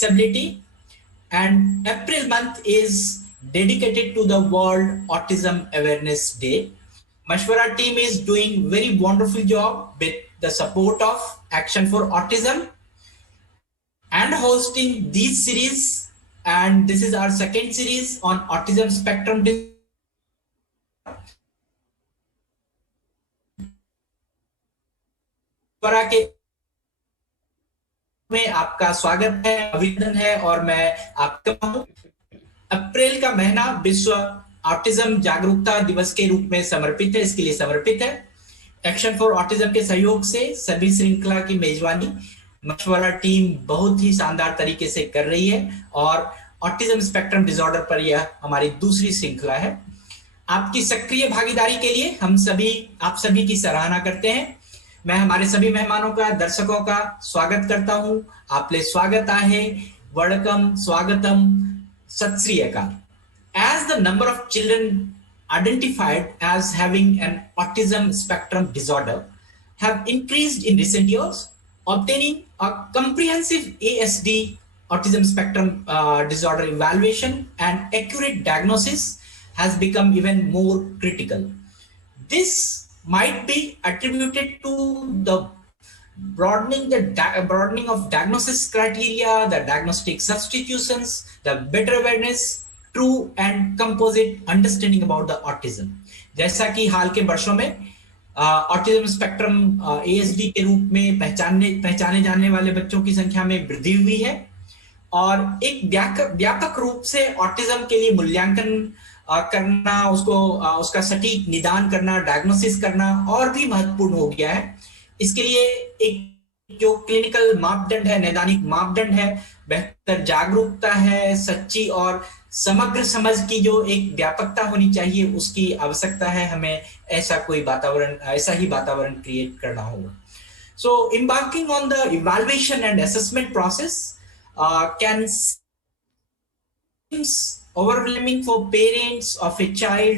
disability, and April month is dedicated to the World Autism Awareness Day. Mashwara team is doing very wonderful job with the support of Action for Autism and hosting these series, and this is our second series on autism spectrum के में आपका स्वागत है, अभिनंदन है और मैं आपका हूं। अप्रैल का महीना विश्व ऑटिज्म जागरूकता दिवस के रूप में समर्पित है, इसके लिए समर्पित है। एक्शन फॉर ऑटिज्म के सहयोग से सभी श्रृंखला की मेजबानी मशवरा टीम बहुत ही शानदार तरीके से कर रही है और ऑटिज्म स्पेक्ट्रम डिसऑर्डर पर यह हमारी दूसरी श्रृंखला है। आपकी सक्रिय भागीदारी के लिए आप सभी की सराहना करते हैं। मैं हमारे सभी मेहमानों का, दर्शकों का स्वागत करता हूं। आपले स्वागत आहे, वड़कम, स्वागतम, सत श्री अकाल। As the number of children identified as having an autism spectrum disorder have increased in recent years, obtaining a comprehensive ASD, autism spectrum disorder evaluation and accurate diagnosis has become even more critical. This might be attributed to the broadening of diagnosis criteria, the diagnostic substitutions, the better awareness, true and composite understanding about the autism. जैसा कि हाल के वर्षों में autism spectrum ASD के रूप में पहचाने जाने वाले बच्चों की संख्या में वृद्धि हुई है और एक व्यापक रूप से ऑटिज्म के लिए मूल्यांकन करना, उसका सटीक निदान करना, डायग्नोसिस करना और भी महत्वपूर्ण हो गया है। इसके लिए एक जो क्लिनिकल मापदंड है, नैदानिक मापदंड है, बेहतर जागरूकता है, सच्ची और समग्र समझ की जो एक व्यापकता होनी चाहिए, उसकी आवश्यकता है। हमें ऐसा ही वातावरण क्रिएट करना होगा। So embarking on the evaluation and assessment process can seem overwhelming for parents of a child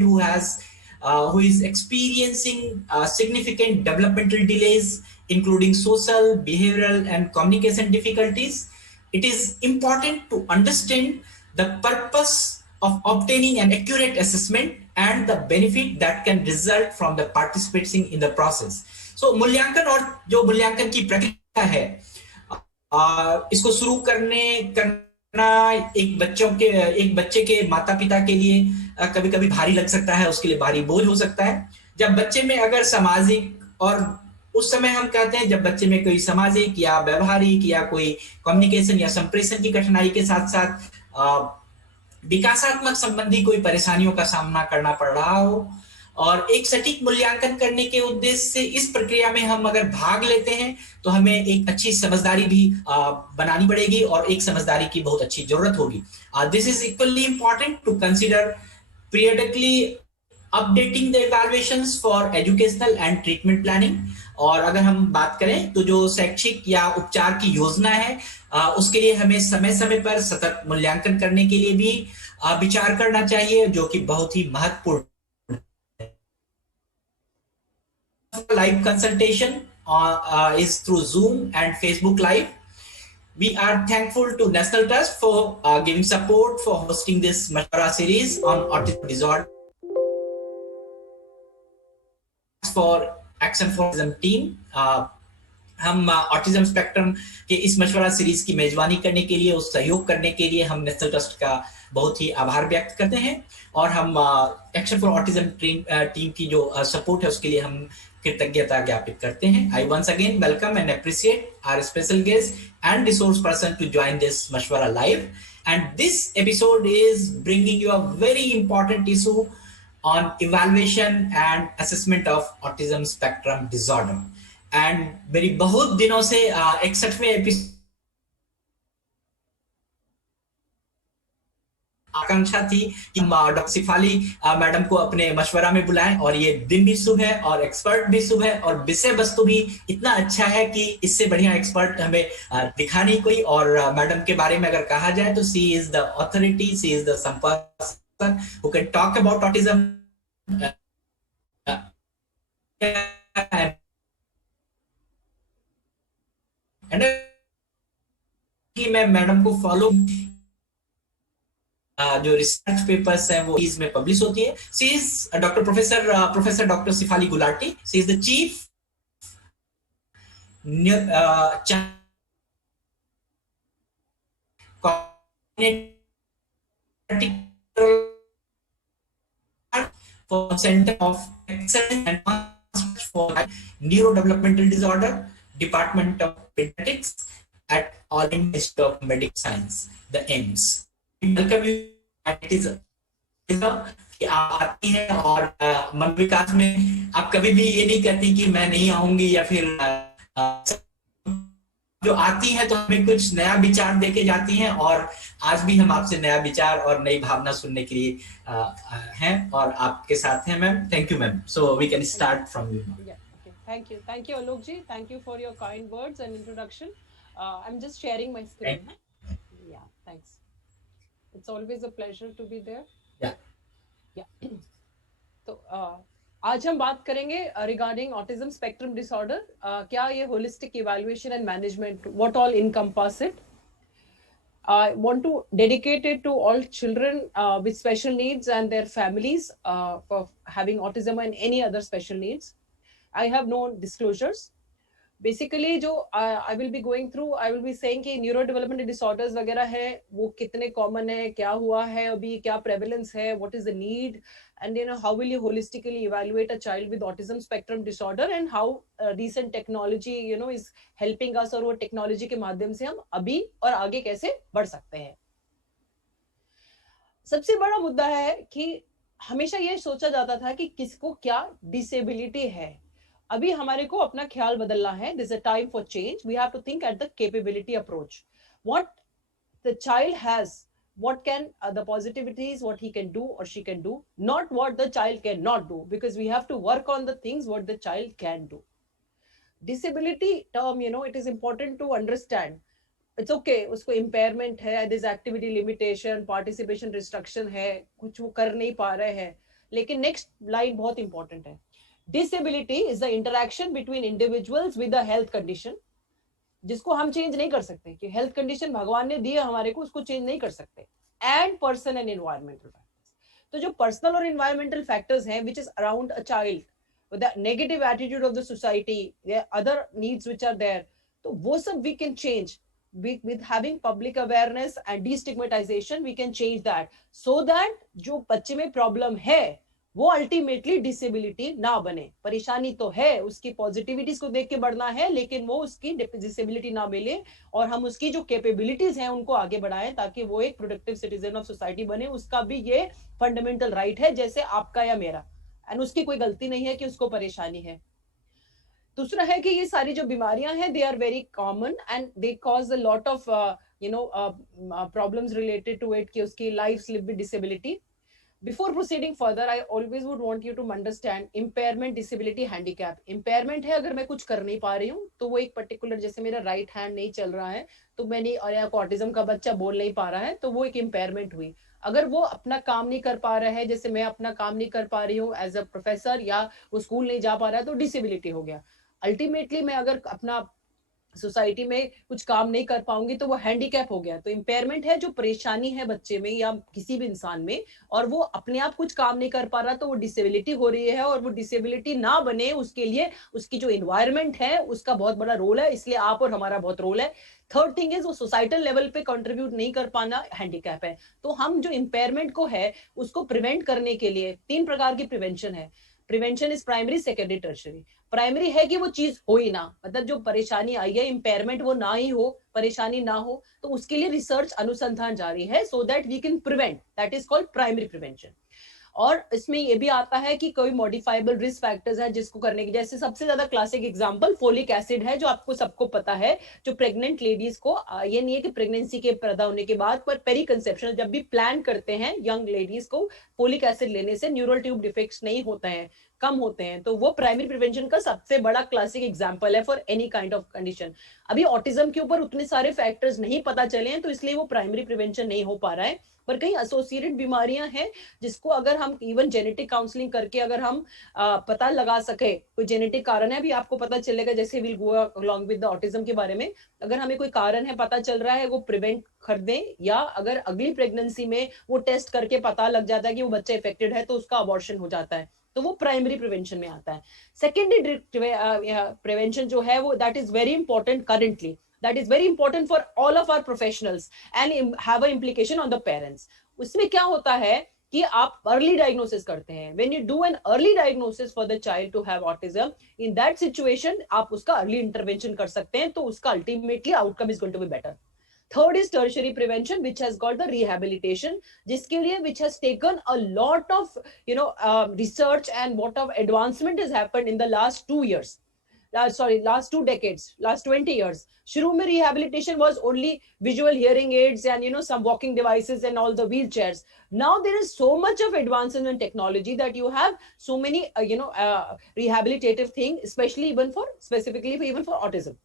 who is experiencing significant developmental delays, including social, behavioral, and communication difficulties. It is important to understand the purpose of obtaining an accurate assessment and the benefit that can result from the participating in the process. So मूल्यांकन और जो मूल्यांकन की प्रक्रिया है, इसको शुरू करना एक बच्चे के माता पिता के लिए कभी कभी भारी लग सकता है, उसके लिए भारी बोझ हो सकता है। जब बच्चे में अगर सामाजिक, और उस समय हम कहते हैं जब बच्चे में कोई सामाजिक या व्यवहारिक या कोई कम्युनिकेशन या संप्रेषण की कठिनाई के साथ साथ विकासात्मक संबंधी कोई परेशानियों का सामना करना पड़ रहा हो और एक सटीक मूल्यांकन करने के उद्देश्य से इस प्रक्रिया में हम अगर भाग लेते हैं तो हमें एक अच्छी समझदारी भी बनानी पड़ेगी और एक समझदारी की बहुत अच्छी जरूरत होगी। This is equally important to consider periodically updating the evaluations for educational and treatment planning. और अगर हम बात करें तो जो शैक्षिक या उपचार की योजना है, उसके लिए हमें समय समय पर सतत मूल्यांकन करने के लिए भी विचार करना चाहिए, जो कि बहुत ही महत्वपूर्ण। Live consultation is through Zoom and Facebook Live. We are thankful to National Trust for giving support for hosting this Mashwara series on autism disorder. For Action for Autism team, हम ऑटिज्म स्पेक्ट्रम के इस मशवरा series की मेजबानी करने के लिए, उस सहयोग करने के लिए हम नेशनल ट्रस्ट का बहुत ही आभार व्यक्त करते हैं और हम एक्शन फॉर ऑटिज्म टीम की जो सपोर्ट है उसके लिए हम कृतज्ञता ज्ञापित करते हैं। I once again welcome and appreciate our special guest and resource person to join this Mashwara live, and this episode is bringing you a very important issue on evaluation and assessment of autism spectrum disorder. And मेरी बहुत दिनों से 61वें episode आकांक्षा थी कि doctor Shifali madam को अपने मशवरा में बुलाएं, और ये दिन भी शुभ है और एक्सपर्ट भी शुभ है और विषय वस्तु भी इतना अच्छा है कि इससे बढ़िया एक्सपर्ट हमें दिखा नहीं कोई। और मैडम के बारे में अगर कहा जाए तो she is the authority, she is the some person who can talk about autism and कि मैं मैडम को फॉलो, जो रिसर्च पेपर्स हैं वो इसमें पब्लिश होती है। She is doctor professor doctor Shefali Gulati, she is the chief for Center of Excellence and for Neurodevelopmental Disorder, Department of Pediatrics at All India Institute of Medical Science, the AIMS. Welcome you. It is कि आप आती हैं और मन विकास में आप कभी भी ये नहीं कहती कि मैं नहीं आऊंगी, या फिर जो आती हैं तो हमें कुछ नया विचार देके जाती हैं, और आज भी हम आपसे नया विचार और नई भावना सुनने के लिए हैं और आपके साथ हैं ma'am. Thank you ma'am. So we can start from you. Thank you Alok ji, thank you for your kind words and introduction. I'm just sharing my screen. Yeah, thanks. It's always a pleasure to be there. Yeah. तो आज हम बात करेंगे regarding autism spectrum disorder. क्या ये holistic evaluation and management, what all encompass it. I want to dedicate it to all children with special needs and their families for having autism and any other special needs. I have no disclosures. Basically जो I will be going through, I will be saying कि neurodevelopment disorders वगैरह है वो कितने common है, क्या हुआ है अभी, क्या प्रेवलेंस है, what is the need, and how will you holistically evaluate a child with autism spectrum disorder, and how recent technology is helping us, और वो टेक्नोलॉजी के माध्यम से हम अभी और आगे कैसे बढ़ सकते हैं। सबसे बड़ा मुद्दा है कि हमेशा ये सोचा जाता था कि किसको क्या डिसेबिलिटी है। अभी हमारे को अपना ख्याल बदलना है। This is a time for change. We have to think at the capability approach, what the child has, what can the positivities, what he can do or she can do, not what the child cannot do, because we have to work on the things what the child can do. Disability term, it is important to understand. It's okay, उसको impairment है, there's activity limitation, participation restriction है, कुछ वो कर नहीं पा रहे हैं, लेकिन next line बहुत important है। Disability is the interaction between individuals with a health condition, जिसको हम चेंज नहीं कर सकते, कि हेल्थ कंडीशन भगवान ने दी है हमारे को, उसको चेंज नहीं कर सकते। And person and environmental factors, तो जो पर्सनल और एनवायरमेंटल फैक्टर्स हैं which is around a child with the negative attitude of the society, other needs which are there, तो वो सब we can change with having public awareness and destigmatization. We can change that so that जो बच्चे में problem है वो ultimately disability ना बने। परेशानी तो है, उसकी पॉजिटिविटीज को देख के बढ़ना है, लेकिन वो उसकी डिसेबिलिटी ना मिले और हम उसकी जो कैपेबिलिटीज हैं उनको आगे बढ़ाएं ताकि वो एक प्रोडक्टिव सिटीजन ऑफ सोसाइटी बने। उसका भी ये फंडामेंटल राइट है जैसे आपका या मेरा, एंड उसकी कोई गलती नहीं है कि उसको परेशानी है। दूसरा है कि ये सारी जो बीमारियां हैं they are very common and they cause a lot of problems related to it, कि उसकी life live with disability. Before proceeding further, I always would want you to understand impairment, disability, handicap. Impairment है अगर मैं कुछ कर नहीं पा रही हूँ तो वो एक पर्टिकुलर, जैसे मेरा राइट हैंड नहीं चल रहा है तो मैं नहीं, और या ऑटिज्म का बच्चा बोल नहीं पा रहा है तो वो एक इम्पेयरमेंट हुई। अगर वो अपना काम नहीं कर पा रहा है, जैसे मैं अपना काम नहीं कर पा रही हूँ एज अ प्रोफेसर, या वो स्कूल नहीं जा पा रहा है, तो डिसेबिलिटी हो गया। अल्टीमेटली मैं अगर अपना सोसाइटी में कुछ काम नहीं कर पाऊंगी तो वो हैंडीकैप हो गया। तो इम्पेयरमेंट है जो परेशानी है बच्चे में या किसी भी इंसान में, और वो अपने आप कुछ काम नहीं कर पा रहा तो वो डिसेबिलिटी हो रही है। और वो डिसेबिलिटी ना बने उसके लिए उसकी जो इन्वायरमेंट है उसका बहुत बड़ा रोल है, इसलिए आप और हमारा बहुत रोल है। थर्ड थिंग इज वो सोसाइटल लेवल पे कंट्रीब्यूट नहीं कर पाना हैंडीकैप है। तो हम जो इम्पेयरमेंट को है उसको प्रिवेंट करने के लिए 3 प्रकार की प्रिवेंशन है। Prevention is primary, secondary, tertiary. Primary है कि वो चीज हो ही ना, मतलब जो परेशानी आई है इम्पेयरमेंट वो ना ही हो, परेशानी ना हो, तो उसके लिए रिसर्च अनुसंधान जारी है so that we can prevent, that is called primary prevention. और इसमें ये भी आता है कि कोई मॉडिफाइबल रिस्क फैक्टर्स है जिसको करने की, जैसे सबसे ज्यादा क्लासिक एग्जांपल फोलिक एसिड है जो आपको सबको पता है। जो प्रेग्नेंट लेडीज को, ये नहीं है कि प्रेगनेंसी के पैदा होने के बाद, पर पेरी कंसेप्शन जब भी प्लान करते हैं यंग लेडीज को, फोलिक एसिड लेने से न्यूरल ट्यूब डिफेक्ट्स नहीं होते हैं। कम होते हैं, तो वो प्राइमरी प्रिवेंशन का सबसे बड़ा क्लासिक एग्जांपल है for any kind of condition. अभी ऑटिज्म के ऊपर उतने सारे फैक्टर्स नहीं पता चले हैं, तो इसलिए वो प्राइमरी प्रिवेंशन नहीं हो पा रहा है। पर कई एसोसिएटेड बीमारियां हैं जिसको अगर हम इवन जेनेटिक काउंसलिंग करके अगर हम पता लगा सके, कोई जेनेटिक कारण है, अभी आपको पता चलेगा जैसे will go along with the autism के बारे में, अगर हमें कोई कारण है पता चल रहा है, वो प्रिवेंट कर दें, या अगर अगली प्रेगनेंसी में वो टेस्ट करके पता लग जाता है कि वो बच्चा इफेक्टेड है, तो उसका अबॉर्शन हो जाता है, तो वो प्राइमरी प्रिवेंशन में आता है। सेकेंडरी प्रिवेंशन जो है वो that is very important currently, that is very important for all of our professionals and have a implication on the parents। उसमें क्या होता है कि आप अर्ली डायग्नोसिस करते हैं, when you do an early diagnosis for the child to have autism, in that situation आप उसका अर्ली इंटरवेंशन कर सकते हैं, तो उसका ultimately outcome is going to be better. Third is tertiary prevention which has got the rehabilitation, जिसके लिए which has taken a lot of research and what of advancement is happened in the last 2 years, last 2 decades, last 20 years। शुरू में rehabilitation was only visual hearing aids and some walking devices and all the wheelchairs। Now there is so much of advances in technology that you have so many rehabilitative things, especially even for specifically even for autism,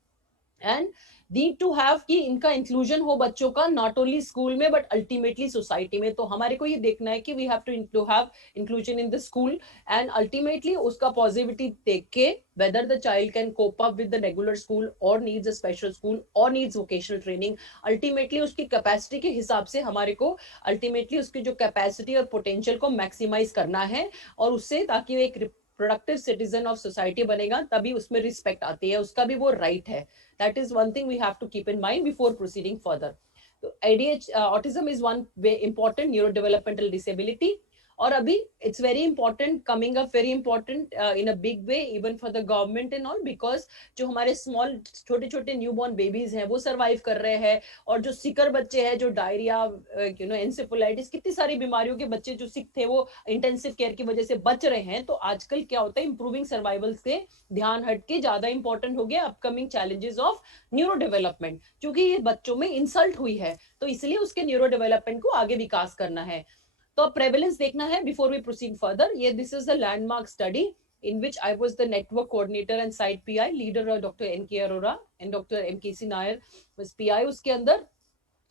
and need to have कि इनका inclusion हो बच्चों का, not only school में but ultimately society में। तो हमारे को ये देखना है कि we have to have inclusion in the school, and ultimately उसका पॉजिटिविटी देख के whether the child can cope up with the regular school or needs a special school or needs vocational training, ultimately उसकी capacity के हिसाब से हमारे को ultimately उसकी जो कैपेसिटी और पोटेंशियल को मैक्सिमाइज करना है, और उससे ताकि एक प्रोडक्टिव सिटीजन ऑफ सोसाइटी बनेगा, तभी उसमें रिस्पेक्ट आती है, उसका भी वो राइट है। That is one thing we have to keep in mind before proceeding further. तो ADH autism is one way important neuro developmental disability, और अभी it's very important, coming up very important in a big way even for the government and all, because जो हमारे small छोटे छोटे newborn babies हैं वो survive कर रहे हैं, और जो सिकर बच्चे हैं, जो डायरिया एंसेफेलाइटिस, कितनी सारी बीमारियों के बच्चे जो सिक थे वो इंटेंसिव केयर की वजह से बच रहे हैं। तो आजकल क्या होता है, इंप्रूविंग सर्वाइवल से ध्यान हटके ज्यादा इंपॉर्टेंट हो गया upcoming challenges of neuro development, क्योंकि ये बच्चों में इंसल्ट हुई है, तो इसलिए उसके न्यूरो डेवलपमेंट को आगे विकास करना है। तो प्रेवलेंस देखना है बिफोर वी प्रोसीड फर्दर। ये this is the landmark study in which I was the network coordinator and site PI, leader Dr. N.K. Arora and Dr. M.K.C. Nair was PI। उसके अंदर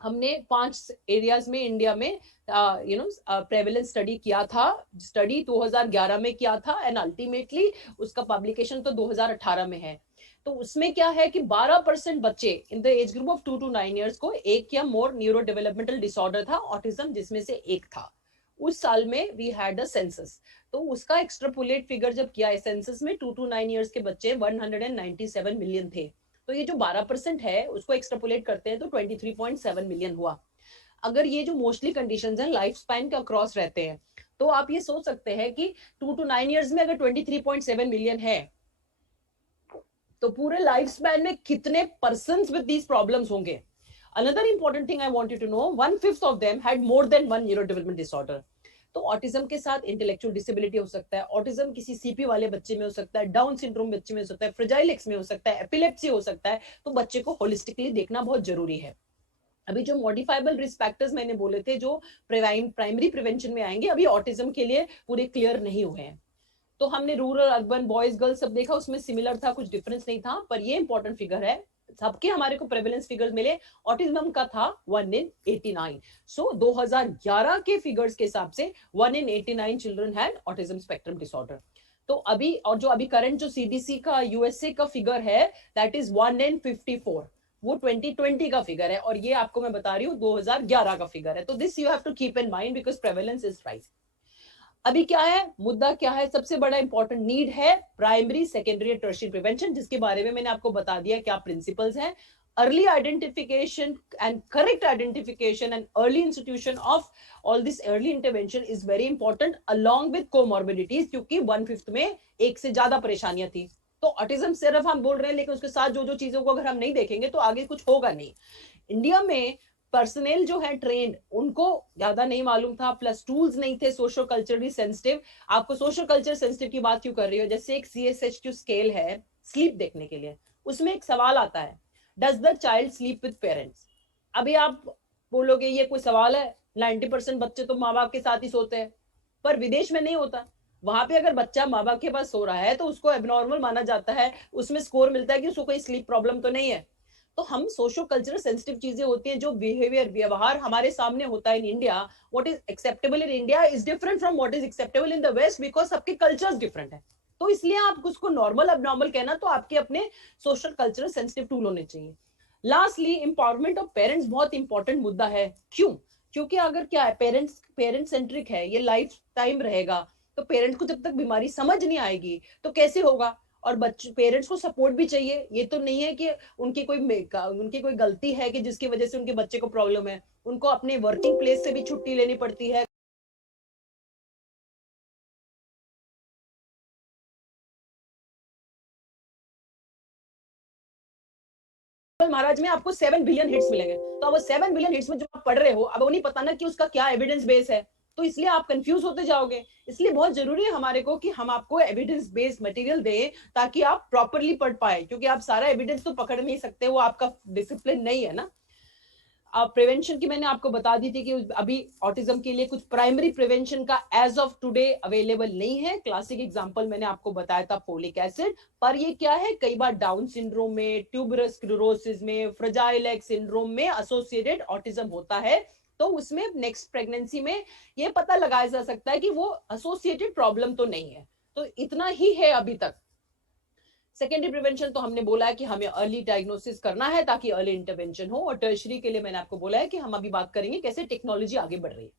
हमने 5 एरियाज में India में prevalence study किया था। Study 2011 में किया था, एंड अल्टीमेटली उसका पब्लिकेशन तो 2018 में है। तो उसमें क्या है कि 12% बच्चे in the age group of 2 to 9 years को एक या मोर न्यूरो डेवलपमेंटल डिसऑर्डर था, ऑटिज्म जिसमें से एक था। उस साल में वी हैड अ सेंसस, तो उसका एक्सट्रापोलेट फिगर जब किया है, सेंसस में 2 to 9 years के बच्चे 197 मिलियन थे, तो ये जो 12% है उसको एक्सट्रापोलेट करते हैं तो 23.7 मिलियन हुआ। अगर ये जो मोस्टली कंडीशंस हैं लाइफ स्पैन के अक्रॉस रहते हैं, तो आप ये सोच सकते हैं कि 2 to 9 years में अगर 23.7 मिलियन है, तो पूरे लाइफ स्पैन में कितने पर्सन्स विद दीज प्रॉब्लम्स होंगे। Another important thing I want you to know, 1/5 of them had more than one neurodevelopment disorder। तो ऑटिज्म के साथ इंटेलेक्चुअल डिसेबिलिटी हो सकता है, ऑटिज्म किसी सीपी वाले बच्चे में हो सकता है, डाउन सिंड्रोम बच्चे में हो सकता है, फ्रेजाइल एक्स में हो सकता है, एपिलेप्सी हो सकता है। तो बच्चे को होलिस्टिकली देखना बहुत जरूरी है। अभी जो मॉडिफाइबल रिस्क फैक्टर्स मैंने बोले थे जो प्राइमरी प्रिवेंशन में आएंगे, अभी ऑटिज्म के लिए पूरे क्लियर नहीं हुए हैं। तो हमने रूरल अर्बन बॉयज गर्ल्स सब देखा, उसमें सिमिलर था, कुछ डिफरेंस नहीं था, पर ये इंपॉर्टेंट फिगर है, सबके हमारे को प्रेवलेंस फिगर्स मिले, ऑटिज्म का था 1 in 89। सो 2011 के फिगर्स के हिसाब से 1 in 89 children had autism spectrum disorder. तो अभी और जो अभी करंट जो सीडीसी का यूएसए का फिगर है दैट इज 1 in 54, वो 2020 का फिगर है, और ये आपको मैं बता रही हूँ 2011 का फिगर है। तो this you have to keep in mind because prevalence is rising. अभी क्या है मुद्दा, क्या है सबसे बड़ा इंपॉर्टेंट नीड है प्राइमरी सेकेंडरी और टर्शियरी प्रिवेंशन, जिसके बारे में मैंने आपको बता दिया क्या प्रिंसिपल्स हैं। Early identification and correct identification and early institution of all this early intervention is very important along with comorbidities, क्योंकि 1/5 में एक से ज्यादा परेशानियां थी। तो ऑटिज्म सिर्फ हम बोल रहे हैं, लेकिन उसके साथ जो जो चीजों को अगर हम नहीं देखेंगे तो आगे कुछ होगा नहीं। इंडिया में पर्सनल जो है ट्रेंड, उनको ज्यादा नहीं मालूम था, प्लस टूल्स नहीं थे सोशल कल्चरली सेंसिटिव। आपको सोशल कल्चर सेंसिटिव की बात क्यों कर रही हो, जैसे एक CSH स्केल है स्लीप देखने के लिए, उसमें एक सवाल आता है, does the child sleep with parents. अभी आप बोलोगे ये कोई सवाल है, 90% बच्चे तो माँ बाप के साथ ही सोते हैं, पर विदेश में नहीं होता। वहां पे अगर बच्चा माँ बाप के पास सो रहा है तो उसको एबनॉर्मल माना जाता है, उसमें स्कोर मिलता है कि उसको कोई स्लीप प्रॉब्लम तो नहीं है। तो हम सोशो कल्चरल सेंसिटिव चीजें होती हैं, जो बिहेवियर व्यवहार हमारे सामने होता है in India, what is acceptable in India is different from what is acceptable in the west, because सबके कल्चर्स डिफरेंट है। तो इसलिए आप उसको नॉर्मल अब नॉर्मल कहना, तो आपके अपने सोशल कल्चरल सेंसिटिव टूल होने चाहिए। लास्टली, एम्पावरमेंट ऑफ पेरेंट्स बहुत इंपॉर्टेंट मुद्दा है। क्यों? क्योंकि अगर क्या है, पेरेंट्स पेरेंट सेंट्रिक है, ये लाइफ टाइम रहेगा, तो पेरेंट्स को जब तक बीमारी समझ नहीं आएगी तो कैसे होगा। और बच्चे पेरेंट्स को सपोर्ट भी चाहिए, ये तो नहीं है कि उनकी कोई गलती है कि जिसकी वजह से उनके बच्चे को प्रॉब्लम है। उनको अपने वर्किंग प्लेस से भी छुट्टी लेनी पड़ती है। महाराज में आपको 7 बिलियन हिट्स मिलेंगे, तो अब वो 7 बिलियन हिट्स में जो आप पढ़ रहे हो, अब वो नहीं पता ना कि उसका क्या एविडेंस बेस है, तो इसलिए आप कंफ्यूज होते जाओगे। इसलिए बहुत जरूरी है हमारे को कि हम आपको एविडेंस बेस्ड मटेरियल दें, ताकि आप प्रॉपरली पढ़ पाए, क्योंकि आप सारा एविडेंस तो पकड़ नहीं सकते, वो आपका डिसिप्लिन नहीं है ना। प्रिवेंशन की मैंने आपको बता दी थी कि अभी ऑटिज्म के लिए कुछ प्राइमरी प्रिवेंशन का एज ऑफ टुडे अवेलेबल नहीं है। क्लासिक एग्जांपल मैंने आपको बताया था फोलिक एसिड, पर ये क्या है, कई बार डाउन सिंड्रोम में, ट्यूबरस स्क्लेरोसिस में, फ्रेजाइल एक्स सिंड्रोम में एसोसिएटेड ऑटिज्म होता है। तो उसमें नेक्स्ट प्रेगनेंसी में ये पता लगाया जा सकता है कि वो एसोसिएटेड प्रॉब्लम तो नहीं है। तो इतना ही है अभी तक। सेकेंडरी प्रिवेंशन तो हमने बोला है कि हमें अर्ली डायग्नोसिस करना है ताकि अर्ली इंटरवेंशन हो, और टर्शरी के लिए मैंने आपको बोला है कि हम अभी बात करेंगे कैसे टेक्नोलॉजी आगे बढ़ रही है।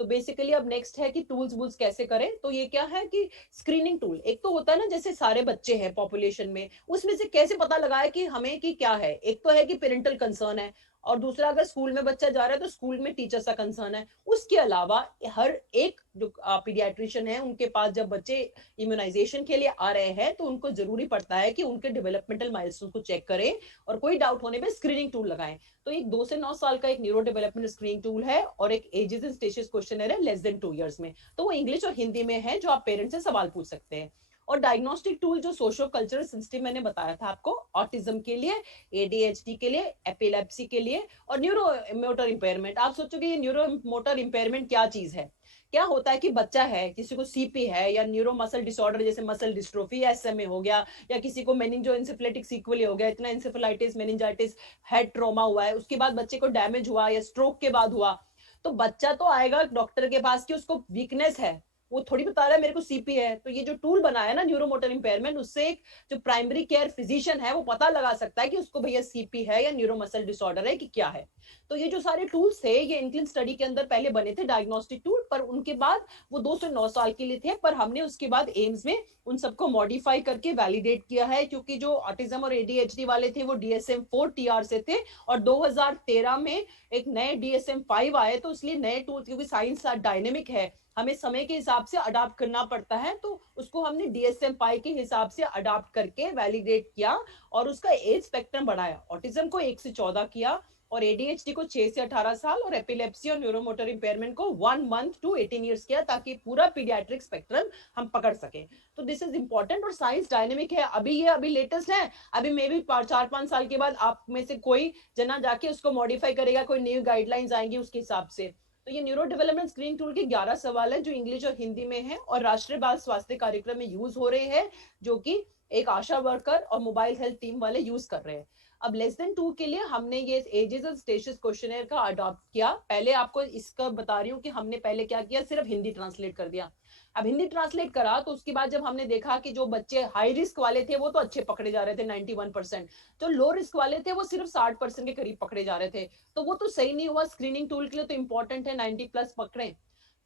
तो बेसिकली अब नेक्स्ट है कि टूल्स वूल्स कैसे करें। तो ये क्या है कि स्क्रीनिंग टूल एक तो होता है ना, जैसे सारे बच्चे हैं पॉपुलेशन में, उसमें से कैसे पता लगाए कि हमें कि क्या है। एक तो है कि पेरेंटल कंसर्न है, और दूसरा अगर स्कूल में बच्चा जा रहा है तो स्कूल में टीचर का कंसर्न है। उसके अलावा हर एक जो पीडियाट्रिशियन है, उनके पास जब बच्चे इम्यूनाइजेशन के लिए आ रहे हैं तो उनको जरूरी पड़ता है कि उनके डेवलपमेंटल माइलस्टोन को चेक करें, और कोई डाउट होने पे स्क्रीनिंग टूल लगाएं। तो एक 2 से 9 साल का एक न्यूरो डेवलपमेंट स्क्रीनिंग टूल है, और एक एजेस एंड स्टेजेस क्वेश्चनर है लेस देन 2 इयर्स में। तो वो इंग्लिश और हिंदी में है, जो आप पेरेंट्स से सवाल पूछ सकते हैं। और डायग्नोस्टिक टूल जो सोशो कल्चरल सिस्टम मैंने बताया था आपको, ऑटिज्म के लिए, एडीएचडी के लिए, एपिलेप्सी के लिए, और न्यूरो मोटर इंपेयरमेंट। आप सोचोगे ये न्यूरो मोटर इंपेयरमेंट क्या चीज है। क्या होता है कि बच्चा है, किसी को सीपी है, या न्यूरो मसल डिसऑर्डर जैसे मसल डिस्ट्रोफी, एसएमए हो गया, या किसी को मेनिंजो इंसेफेलिटिक सीक्वल हो गया, इतना इंसेफेलाइटिस मेनिंजाइटिस हेड ट्रॉमा हुआ है, उसके बाद बच्चे को डैमेज हुआ, या स्ट्रोक के बाद हुआ, तो बच्चा तो आएगा डॉक्टर के पास कि उसको वीकनेस है। वो थोड़ी बता रहा है मेरे को सीपी है। तो ये जो टूल बनाया ना न्यूरो मोटर इंपेयरमेंट, उससे एक जो प्राइमरी केयर फिजिशियन है वो पता लगा सकता है कि उसको भैया सीपी है या न्यूरो मसल डिसऑर्डर है कि क्या है। तो ये जो सारे टूल्स थे, ये इंक्लिन स्टडी के अंदर पहले बने थे डायग्नोस्टिक टूल, पर उनके बाद वो 2 से 9 साल के लिए थे, पर हमने उसके बाद एम्स में उन सबको मॉडिफाई करके वैलिडेट किया है, क्योंकि जो ऑटिज्म और एडीएचडी वाले थे वो डीएसएम 4 टीआर से थे, और 2013 में एक नए डीएसएम 5 आए। तो इसलिए नए टूल, क्योंकि साइंस डायनेमिक है, हमें समय के हिसाब से अडाप्ट करना पड़ता है, तो उसको हमने डीएसएम 5 के हिसाब से अडाप्ट करके वैलिडेट किया, और उसका एज स्पेक्ट्रम बढ़ाया। ऑटिज्म को 1 से 14 किया, और एडीएचडी को 6 से 18 साल, और एपिलेप्सी और न्यूरोमोटर इंपेयरमेंट को 1 मंथ टू 18 ईयर्स किया, ताकि पूरा पीडियाट्रिक स्पेक्ट्रम हम पकड़ सके। तो दिस इज इंपॉर्टेंट, और साइंस डायनेमिक है। अभी लेटेस्ट है, अभी मे भी 4-5 साल के बाद आप में से कोई जना जाके उसको मॉडिफाई करेगा, कोई न्यू गाइडलाइंस आएंगी उसके हिसाब से। तो ये न्यूरो डेवलपमेंट स्क्रीन टूल के 11 सवाल है, जो इंग्लिश और हिंदी में है, और राष्ट्रीय बाल स्वास्थ्य कार्यक्रम में यूज हो रहे हैं, जो कि एक आशा वर्कर और मोबाइल हेल्थ टीम वाले यूज कर रहे हैं। अब लेस देन 2 के लिए हमने ये एजेस एंड स्टेजेस क्वेश्चनर का अडॉप्ट किया। पहले आपको इसका बता रही हूँ कि हमने पहले क्या किया, सिर्फ हिंदी ट्रांसलेट कर दिया। अब हिंदी ट्रांसलेट करा तो उसके बाद जब हमने देखा कि जो बच्चे हाई रिस्क वाले थे वो तो अच्छे पकड़े जा रहे थे 91%, जो लो रिस्क वाले थे वो सिर्फ 60% के करीब पकड़े जा रहे थे, तो वो तो सही नहीं हुआ। स्क्रीनिंग टूल के लिए तो इंपॉर्टेंट है 90+ पकड़े।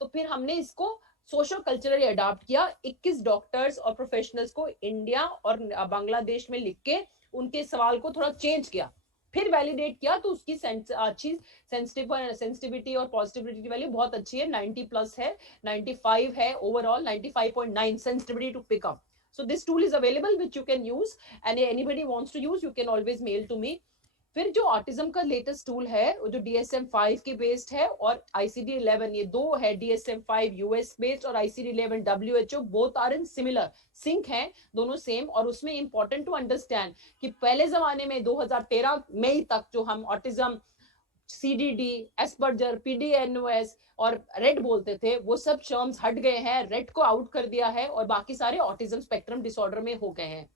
तो फिर हमने इसको सोशल कल्चरली अडॉप्ट किया। 21 डॉक्टर्स और प्रोफेशनल्स को इंडिया और बांग्लादेश में लिख के उनके सवाल को थोड़ा चेंज किया, फिर वैलिडेट किया, तो उसकी अच्छी सेंसिटिविटी और पॉजिटिविटी वैल्यू बहुत अच्छी है, 90+ है, 95 है overall, 95.9 sensitivity to pick up. So this tool is available which you can use, and anybody wants to use, you can always mail to me. फिर जो ऑटिज्म का लेटेस्ट टूल है, वो जो डीएसएम 5 के बेस्ड है, और आईसीडी 11, ये दो है, डीएसएम 5 यूएस बेस्ड और ICD 11 WHO, both are in similar, sync है दोनों सेम। और उसमें इंपॉर्टेंट टू अंडरस्टैंड कि पहले जमाने में 2013 मई तक जो हम ऑटिज्म CDD, एस्पर्जर, PDNOS और रेड बोलते थे, वो सब टर्म्स हट गए हैं, रेड को आउट कर दिया है और बाकी सारे ऑटिज्म स्पेक्ट्रम डिसऑर्डर में हो गए हैं।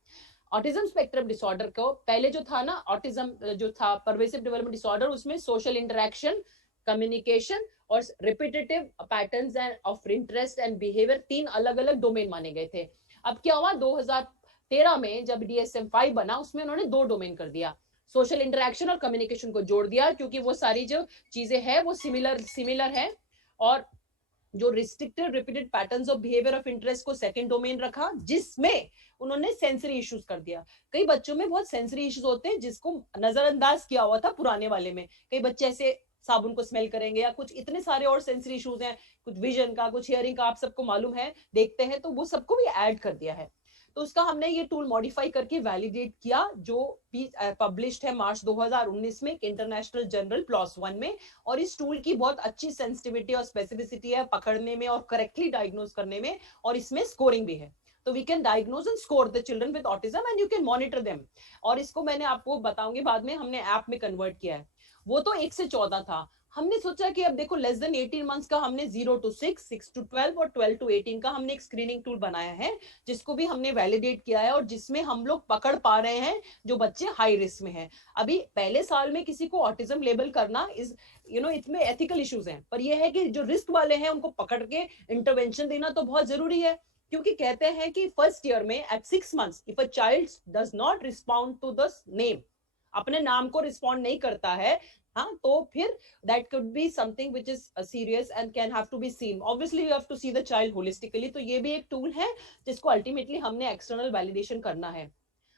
ऑटिज्म स्पेक्ट्रम डिसऑर्डर को पहले जो था ना, ऑटिज्म जो था परवेसिव डेवलपमेंट डिसऑर्डर, उसमें सोशल इंटरेक्शन, कम्युनिकेशन और repetitive patterns end of interest and behaviour, 3 अलग अलग डोमेन माने गए थे। अब क्या हुआ, 2013 में जब DSM-5 बना, उसमें उन्होंने 2 डोमेन कर दिया, सोशल इंटरेक्शन और कम्युनिकेशन को जोड़ दिया, क्योंकि वो सारी जो चीजें हैं वो सिमिलर है। और जो restricted repeated patterns of behaviour of interest को सेकंड डोमेन रखा, जिसमें उन्होंने सेंसरी इश्यूज कर दिया। कई बच्चों में बहुत सेंसरी इश्यूज होते हैं जिसको नजरअंदाज किया हुआ था पुराने वाले में। कई बच्चे ऐसे साबुन को स्मेल करेंगे, या कुछ इतने सारे और सेंसरी इश्यूज हैं, कुछ विजन का, कुछ हियरिंग का, आप सबको मालूम है, देखते हैं, तो वो सबको भी ऐड कर दिया है। तो उसका हमने ये टूल मॉडिफाई करके वैलिडेट किया, जो पब्लिश्ड है मार्च 2019 में इंटरनेशनल जर्नल PLOS One में। और इस टूल की बहुत अच्छी सेंसिटिविटी और स्पेसिफिसिटी है पकड़ने में और करेक्टली डायग्नोज करने में, और इसमें स्कोरिंग भी है। तो we can diagnose and score the children with autism and you can monitor them. और इसको मैंने आपको बताऊंगी बाद में, हमने ऐप में कन्वर्ट किया है। वो तो 1 से 14 था, हमने सोचा कि अब देखो लेस देन 18 मंथ्स का हमने 0 to 6, 6 to 12 और 12 to 18 का हमने एक स्क्रीनिंग टूल बनाया है, जिसको भी हमने वैलिडेट किया है, और जिसमें हम लोग पकड़ पा रहे हैं जो बच्चे हाई रिस्क में हैं। अभी पहले साल में किसी को ऑटिज्म लेबल करना इज इसमें एथिकल इश्यूज हैं, पर यह है कि जो रिस्क वाले हैं उनको पकड़ के इंटरवेंशन देना तो बहुत जरूरी है। क्योंकि कहते हैं कि फर्स्ट ईयर में at 6 months if a child does not respond to the name, अपने नाम को रिस्पॉन्ड नहीं करता है, हाँ, तो फिर that could be something which is serious and can have to be seen. Obviously you have to see the child holistically. तो ये भी एक टूल है जिसको अल्टीमेटली हमने एक्सटर्नल वैलिडेशन करना है।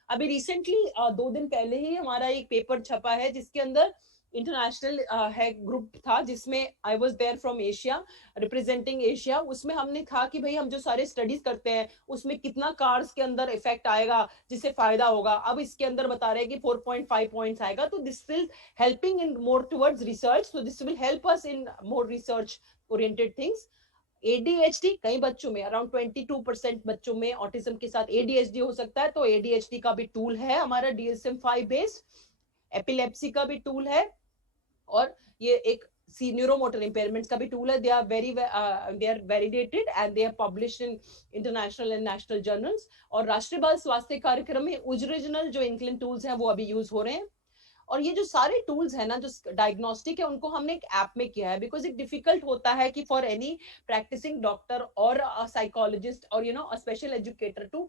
अभी रिसेंटली 2 दिन पहले ही हमारा एक पेपर छपा है, जिसके अंदर इंटरनेशनल है ग्रुप था, जिसमें I was there from Asia, representing Asia. उसमें हमने कहा कि भाई हम जो सारे स्टडीज करते हैं उसमें कितना कार्स के अंदर इफेक्ट आएगा जिससे फायदा होगा। अब इसके अंदर बता रहे हैं कि 4.5 पॉइंट्स आएगा। तो this will helping in more towards research, so this will help us in more research oriented things. ADHD कई बच्चों में, अराउंड 22% बच्चों में ऑटिज्म के साथ ADHD हो सकता है, तो ADHD का भी टूल है हमारा DSM-5 बेस्ड। एपिलेप्सी का भी टूल है, और ये एक न्यूरोमोटर इम्पेयरमेंट्स का भी टूल है। They are validated and they are published in international and national journals. और राष्ट्रीय बाल स्वास्थ्य कार्यक्रम में ओरिजिनल जो इंक्लिन टूल्स हैं वो अभी यूज हो रहे हैं। और ये जो सारे टूल्स है ना, जो डायग्नोस्टिक है, उनको हमने एक ऐप में किया है, बिकॉज इट डिफिकल्ट होता है कि फॉर एनी प्रैक्टिसिंग डॉक्टर और साइकोलॉजिस्ट और special educator to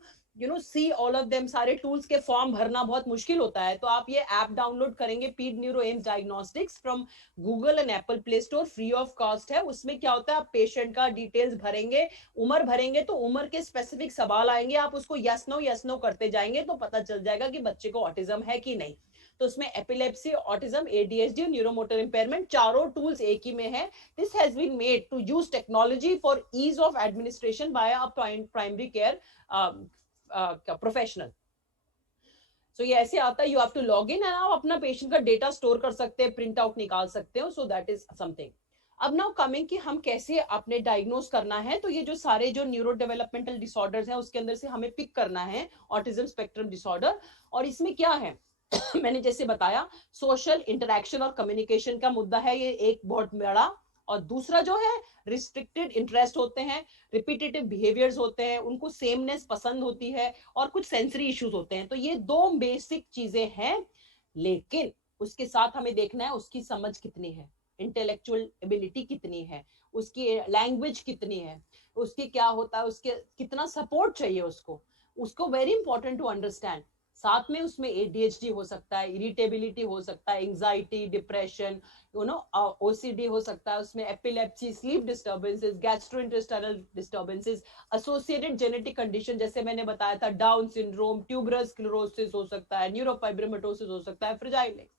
see all of them, सारे टूल्स के फॉर्म भरना बहुत मुश्किल होता है। तो आप ये ऐप डाउनलोड करेंगे, पीड neuro AIIMS diagnostics from Google and Apple play store, free of cost है। उसमें क्या होता है, आप पेशेंट का डिटेल्स भरेंगे, उम्र भरेंगे, तो उम्र के स्पेसिफिक सवाल आएंगे, आप उसको यस नो करते जाएंगे, तो पता चल जाएगा कि बच्चे को ऑटिज्म है कि नहीं। तो उसमें एपिलेप्सी, ऑटिज्म, ADHD और न्यूरोमोटर इम्पेयरमेंट, चारों टूल्स एक ही में है। This has been made to use technology for ease of administration by a primary care professional. So ये ऐसे आता है, you have to log in and आप अपना पेशेंट का डेटा स्टोर कर सकते हैं, प्रिंट आउट निकाल सकते हो। So that is something. अब नाउ कमिंग कि हम कैसे अपने डायग्नोज करना है, तो ये जो सारे जो न्यूरो डेवलपमेंटल डिसऑर्डर्स हैं उसके अंदर से हमें पिक करना है ऑटिज्म स्पेक्ट्रम डिसऑर्डर। और इसमें क्या है मैंने जैसे बताया, सोशल इंटरेक्शन और कम्युनिकेशन का मुद्दा है ये एक बहुत बड़ा। और दूसरा जो है, रिस्ट्रिक्टेड इंटरेस्ट होते हैं, रिपीटेटिव बिहेवियर्स होते हैं, उनको सेमनेस पसंद होती है, और कुछ सेंसरी इश्यूज होते हैं। तो ये 2 बेसिक चीजें हैं, लेकिन उसके साथ हमें देखना है उसकी समझ कितनी है, इंटेलेक्चुअल एबिलिटी कितनी है, उसकी लैंग्वेज कितनी है, उसकी क्या होता है, उसके कितना सपोर्ट चाहिए उसको वेरी इंपॉर्टेंट टू अंडरस्टैंड। साथ में उसमें ADHD हो सकता है, इरिटेबिलिटी हो सकता है, एंजाइटी, डिप्रेशन, OCD हो सकता है, उसमें epilepsy, sleep disturbances, gastrointestinal disturbances, associated genetic condition जैसे मैंने बताया था, डाउन सिंड्रोम, ट्यूबरस स्क्लेरोसिस हो सकता है, न्यूरोफाइब्रोमेटोसिस हो सकता है, फ्रेजाइल लेग्स,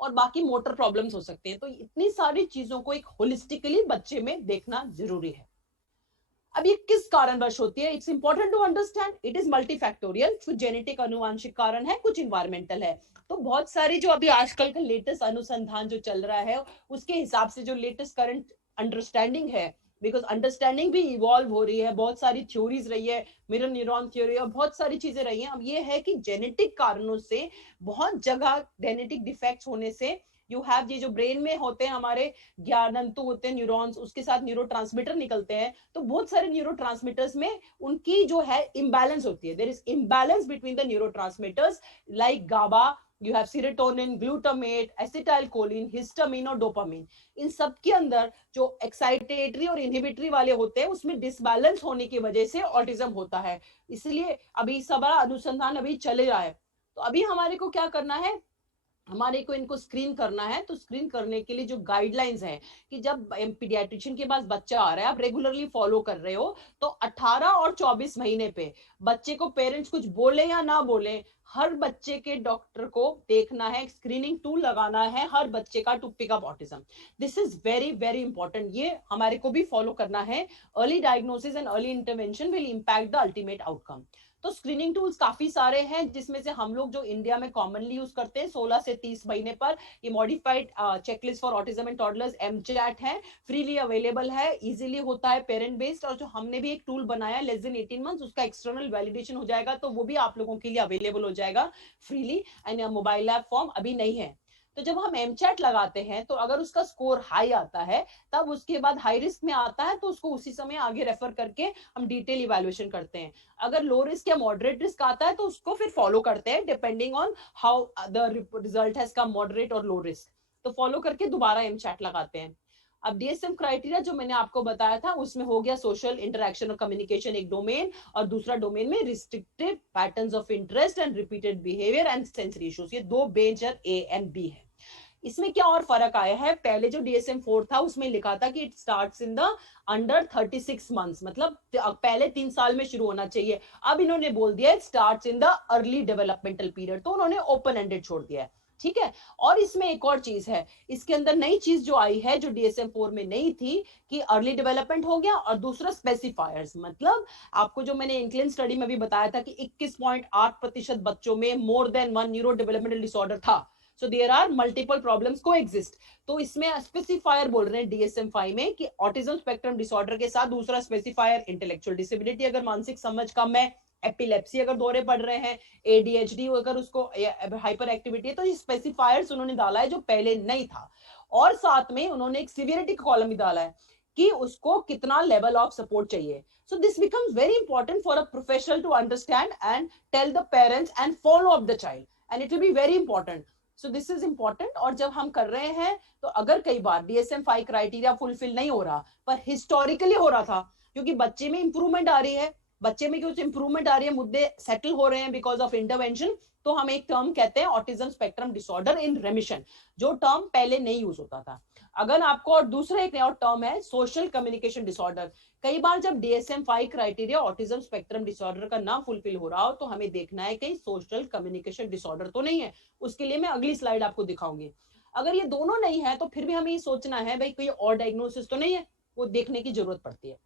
और बाकी मोटर प्रॉब्लम्स हो सकते हैं। तो इतनी सारी चीजों को एक होलिस्टिकली बच्चे में देखना जरूरी है। अब ये किस कारणवश होती है, it's important to understand, it is multifactorial. कुछ जेनेटिक अनुवांशिक कारण है, कुछ इन्वायरमेंटल है। तो बहुत सारी जो अभी आजकल का लेटेस्ट अनुसंधान जो चल रहा है, उसके हिसाब से जो लेटेस्ट करंट अंडरस्टैंडिंग है, बिकॉज अंडरस्टैंडिंग भी इवॉल्व हो रही है, बहुत सारी थ्योरीज रही है, मिरर न्यूरॉन थ्योरी और बहुत सारी चीजें रही हैं। अब ये है कि जेनेटिक कारणों से, बहुत जगह जेनेटिक डिफेक्ट्स होने से यू हैव ये जो ब्रेन में होते हैं हमारे ज्ञानतंतु होते हैं न्यूरॉन्स, उसके साथ न्यूरोट्रांसमीटर निकलते हैं, तो बहुत सारे न्यूरोट्रांसमीटर्स में उनकी जो है इम्बैलेंस होती है, there is imbalance between the neurotransmitters like GABA, you have serotonin, glutamate, acetylcholine, histamine और डोपामिन। इन सब के अंदर जो एक्साइटेटरी और इनहिबिटरी वाले होते हैं उसमें डिसबैलेंस होने की वजह से ऑटिज्म होता है। इसलिए अभी सब बड़ा अनुसंधान अभी चल रहा है। तो अभी हमारे को क्या करना है, हमारे को इनको स्क्रीन करना है। तो स्क्रीन करने के लिए जो गाइडलाइंस हैं कि जब पीडियाट्रिशियन के पास बच्चा आ रहा है, आप रेगुलरली फॉलो कर रहे हो, तो 18 और 24 महीने पे बच्चे को पेरेंट्स कुछ बोले या ना बोले, हर बच्चे के डॉक्टर को देखना है, स्क्रीनिंग टूल लगाना है हर बच्चे का to pick up autism. This is very very important, ये हमारे को भी फॉलो करना है। Early diagnosis and early intervention will impact the ultimate outcome. तो स्क्रीनिंग टूल्स काफी सारे हैं, जिसमें से हम लोग जो इंडिया में कॉमनली यूज करते हैं 16 से 30 महीने पर, ये modified checklist for autism and toddlers M CHAT है, फ्रीली अवेलेबल है, इजीली होता है, पेरेंट बेस्ड। और जो हमने भी एक टूल बनाया लेस देन 18 मंथ्स, उसका एक्सटर्नल वैलिडेशन हो जाएगा, तो वो भी आप लोगों के लिए अवेलेबल हो जाएगा freely, and mobile app form अभी नहीं है। तो जब हम एमचैट लगाते हैं तो अगर उसका स्कोर हाई आता है, तब उसके बाद हाई रिस्क में आता है, तो उसको उसी समय आगे रेफर करके हम डिटेल इवैल्यूएशन करते हैं। अगर लो रिस्क या मॉडरेट रिस्क आता है तो उसको फिर फॉलो करते हैं depending on how the result has come, moderate और लो रिस्क, तो फॉलो करके दोबारा एमचैट लगाते हैं। अब डीएसएम क्राइटेरिया जो मैंने आपको बताया था, उसमें हो गया सोशल इंटरेक्शन और कम्युनिकेशन एक डोमेन, और दूसरा डोमेन में restrictive patterns of interest and repeated behaviour and sensory issues, ये दो मेजर ए एंड बी है। इसमें क्या और फर्क आया है, पहले जो डीएसएम 4 था उसमें लिखा था कि it starts in the under 36 months, मतलब पहले 3 साल में शुरू होना चाहिए। अब इन्होंने बोल दिया it starts in the early developmental period, तो उन्होंने ओपन एंडेड छोड़ दिया है, ठीक है। और इसमें एक और चीज है, इसके अंदर नई चीज जो आई है जो डीएसएम 4 में नहीं थी, कि अर्ली डेवलपमेंट हो गया, और दूसरा स्पेसिफायर्स, मतलब आपको जो मैंने इंक्लिन स्टडी में भी बताया था कि 21.8% बच्चों में more than one neurodevelopmental disorder था, so there are multiple problems coexist. तो इसमें स्पेसिफायर बोल रहे हैं डीएसएम 5 में कि ऑटिज्म स्पेक्ट्रम डिसऑर्डर के साथ दूसरा स्पेसिफायर इंटेलेक्चुअल डिसेबिलिटी, अगर मानसिक समझ कम है, एपिलेप्सी अगर दौरे पड़ रहे हैं, एडीएचडी अगर उसको हाइपर एक्टिविटी है, तो ये स्पेसिफायर्स उन्होंने डाला है जो पहले नहीं था। और साथ में उन्होंने एक सिवियरिटी का कॉलम भी डाला है कि उसको कितना लेवल ऑफ सपोर्ट चाहिए। So this becomes very important for a professional to understand and tell the parents and follow up the child, and it will be very important. So this is important। और जब हम कर रहे हैं तो अगर कई बार DSM 5 क्राइटेरिया फुलफिल नहीं हो रहा, पर हिस्टोरिकली हो रहा था, क्योंकि बच्चे में इंप्रूवमेंट आ रही है, बच्चे में कुछ इंप्रूवमेंट आ रही है, मुद्दे सेटल हो रहे हैं बिकॉज ऑफ इंटरवेंशन, तो हम एक टर्म कहते हैं ऑटिज्म स्पेक्ट्रम डिसऑर्डर इन रेमिशन, जो टर्म पहले नहीं यूज होता था। अगर आपको, और दूसरा एक नया टर्म है सोशल कम्युनिकेशन डिसऑर्डर। कई बार जब DSM 5 criteria autism spectrum disorder का ना फुलफिल हो रहा हो, तो हमें देखना है कि सोशल कम्युनिकेशन डिसऑर्डर तो नहीं है। उसके लिए मैं अगली स्लाइड आपको दिखाऊंगी। अगर ये दोनों नहीं है तो फिर भी हमें ये सोचना है भाई कोई और डायग्नोसिस तो नहीं है, वो देखने की जरूरत पड़ती है।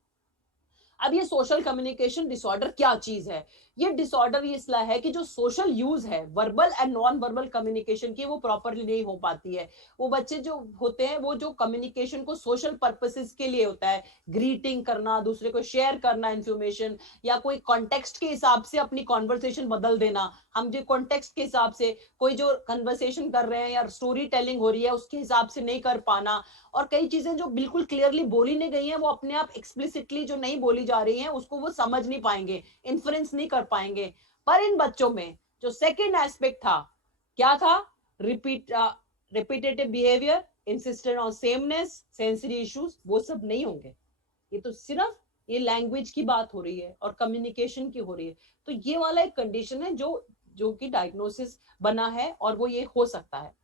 अब ये सोशल कम्युनिकेशन डिसऑर्डर क्या चीज है, ये डिसऑर्डर ये इसलिए है कि जो सोशल यूज है, verbal and non verbal communication की, वो प्रॉपरली नहीं हो पाती है। वो बच्चे जो होते हैं, वो जो कम्युनिकेशन को सोशल पर्पसेस के लिए होता है, ग्रीटिंग करना, दूसरे को शेयर करना इंफॉर्मेशन, या कोई कॉन्टेक्स्ट के हिसाब से अपनी कॉन्वर्सेशन बदल देना। हम जो कॉन्टेक्स्ट के हिसाब से कोई जो कन्वर्सेशन कर रहे हैं या स्टोरी टेलिंग हो रही है उसके हिसाब से नहीं कर पाना, और कई चीजें जो बिल्कुल क्लियरली बोली नहीं गई हैं, वो अपने आप एक्सप्लिसिटली जो नहीं बोली जा रही हैं उसको वो समझ नहीं पाएंगे, इन्फ्लुएंस नहीं कर पाएंगे। पर इन बच्चों में जो सेकेंड एस्पेक्ट था, क्या था, repetitive behaviour, insistent on sameness, sensory issues, वो सब नहीं होंगे। ये तो सिर्फ ये लैंग्वेज की बात हो रही है और कम्युनिकेशन की हो रही है। तो ये वाला एक कंडीशन है जो कि डायग्नोसिस बना है, और वो ये हो सकता है।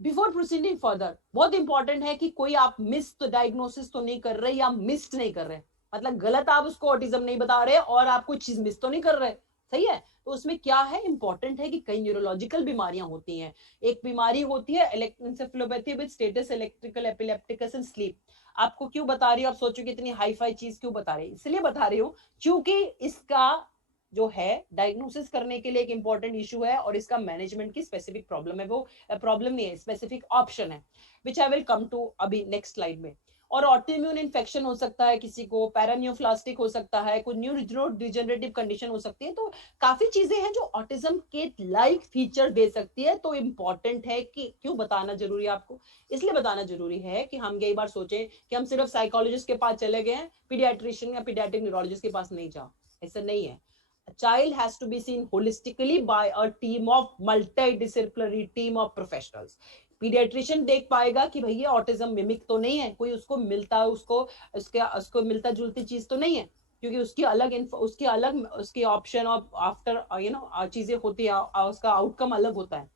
बिफोर प्रोसीडिंग फर्दर, बहुत इंपॉर्टेंट है कि कोई आप मिस तो डायग्नोसिस तो नहीं कर रहे या मिस्ड नहीं कर रहे, मतलब गलत आप उसको ऑटिज्म नहीं बता रहे और आप कोई चीज मिस तो नहीं कर रहे, सही है। तो उसमें क्या है, इंपॉर्टेंट है कि कई न्यूरोलॉजिकल बीमारियां होती हैं। एक बीमारी होती है encephalopathy with status electrical epilepticus and sleep. आपको क्यों बता रही हूँ, आप सोचोगे इतनी हाई फाई चीज क्यों बता रही है, इसलिए बता रही हूँ क्योंकि इसका जो है डायग्नोसिस करने के लिए एक इंपॉर्टेंट इशू है, और इसका मैनेजमेंट की स्पेसिफिक प्रॉब्लम है, वो प्रॉब्लम नहीं है, स्पेसिफिक ऑप्शन है, विच आई विल कम टू अभी नेक्स्ट स्लाइड में। और ऑटोइम्यून इन्फेक्शन हो सकता है, किसी को पैरानियोप्लास्टिक हो सकता है, कोई न्यूरो डिजेनरेटिव कंडीशन हो सकती है। तो काफी चीजें हैं जो ऑटिज्म के लाइक फीचर दे सकती है। तो इम्पोर्टेंट है कि क्यों बताना जरूरी है आपको, इसलिए बताना जरूरी है कि हम कई बार सोचें कि हम सिर्फ साइकोलॉजिस्ट के पास चले गए हैं, पीडियाट्रिशियन या पीडियाट्रिक न्यूरोलॉजिस्ट के पास नहीं जाओ, ऐसा नहीं है। A child has to be seen holistically by a team of multidisciplinary team of professionals. Paediatrician देख पाएगा कि भैया ऑटिज्म मिमिक तो नहीं है, कोई उसको मिलता उसको उसको मिलता जुलती चीज तो नहीं है, क्योंकि उसकी ऑप्शन और आफ्टर चीजें होती है, उसका आउटकम अलग होता है।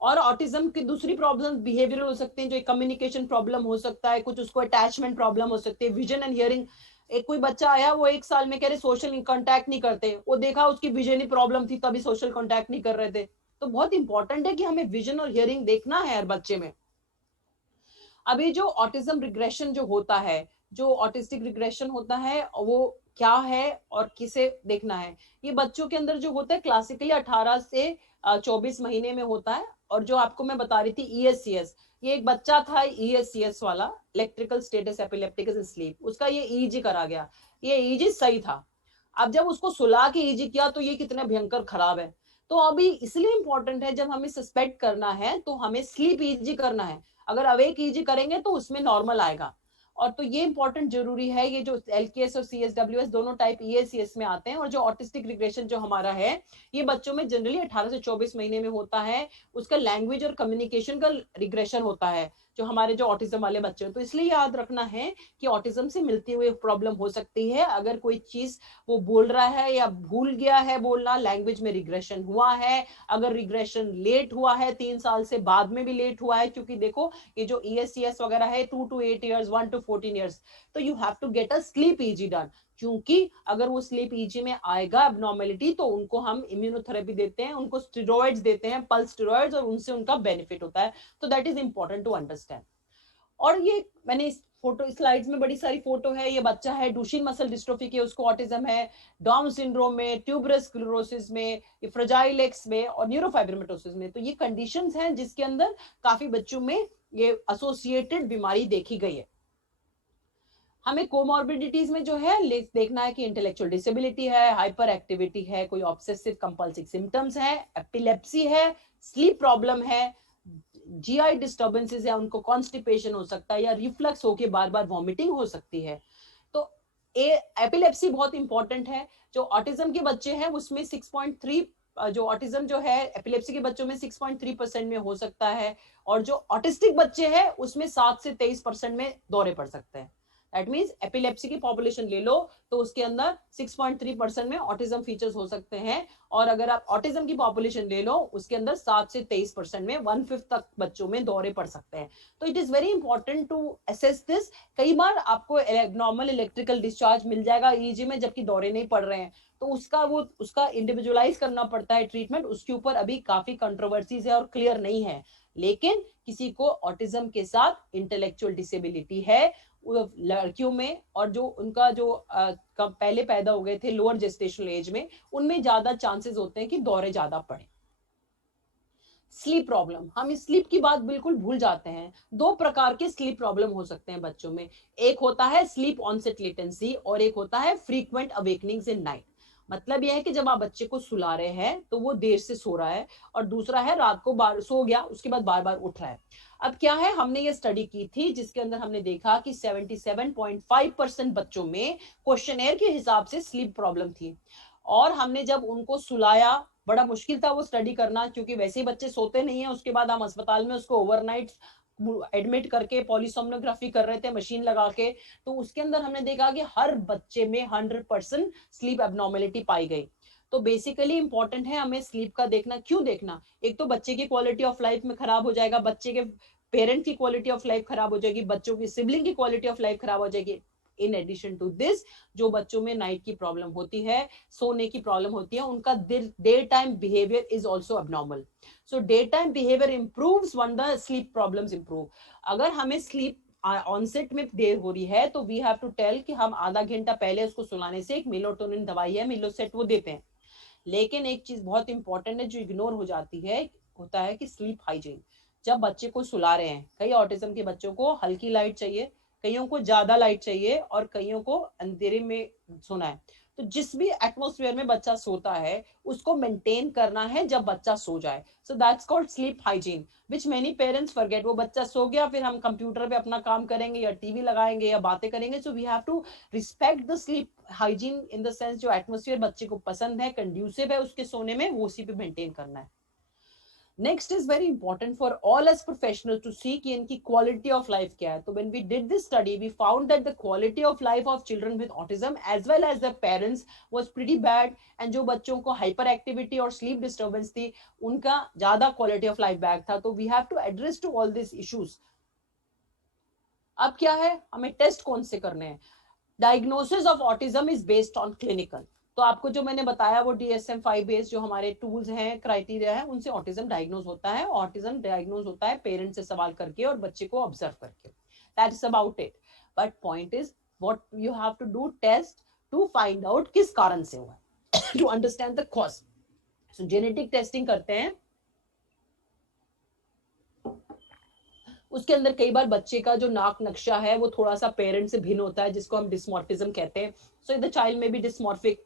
और ऑटिज्म की दूसरी प्रॉब्लम बिहेवियरल हो सकते हैं, जो कम्युनिकेशन प्रॉब्लम हो सकता है, कुछ उसको अटैचमेंट प्रॉब्लम हो सकती है, विजन एंड हियरिंग। एक कोई बच्चा आया, वो 1 साल में कह रहे सोशल कांटेक्ट नहीं करते, वो देखा उसकी विजन ही प्रॉब्लम थी तभी सोशल कांटेक्ट नहीं कर रहे थे। तो बहुत इंपॉर्टेंट है कि हमें विजन और हियरिंग देखना है हर बच्चे में। अभी जो ऑटिज्म रिग्रेशन जो होता है, जो ऑटिस्टिक रिग्रेशन होता है, वो क्या है और किसे देखना है। ये बच्चों के अंदर जो होता है क्लासिकली 18 से 24 महीने में होता है। और जो आपको मैं बता रही थी ईएससीएस, ये एक बच्चा था ईएससीएस वाला, इलेक्ट्रिकल स्टेटस एपिलेप्टिकस स्लीप, उसका ये ईजी करा गया, ये ईजी सही था। अब जब उसको सुला के ईजी किया तो ये कितना भयंकर खराब है। तो अभी इसलिए इंपॉर्टेंट है, जब हमें सस्पेक्ट करना है तो हमें स्लीप ईजी करना है। अगर अवेक ईजी करेंगे तो उसमें नॉर्मल आएगा। और तो ये इंपॉर्टेंट जरूरी है, ये जो एलकेएस और सीएसडब्ल्यूएस दोनों टाइप ईएससीएस में आते हैं। और जो ऑटिस्टिक रिग्रेशन जो हमारा है, ये बच्चों में जनरली 18 से 24 महीने में होता है। उसका लैंग्वेज और कम्युनिकेशन का रिग्रेशन होता है, जो हमारे जो ऑटिज्म वाले बच्चे हैं। तो इसलिए याद रखना है कि ऑटिज्म से मिलती हुई प्रॉब्लम हो सकती है। अगर कोई चीज वो बोल रहा है या भूल गया है बोलना, लैंग्वेज में रिग्रेशन हुआ है, अगर रिग्रेशन लेट हुआ है, 3 साल से बाद में भी लेट हुआ है, क्योंकि देखो ये जो ईएससीएस वगैरह है 2 to 8 years, 1 to 14 years, तो you have to get a sleep EEG done. क्योंकि अगर वो स्लीप ईजी में आएगा एबनॉर्मेलिटी, तो उनको हम इम्यूनोथेरेपी देते हैं, उनको स्टेरॉइड्स देते हैं, पल्स स्टेरॉइड्स, और उनसे उनका बेनिफिट होता है। तो that is important to understand. और ये मैंने इस फोटो स्लाइड्स में बड़ी सारी फोटो है, ये बच्चा है डुशेन मसल डिस्ट्रोफी के, उसको ऑटिज्म है, डाउन सिंड्रोम में, ट्यूबरस स्क्लेरोसिस में, फ्रेजाइल एक्स में और न्यूरोफाइब्रोमेटोसिस में। तो ये कंडीशंस हैं जिसके अंदर काफी बच्चों में ये एसोसिएटेड बीमारी देखी गई है। हमें कोमॉर्बिडिटीज में जो है देखना है कि इंटेलेक्चुअल डिसेबिलिटी है, हाइपर एक्टिविटी है, कोई ऑब्सेसिव कंपल्सिव सिम्टम्स है, एपिलेप्सी है, स्लीप प्रॉब्लम है, जीआई डिस्टर्बेंसेस है, उनको कॉन्स्टिपेशन हो सकता है, या रिफ्लक्स होके बार बार वॉमिटिंग हो सकती है। तो एपिलेप्सी बहुत इंपॉर्टेंट है। जो ऑटिज्म के बच्चे हैं उसमें 6.3, जो ऑटिज्म जो है एपिलेप्सी के बच्चों में 6.3% में हो सकता है। और जो ऑटिस्टिक बच्चे हैं उसमें 7 से 23% में दौरे पड़ सकते हैं। दैट मीन्स एपिलेप्सी की पॉपुलेशन ले लो तो उसके अंदर 6.3% में ऑटिज्म फीचर्स हो सकते हैं। और अगर आप ऑटिज्म की पॉपुलेशन ले लो उसके अंदर 7 से 23% में 1/5 तक बच्चों में दौरे पड़ सकते हैं। तो it is very important to assess this. कई बार आपको नॉर्मल इलेक्ट्रिकल डिस्चार्ज मिल जाएगा ईजी में, जबकि दौरे नहीं पड़ रहे हैं, तो उसका इंडिविजुअलाइज करना पड़ता है ट्रीटमेंट। उसके ऊपर अभी काफी कंट्रोवर्सीज है और क्लियर नहीं है। लेकिन किसी को ऑटिज्म के साथ इंटेलेक्चुअल डिसेबिलिटी है लड़कियों में, और जो उनका जो पहले पैदा हो गए थे लोअर जेस्टेशनल एज में, उनमें ज्यादा चांसेस होते हैं कि दौरे ज्यादा पड़े। स्लीप प्रॉब्लम, हम इस स्लीप की बात बिल्कुल भूल जाते हैं। 2 प्रकार के स्लीप प्रॉब्लम हो सकते हैं बच्चों में। एक होता है स्लीप ऑनसेट लेटेंसी और एक होता है फ्रीक्वेंट अवेकनिंग्स इन नाइट। मतलब यह है कि जब आप बच्चे को सुला रहे हैं तो वो देर से सो रहा है, और दूसरा है रात को बार सो गया उसके बाद बार बार उठ रहा है। अब क्या है, हमने ये स्टडी की थी जिसके अंदर हमने देखा कि 77.5% बच्चों में क्वेश्चनेयर के हिसाब से स्लीप प्रॉब्लम थी। और हमने जब उनको सुलाया, बड़ा मुश्किल था वो स्टडी करना, क्योंकि वैसे ही बच्चे सोते नहीं है, उसके बाद हम अस्पताल में उसको ओवरनाइट एडमिट करके पॉलीसोमनोग्राफी कर रहे थे मशीन लगा के। तो उसके अंदर हमने देखा कि हर बच्चे में 100% स्लीप एबनॉर्मेलिटी पाई गई। तो बेसिकली इंपॉर्टेंट है हमें स्लीप का देखना। क्यों देखना? एक तो बच्चे की क्वालिटी ऑफ लाइफ में खराब हो जाएगा, बच्चे के पेरेंट की क्वालिटी ऑफ लाइफ खराब हो जाएगी, बच्चों की सिबलिंग की क्वालिटी ऑफ लाइफ खराब हो जाएगी। इन एडिशन टू दिस, जो बच्चों में नाइट की प्रॉब्लम होती है, सोने की प्रॉब्लम होती है, उनका day time behaviour is also abnormal. So day time behaviour improves when the sleep problems improve. अगर हमें स्लीप ऑनसेट में देर हो रही है तो वी हैव टू टेल कि हम आधा घंटा पहले उसको सुलाने से, एक मेलाटोनिन दवाई है मिलोसेट, वो देते हैं। लेकिन एक चीज बहुत इंपॉर्टेंट है जो इग्नोर हो जाती है, होता है कि स्लीप हाइजीन। जब बच्चे को सुला रहे हैं, कई ऑटिज्म के बच्चों को हल्की लाइट चाहिए, कईयों को ज्यादा लाइट चाहिए और कईयों को अंधेरे में सोना है। तो जिस भी एटमॉस्फेयर में बच्चा सोता है उसको मेंटेन करना है जब बच्चा सो जाए। So that's called sleep hygiene, which many parents forget. वो बच्चा सो गया, फिर हम कंप्यूटर पे अपना काम करेंगे या टीवी लगाएंगे या बातें करेंगे। So we have to respect the sleep hygiene in the sense जो एटमॉस्फेयर बच्चे को पसंद है, कंड्यूसिव है उसके सोने में, वो उसी पे मेंटेन करना है। Next is very important for all us professionals to see कि इनकी quality of life क्या है। तो when we did this study, we found that the quality of life of children with autism as well as their parents was pretty bad, and जो बच्चों को hyperactivity और sleep disturbance थी उनका ज्यादा quality of life bad था। तो we have to address to all these issues। अब क्या है, हमें टेस्ट कौन से करने हैं? Diagnosis of autism is based on clinical. तो आपको जो मैंने बताया वो DSM-5 बेस्ड जो हमारे टूल्स हैं, क्राइटेरिया है, उनसे ऑटिज्म डायग्नोज होता है। ऑटिज्म डायग्नोज होता है पेरेंट्स से सवाल करके और बच्चे को ऑब्जर्व करके। That is about it. But point is what you have to do test to find out किस कारण से हुआ, to understand the cause. So genetic testing करते हैं, उसके अंदर कई बार बच्चे का जो नाक नक्शा है वो थोड़ा सा पेरेंट से भिन्न होता है, जिसको हम डिस्मॉर्फिज्म कहते हैं। So the child may be dysmorphic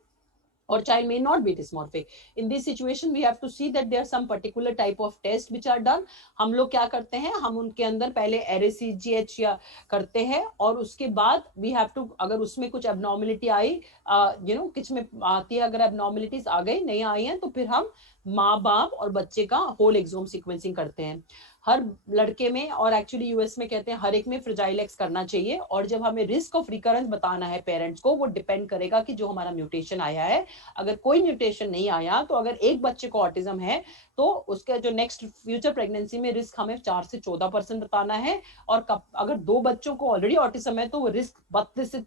or child may not be dysmorphic. In this situation we have to see that there are some particular type of test which are done. हम लोग क्या करते हैं, हम उनके अंदर पहले RACGH या करते हैं और उसके बाद we have to, अगर उसमें कुछ abnormality आई, किस में आती है, अगर abnormalities आ गई, नहीं आई हैं, तो फिर हम माँ बाप और बच्चे का होल एक्सोम सीक्वेंसिंग करते हैं। हर लड़के में, और एक्चुअली यूएस में कहते हैं हर एक में फ्रेजाइल एक्स करना चाहिए। और जब हमें रिस्क ऑफ रिकरेंस बताना है पेरेंट्स को, वो डिपेंड करेगा कि जो हमारा म्यूटेशन आया है, अगर कोई म्यूटेशन नहीं आया, तो अगर एक बच्चे को ऑटिज्म है तो उसका जो नेक्स्ट फ्यूचर प्रेगनेंसी में रिस्क हमें 4 से 14% बताना है। और अगर 2 बच्चों को ऑलरेडी ऑटिज्म है तो वो रिस्क 32 से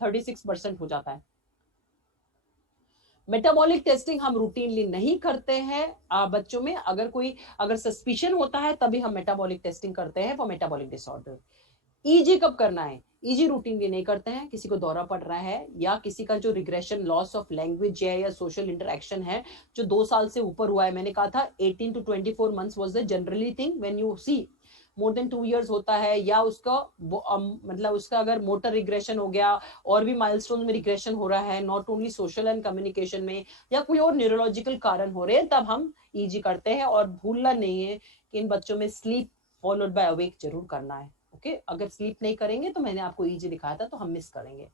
36% हो जाता है। मेटाबॉलिक टेस्टिंग हम रूटीनली नहीं करते हैं बच्चों में। अगर सस्पिशन होता है तभी हम मेटाबॉलिक टेस्टिंग करते हैं फॉर मेटाबॉलिक डिसऑर्डर। ईजी कब करना है? ईजी रूटीनली नहीं करते हैं। किसी को दौरा पड़ रहा है या किसी का जो रिग्रेशन, लॉस ऑफ लैंग्वेज है या सोशल इंटरेक्शन है जो 2 साल से ऊपर हुआ है, मैंने कहा था 18 to 24 months was the generally thing when you see more than 2 years होता है, या उसका मतलब उसका अगर मोटर रिग्रेशन हो गया और भी माइलस्टोन में रिग्रेशन हो रहा है, not only social and communication में, या कोई और न्यूरोलॉजिकल कारण हो रहे हैं, तब हम ईजी करते हैं। और भूलना नहीं है कि इन बच्चों में स्लीप फॉलोड बाय अवेक जरूर करना है। ओके, अगर स्लीप नहीं करेंगे तो मैंने आपको ईजी दिखाया था तो हम मिस करेंगे।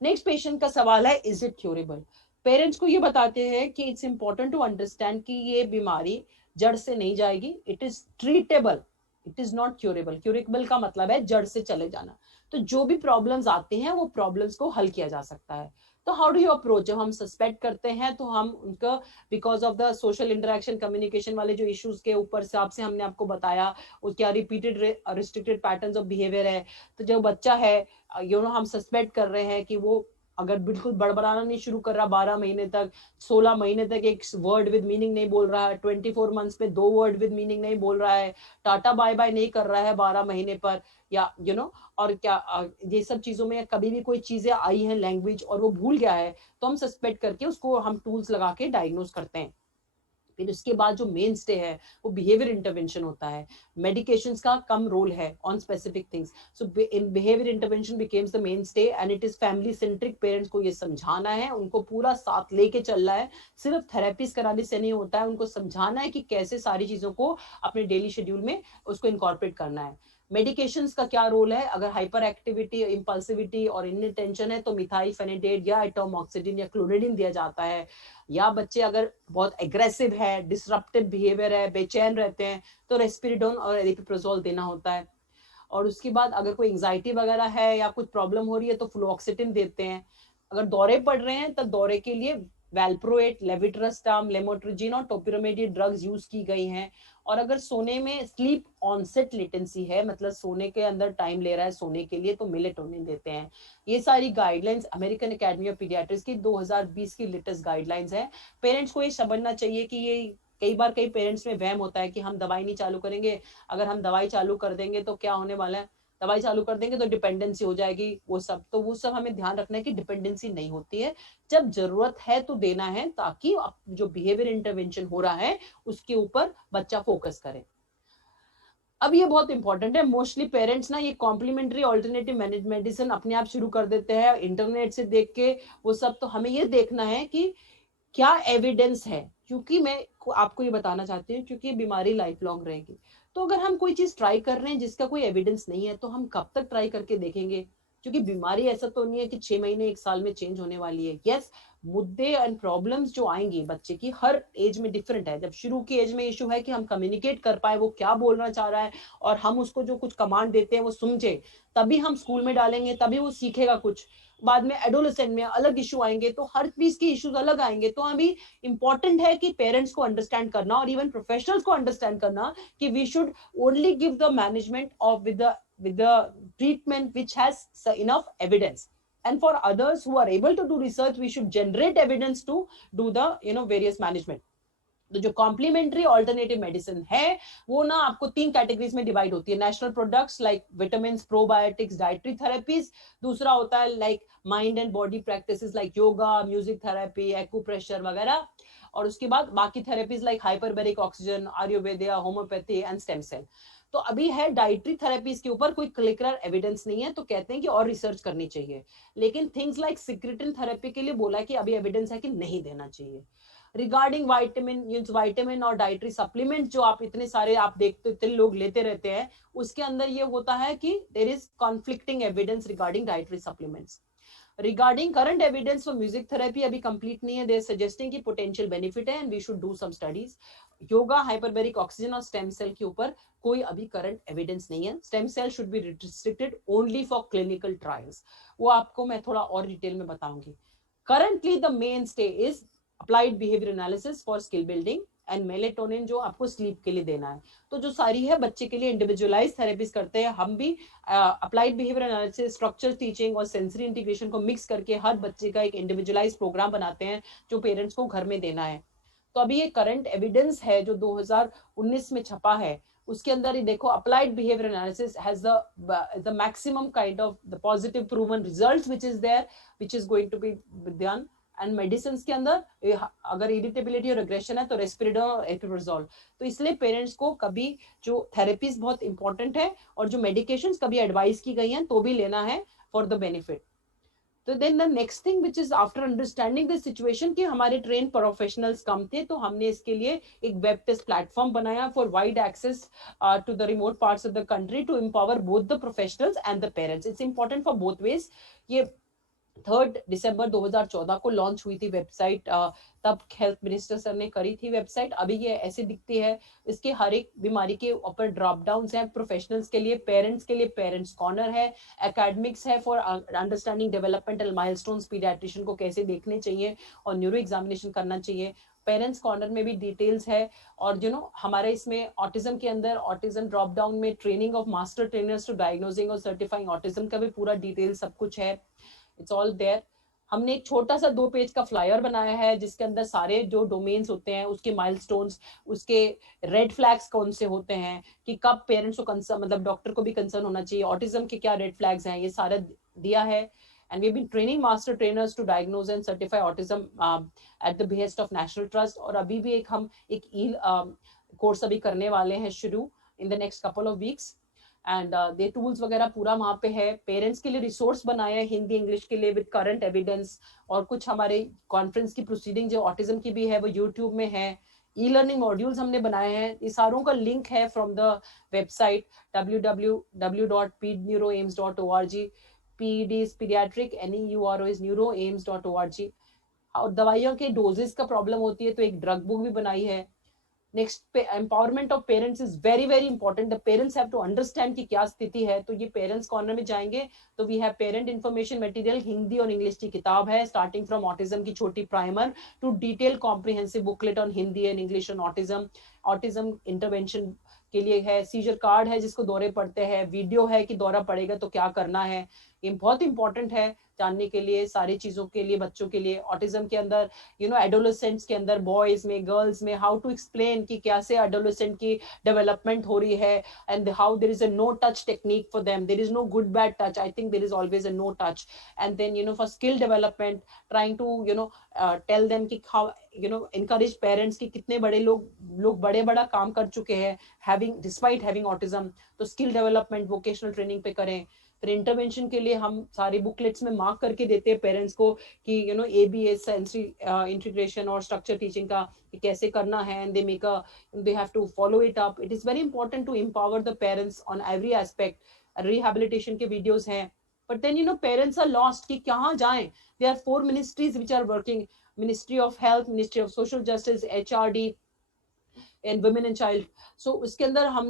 नेक्स्ट पेशेंट का सवाल है, इज इट क्यूरेबल? पेरेंट्स को ये बताते हैं कि इट्स इंपॉर्टेंट टू अंडरस्टैंड कि ये बीमारी जड़ से नहीं जाएगी, it is treatable, it is not curable. Curable का मतलब है जड़ से चले जाना। तो जो भी प्रॉब्लम्स आते हैं वो प्रॉब्लम्स को हल किया जा सकता है। तो हाउ डू यू अप्रोच? जब हम सस्पेक्ट करते हैं तो हम उनका because of the social interaction communication वाले जो इश्यूज के ऊपर हिसाब से हमने आपको बताया क्या repeated restricted patterns of behaviour है। तो जो बच्चा है हम सस्पेक्ट कर रहे हैं कि वो अगर बिल्कुल बड़बड़ाना नहीं शुरू कर रहा 12 महीने तक, 16 महीने तक एक वर्ड विद मीनिंग नहीं बोल रहा है, 24 मंथ्स पे 2 वर्ड विद मीनिंग नहीं बोल रहा है, टाटा बाय बाय नहीं कर रहा है 12 महीने पर, या और क्या ये सब चीजों में कभी भी कोई चीजें आई हैं लैंग्वेज और वो भूल गया है, तो हम सस्पेक्ट करके उसको हम टूल्स लगा के डायग्नोज करते हैं। फिर उसके बाद जो मेन स्टे है वो बिहेवियर इंटरवेंशन होता है। मेडिकेशंस का कम रोल है on specific things. So in behaviour intervention becomes the main stay and it is family centric. Parents को ये समझाना है, उनको पूरा साथ लेके चलना है। सिर्फ थेरेपीज कराने से नहीं होता है, उनको समझाना है कि कैसे सारी चीजों को अपने डेली शेड्यूल में उसको इनकॉर्पोरेट करना है। मेडिकेशंस का क्या रोल है? अगर हाइपर एक्टिविटी, इंपल्सिविटी और इनटेंशन है तो मिथाइल फेनिडेट या एटोमॉक्सिडिन या क्लोरिडिन दिया जाता है। या बच्चे अगर बहुत एग्रेसिव है, डिसरप्टिव बिहेवियर है, बेचैन रहते हैं, तो रेस्पिरिडोन और एरिपिप्रोजोल देना होता है। और उसके बाद अगर कोई एंजाइटी वगैरह है या कुछ प्रॉब्लम हो रही है तो फ्लोक्सिटिन देते हैं। अगर दौरे पड़ रहे हैं तो दौरे के लिए वैल्प्रोएट, लेविट्रस्टाम, लेमोट्रिजिन और टोपिरामेड ड्रग्स यूज की गई हैं। और अगर सोने में स्लीप ऑनसेट लेटेंसी है, मतलब सोने के अंदर टाइम ले रहा है सोने के लिए, तो मेलेटोनिन देते हैं। ये सारी guidelines American Academy of paediatrics की 2020 की लेटेस्ट गाइडलाइंस है। पेरेंट्स को ये समझना चाहिए कि ये कई पेरेंट्स में वहम होता है कि हम दवाई नहीं चालू करेंगे, अगर हम दवाई चालू कर देंगे तो क्या होने वाला है, दवाई चालू कर देंगे तो डिपेंडेंसी हो जाएगी, वो सब हमें ध्यान रखना है कि डिपेंडेंसी नहीं होती है। जब जरूरत है तो देना है, ताकि जो बिहेवियर इंटरवेंशन हो रहा है उसके ऊपर बच्चा फोकस करे। अब ये बहुत इंपॉर्टेंट है, मोस्टली पेरेंट्स ना ये कॉम्प्लीमेंट्री ऑल्टरनेटिव मेडिसिन अपने आप शुरू कर देते हैं इंटरनेट से देख के वो सब। तो हमें ये देखना है कि क्या एविडेंस है, क्योंकि मैं आपको ये बताना चाहती हूँ क्योंकि बीमारी लाइफ लॉन्ग रहेगी। तो अगर हम कोई चीज ट्राई कर रहे हैं जिसका कोई एविडेंस नहीं है तो हम कब तक ट्राई करके देखेंगे, क्योंकि बीमारी ऐसा तो नहीं है कि 6 महीने 1 साल में चेंज होने वाली है। यस, मुद्दे एंड प्रॉब्लम्स जो आएंगी बच्चे की हर एज में डिफरेंट है। जब शुरू की एज में इशू है कि हम कम्युनिकेट कर पाए वो क्या बोलना चाह रहा है और हम उसको जो कुछ कमांड देते हैं वो समझे, तभी हम स्कूल में डालेंगे, तभी वो सीखेगा कुछ। बाद में एडोलेसेंट में अलग इशू आएंगे, तो हर चीज के इश्यूज अलग आएंगे। तो अभी इंपॉर्टेंट है कि पेरेंट्स को अंडरस्टैंड करना और इवन प्रोफेशनल्स को अंडरस्टैंड करना कि we should only give the management of with the treatment which has enough evidence, and for others who are able to do research we should generate evidence to do the various management. तो जो complementary alternative medicine है वो ना आपको 3 categories में divide होती है। National products like vitamin, probiotics, dietary therapies. दूसरा होता है like mind and body practices like yoga, music therapy, acupressure वगैरह। और उसके बाद बाकी therapies like hyperbaric oxygen, Ayurveda, homeopathy and stem cell. तो अभी है डाइटरी थेरेपीज के ऊपर कोई क्लियर एविडेंस नहीं है, तो कहते हैं कि और रिसर्च करनी चाहिए। लेकिन थिंग्स लाइक सिक्रेटिन थेरेपी के लिए बोला कि अभी एविडेंस है कि नहीं देना चाहिए। रिगार्डिंग वाइटामिन और डाइटरी सप्लीमेंट जो आप इतने सारे आप देखते इतने लोग लेते रहते हैं, उसके अंदर ये होता है कि there is conflicting evidence regarding dietary supplements. Regarding current evidence for music therapy अभी कंप्लीट नहीं है, दे सजेस्टिंग की पोटेंशियल बेनिफिट है and we should do some studies. Yoga, hyperbaric oxygen और स्टेम सेल के ऊपर कोई अभी करंट एविडेंस नहीं है। Stem cell should be restricted only for clinical trials, वो आपको मैं थोड़ा और डिटेल में बताऊंगी। Currently the mainstay is applied behaviour analysis for skill building and melatonin जो आपको स्लीप के लिए देना है। तो जो सारी है बच्चे के लिए इंडिविजुअलाइज थेरेपीज करते हैं हम भी। Applied behaviour analysis, structure teaching और सेंसरी इंटीग्रेशन को मिक्स करके हर बच्चे का एक इंडिविजुअलाइज प्रोग्राम बनाते हैं जो पेरेंट्स को घर में देना है। तो अभी ये करंट एविडेंस है जो 2019 में छपा है, उसके अंदर ही देखो applied behaviour analysis has the maximum kind of the positive proven results which is there, which is going to be done. And medicine के अंदर अगर इरिटेबिलिटी और एग्रेशन है तो रेस्पिरिडोन और एपिप्रोजोल। तो इसलिए पेरेंट्स को कभी जो थेरेपीज बहुत इंपॉर्टेंट है और जो मेडिकेशंस कभी एडवाइस की गई हैं तो भी लेना है फॉर द बेनिफिट। तो then the next thing which is after understanding the situation कि हमारे ट्रेन प्रोफेशनल्स कम थे, तो हमने इसके लिए एक वेब टेस्ट प्लेटफॉर्म बनाया for wide access to the remote parts of the country to empower both the professionals and the parents. It's important for both ways. ये 3 दिसंबर 2014 को लॉन्च हुई थी वेबसाइट, तब हेल्थ मिनिस्टर सर ने करी थी website. अभी ये ऐसे दिखती है, इसके हर एक बीमारी के ऊपर ड्रॉप डाउन है। प्रोफेशनल्स के लिए पेरेंट्स कॉर्नर है, एकेडमिक्स है for understanding developmental milestones, paediatrician को कैसे देखने चाहिए और न्यूरो एग्जामिनेशन करना चाहिए। पेरेंट्स कॉर्नर में भी डिटेल्स है। और हमारे इसमें ऑटिज्म के अंदर ऑटिज्म ड्रॉप डाउन में training of master trainers to diagnosing और सर्टिफाइंग ऑटिज्म का भी पूरा डिटेल सब कुछ है। It's all there. हमने एक छोटा सा 2 पेज का फ्लायर बनाया है जिसके अंदर सारे जो डोमेन्स होते हैं उसके माइलस्टोन्स, उसके रेड फ्लैग्स कौन से होते हैं कि कब पेरेंट्स को कंसर्न, मतलब डॉक्टर को भी कंसर्न होना चाहिए, ऑटिज्म के क्या रेड फ्लैग्स हैं, ये सारा दिया है। And we been training master trainers to diagnose and certify autism at the behest of National Trust. और अभी भी हम एक कोर्स अभी करने वाले हैं शुरू in the next couple of weeks. And they tools वगैरह पूरा वहां पे है। पेरेंट्स के लिए रिसोर्स बनाए हैं हिंदी इंग्लिश के लिए विद करंट एविडेंस। और कुछ हमारे कॉन्फ्रेंस की प्रोसीडिंग जो ऑटिज्म की भी है वो यूट्यूब में है। ई लर्निंग मॉड्यूल्स हमने बनाए हैं, ये सारों का लिंक है from the website www.pedneuroaims.org। PED is pediatric, NEURO is neuroaims.org। और दवाइयों के डोजेस का प्रॉब्लम होती है तो एक ड्रग बुक भी बनाई है। Next empowerment of parents is very very important. The parents have to understand कि क्या स्थिति है। तो ये पेरेंट्स कॉर्नर में जाएंगे तो we have parent information material, Hindi और इंग्लिश की किताब है स्टार्टिंग फ्रॉम ऑटिज्म की छोटी primer to detail comprehensive booklet on Hindi and English on autism. Autism intervention के लिए है, सीजर कार्ड है जिसको दौरे पड़ते हैं, वीडियो है कि दौरा पड़ेगा तो क्या करना है, ये बहुत इंपॉर्टेंट है जानने के लिए, सारी चीजों के लिए, बच्चों के लिए। ऑटिज्म के अंदर एडोलेसेंट्स के अंदर, बॉयज में, गर्ल्स में, हाउ टू एक्सप्लेन कि कैसे एडोलेसेंट की डेवलपमेंट हो रही है, and how there is a no touch technique for them, there is no good bad touch, I think there is always a no touch. And then for skill development, trying to tell them कि how encourage parents कि कितने बड़े लोग बड़े बड़ा काम कर चुके हैं डिस्पाइट हैविंग ऑटिज्म। तो स्किल डेवलपमेंट, वोकेशनल ट्रेनिंग पे करें। फिर इंटरवेंशन के लिए हम सारे बुकलेट्स में मार्क करके देते हैं पेरेंट्स को कि ABS, सेंसरी इंटीग्रेशन और स्ट्रक्चर टीचिंग का कैसे करना है, and they have to follow it up. It is very important to empower the parents on every aspect. Rehabilitation के वीडियोस हैं, but then parents are lost कि कहाँ जाएं। There are 4 ministries which are working, ministry of health, ministry of social justice, HRD and women and child. So उसके अंदर हम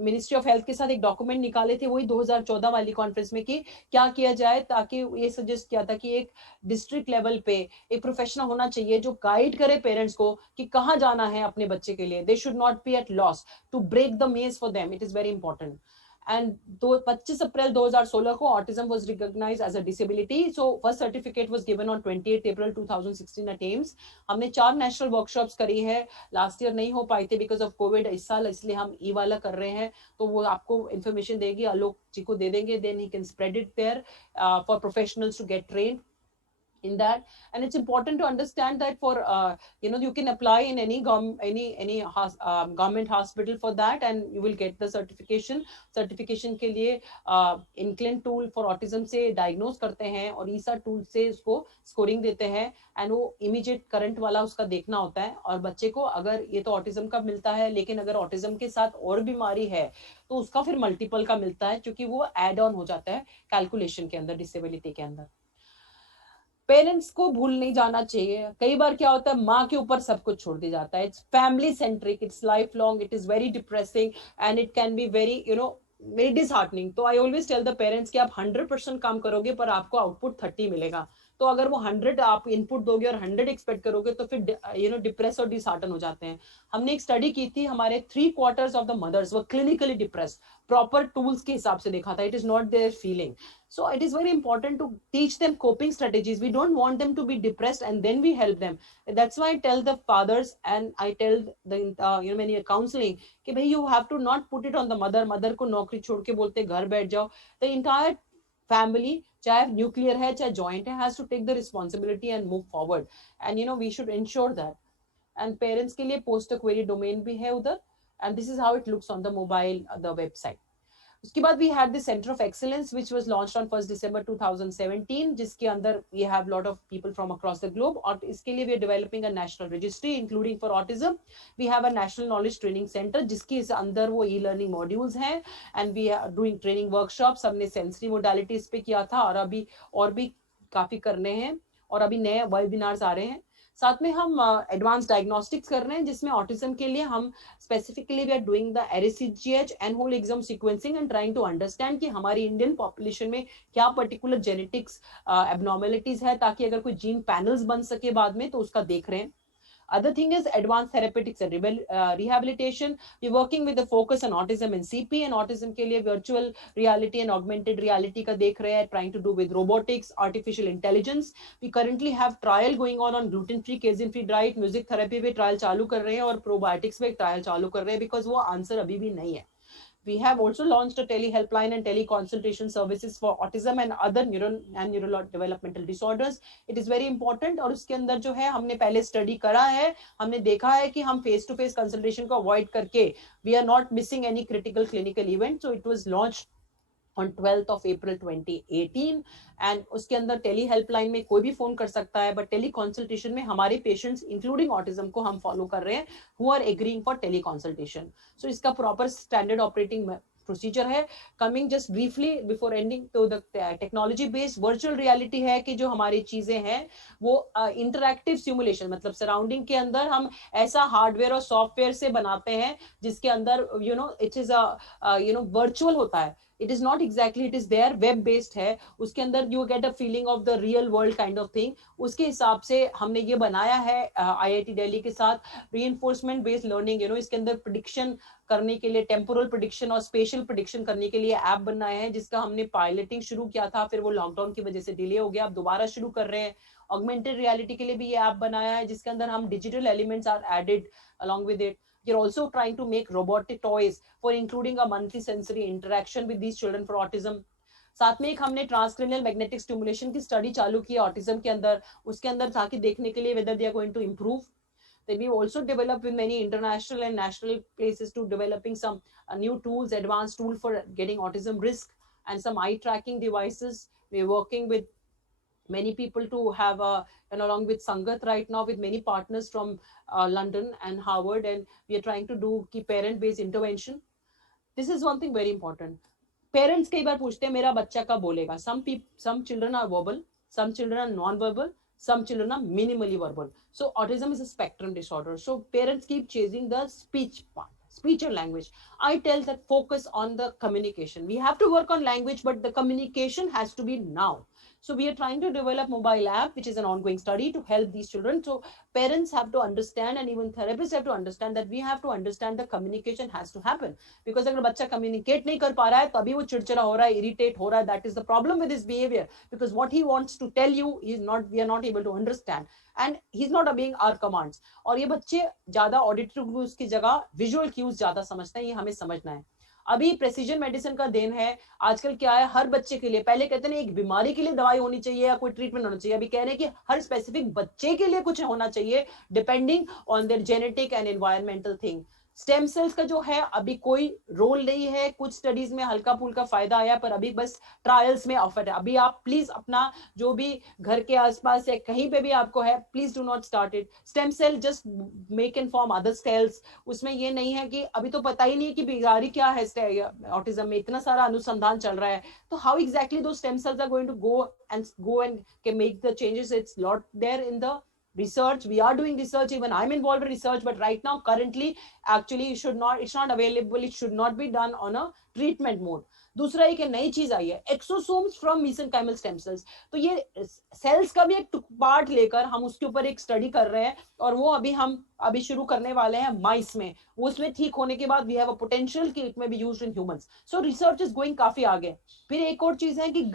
ministry of health के साथ एक डॉक्यूमेंट निकाले थे, वही 2014 वाली कॉन्फ्रेंस में, कि क्या किया जाए, ताकि ये सजेस्ट किया था कि एक डिस्ट्रिक्ट लेवल पे एक प्रोफेशनल होना चाहिए जो गाइड करे पेरेंट्स को कि कहाँ जाना है अपने बच्चे के लिए। They should not be at loss, to break the maze for them, it is very important. And 25 April 2016 को autism was recognized as a disability. So first certificate was given on 28 April 2016 at AIIMS. हमने 4 national workshops करी है, last year नहीं हो पाई थे because of Covid, इस साल इसलिए हम ई वाला कर रहे हैं। तो वो आपको इन्फॉर्मेशन देगी, आलोक जी को दे देंगे, then he can spread it there for professionals to get trained in that. And it's important to understand that for you can apply in any government hospital for that, and you will get the certification के लिए inclin tool for autism से diagnose करते हैं और ESA tool से उसको scoring देते हैं, and वो immediate current वाला उसका देखना होता है। और बच्चे को अगर ये तो autism का मिलता है, लेकिन अगर autism के साथ और बीमारी है तो उसका फिर multiple का मिलता है, क्योंकि वो add on हो जाता है calculation के अंदर, disability के अंदर। पेरेंट्स को भूल नहीं जाना चाहिए। कई बार क्या होता है, माँ के ऊपर सब कुछ छोड़ दिया जाता है। It's family centric, it's life long, it is very depressing, and it can be very very disheartening. तो I always tell the parents कि आप 100% काम करोगे पर आपको आउटपुट 30 मिलेगा। तो अगर वो 100 आप इनपुट दोगे और 100 एक्सपेक्ट करोगे तो फिर डिप्रेस और डिसहार्टन हो जाते हैं। हमने एक स्टडी की थी, हमारे 3/4 of the mothers were clinically depressed, proper tools के हिसाब से देखा था, it is not their feeling. So it is very important to teach them coping strategies. We don't want them to be depressed and then we help them. That's why I tell the fathers and I tell the many counseling कि भाई you have to not put it on the mother को नौकरी छोड़ के बोलते घर बैठ जाओ। The entire family, चाहे न्यूक्लियर है चाहे जॉइंट है, has to take the responsibility and move forward. And we should ensure that. And parents के लिए post a query domain भी है उधर, and this is how it looks on the mobile, the website. उसके बाद we had the Center of Excellence which was launched on 1st December 2017, जिसके अंदर we have lot of people from across the globe, और इसके लिए we are developing a national registry including for autism. We have a national knowledge training center जिसके अंदर वो e-learning modules हैं, and we are doing training workshops. हमने sensory modalities पे किया था, और भी काफी करने हैं, और अभी नए webinars आ रहे हैं। साथ में हम एडवांस डायग्नोस्टिक्स कर रहे हैं, जिसमें ऑटिज्म के लिए हम specifically we are doing the array CGH and whole exome sequencing and trying to understand कि हमारी इंडियन पॉपुलेशन में क्या पर्टिकुलर जेनेटिक्स एबनॉर्मेलिटीज है, ताकि अगर कोई जीन पैनल्स बन सके बाद में तो उसका देख रहे हैं। Other thing is advanced therapeutics and rehabilitation. We're working with the focus on autism and CP, and autism के लिए virtual reality and augmented reality का देख रहे हैं, trying to do with robotics, artificial intelligence. We currently have trial going on gluten-free, casein-free diet, music therapy पे trial चालू कर रहे हैं, और probiotics पे trial चालू कर रहे हैं, because वो answer अभी भी नहीं है। We have also launched a tele helpline and tele consultation services for autism and other neurodevelopmental disorders. It is very important. और उसके अंदर जो है हमने पहले स्टडी करा है, हमने देखा है कि हम फेस टू फेस कंसल्टेशन को अवॉइड करके we are not missing any critical clinical event. So it was launched on 12th of April 2018, and उसके अंदर टेली हेल्पलाइन में कोई भी फोन कर सकता है, बट टेली कंसल्टेशन में हमारे पेशेंट्स इंक्लूडिंग ऑटिज्म को हम फॉलो कर रहे हैं, who are agreeing for teleconsultation. So इसका प्रॉपर स्टैंडर्ड ऑपरेटिंग प्रोसीजर है। Coming just briefly before ending to the technology based virtual reality है कि जो हमारी चीजें हैं वो इंटरैक्टिव सिमुलेशन, मतलब सराउंडिंग के अंदर हम ऐसा हार्डवेयर और सॉफ्टवेयर से बनाते हैं जिसके अंदर इट इज वर्चुअल होता है। It is not exactly it is there, web based है, उसके अंदर you get a feeling of the real world kind of thing. उसके हिसाब से हमने ये बनाया है IIT दिल्ली के साथ रीइंफोर्समेंट बेस्ड लर्निंग, इसके अंदर प्रिडिक्शन करने के लिए, टेम्पोरल प्रिडिक्शन और स्पेशल प्रिडिक्शन करने के लिए ऐप बनाए हैं, जिसका हमने पायलटिंग शुरू किया था, फिर वो लॉकडाउन की वजह से डिले हो गया, अब दोबारा शुरू कर रहे हैं। ऑगमेंटेड रियलिटी के लिए भी ये ऐप बनाया है, जिसके अंदर हम digital elements are added along with it. We're also trying to make robotic toys for including a monthly sensory interaction with these children for autism. साथ में एक हमने ट्रांसक्रेनियल मैग्नेटिक स्टिमुलेशन की स्टडी चालू की ऑटिज्म के अंदर, उसके अंदर ताकि देखने के लिए whether they are going to improve. Then we also developed with many international and national places to developing some new tools, advanced tool for getting autism risk and some eye tracking devices. We're working with many people to have and along with Sangat right now with many partners from London and Harvard, and we are trying to do parent based intervention. This is one thing very important. Parents कई बार पूछते हैं मेरा बच्चा कब बोलेगा. Some children are verbal, some children are non-verbal, some children are minimally verbal. So autism is a spectrum disorder. So parents keep chasing the speech part, speech and language. I tell that focus on the communication. We have to work on language, but the communication has to be now. So we are trying to develop mobile app, which is an ongoing study to help these children. So parents have to understand, and even therapists have to understand that we have to understand the communication has to happen. Because अगर बच्चा communicate नहीं कर पा रहा है, तभी वो चिड़चिड़ा हो रहा है, irritate हो रहा है, that is the problem with his behavior. Because what he wants to tell you, we are not able to understand. And he's not obeying our commands. और ये बच्चे ज्यादा auditory cues की जगह visual cues ज्यादा समझते हैं, ये हमें समझना है। अभी प्रेसिजन मेडिसिन का देन है, आजकल क्या है, हर बच्चे के लिए, पहले कहते हैं एक बीमारी के लिए दवाई होनी चाहिए या कोई ट्रीटमेंट होना चाहिए, अभी कह रहे हैं कि हर स्पेसिफिक बच्चे के लिए कुछ होना चाहिए depending on their genetic and environmental thing. Stem cells का जो है अभी कोई रोल नहीं है, कुछ स्टडीज में हल्का फुल्का फायदा आया, पर अभी बस ट्रायल्स में ऑफर है। अभी आप प्लीज अपना जो भी घर के आसपास या कहीं पे भी आपको है, please do not start it. Stem cell just make and form other cells. उसमें ये नहीं है कि अभी तो पता ही नहीं है कि बीमारी क्या है, ऑटिज्म में इतना सारा अनुसंधान चल रहा है, तो how exactly do stem cells are going to go and can make the changes? It's not there in the research. We are doing research, even I'm involved in research, but right now currently actually it's not available, it should not be done on a treatment mode. दूसरा एक नई चीज आई है, exosomes from mesenchymal stem cells. तो ये sales का भी एक पार्ट लेकर हम उसके ऊपर एक स्टडी कर रहे हैं, और वो हम अभी शुरू करने वाले हैं माइस में। वो उसमें ठीक होने के बाद वी हैव अ पोटेंशियल कि इट में be used in humans. So research is going काफी आगे। फिर एक और चीज है कि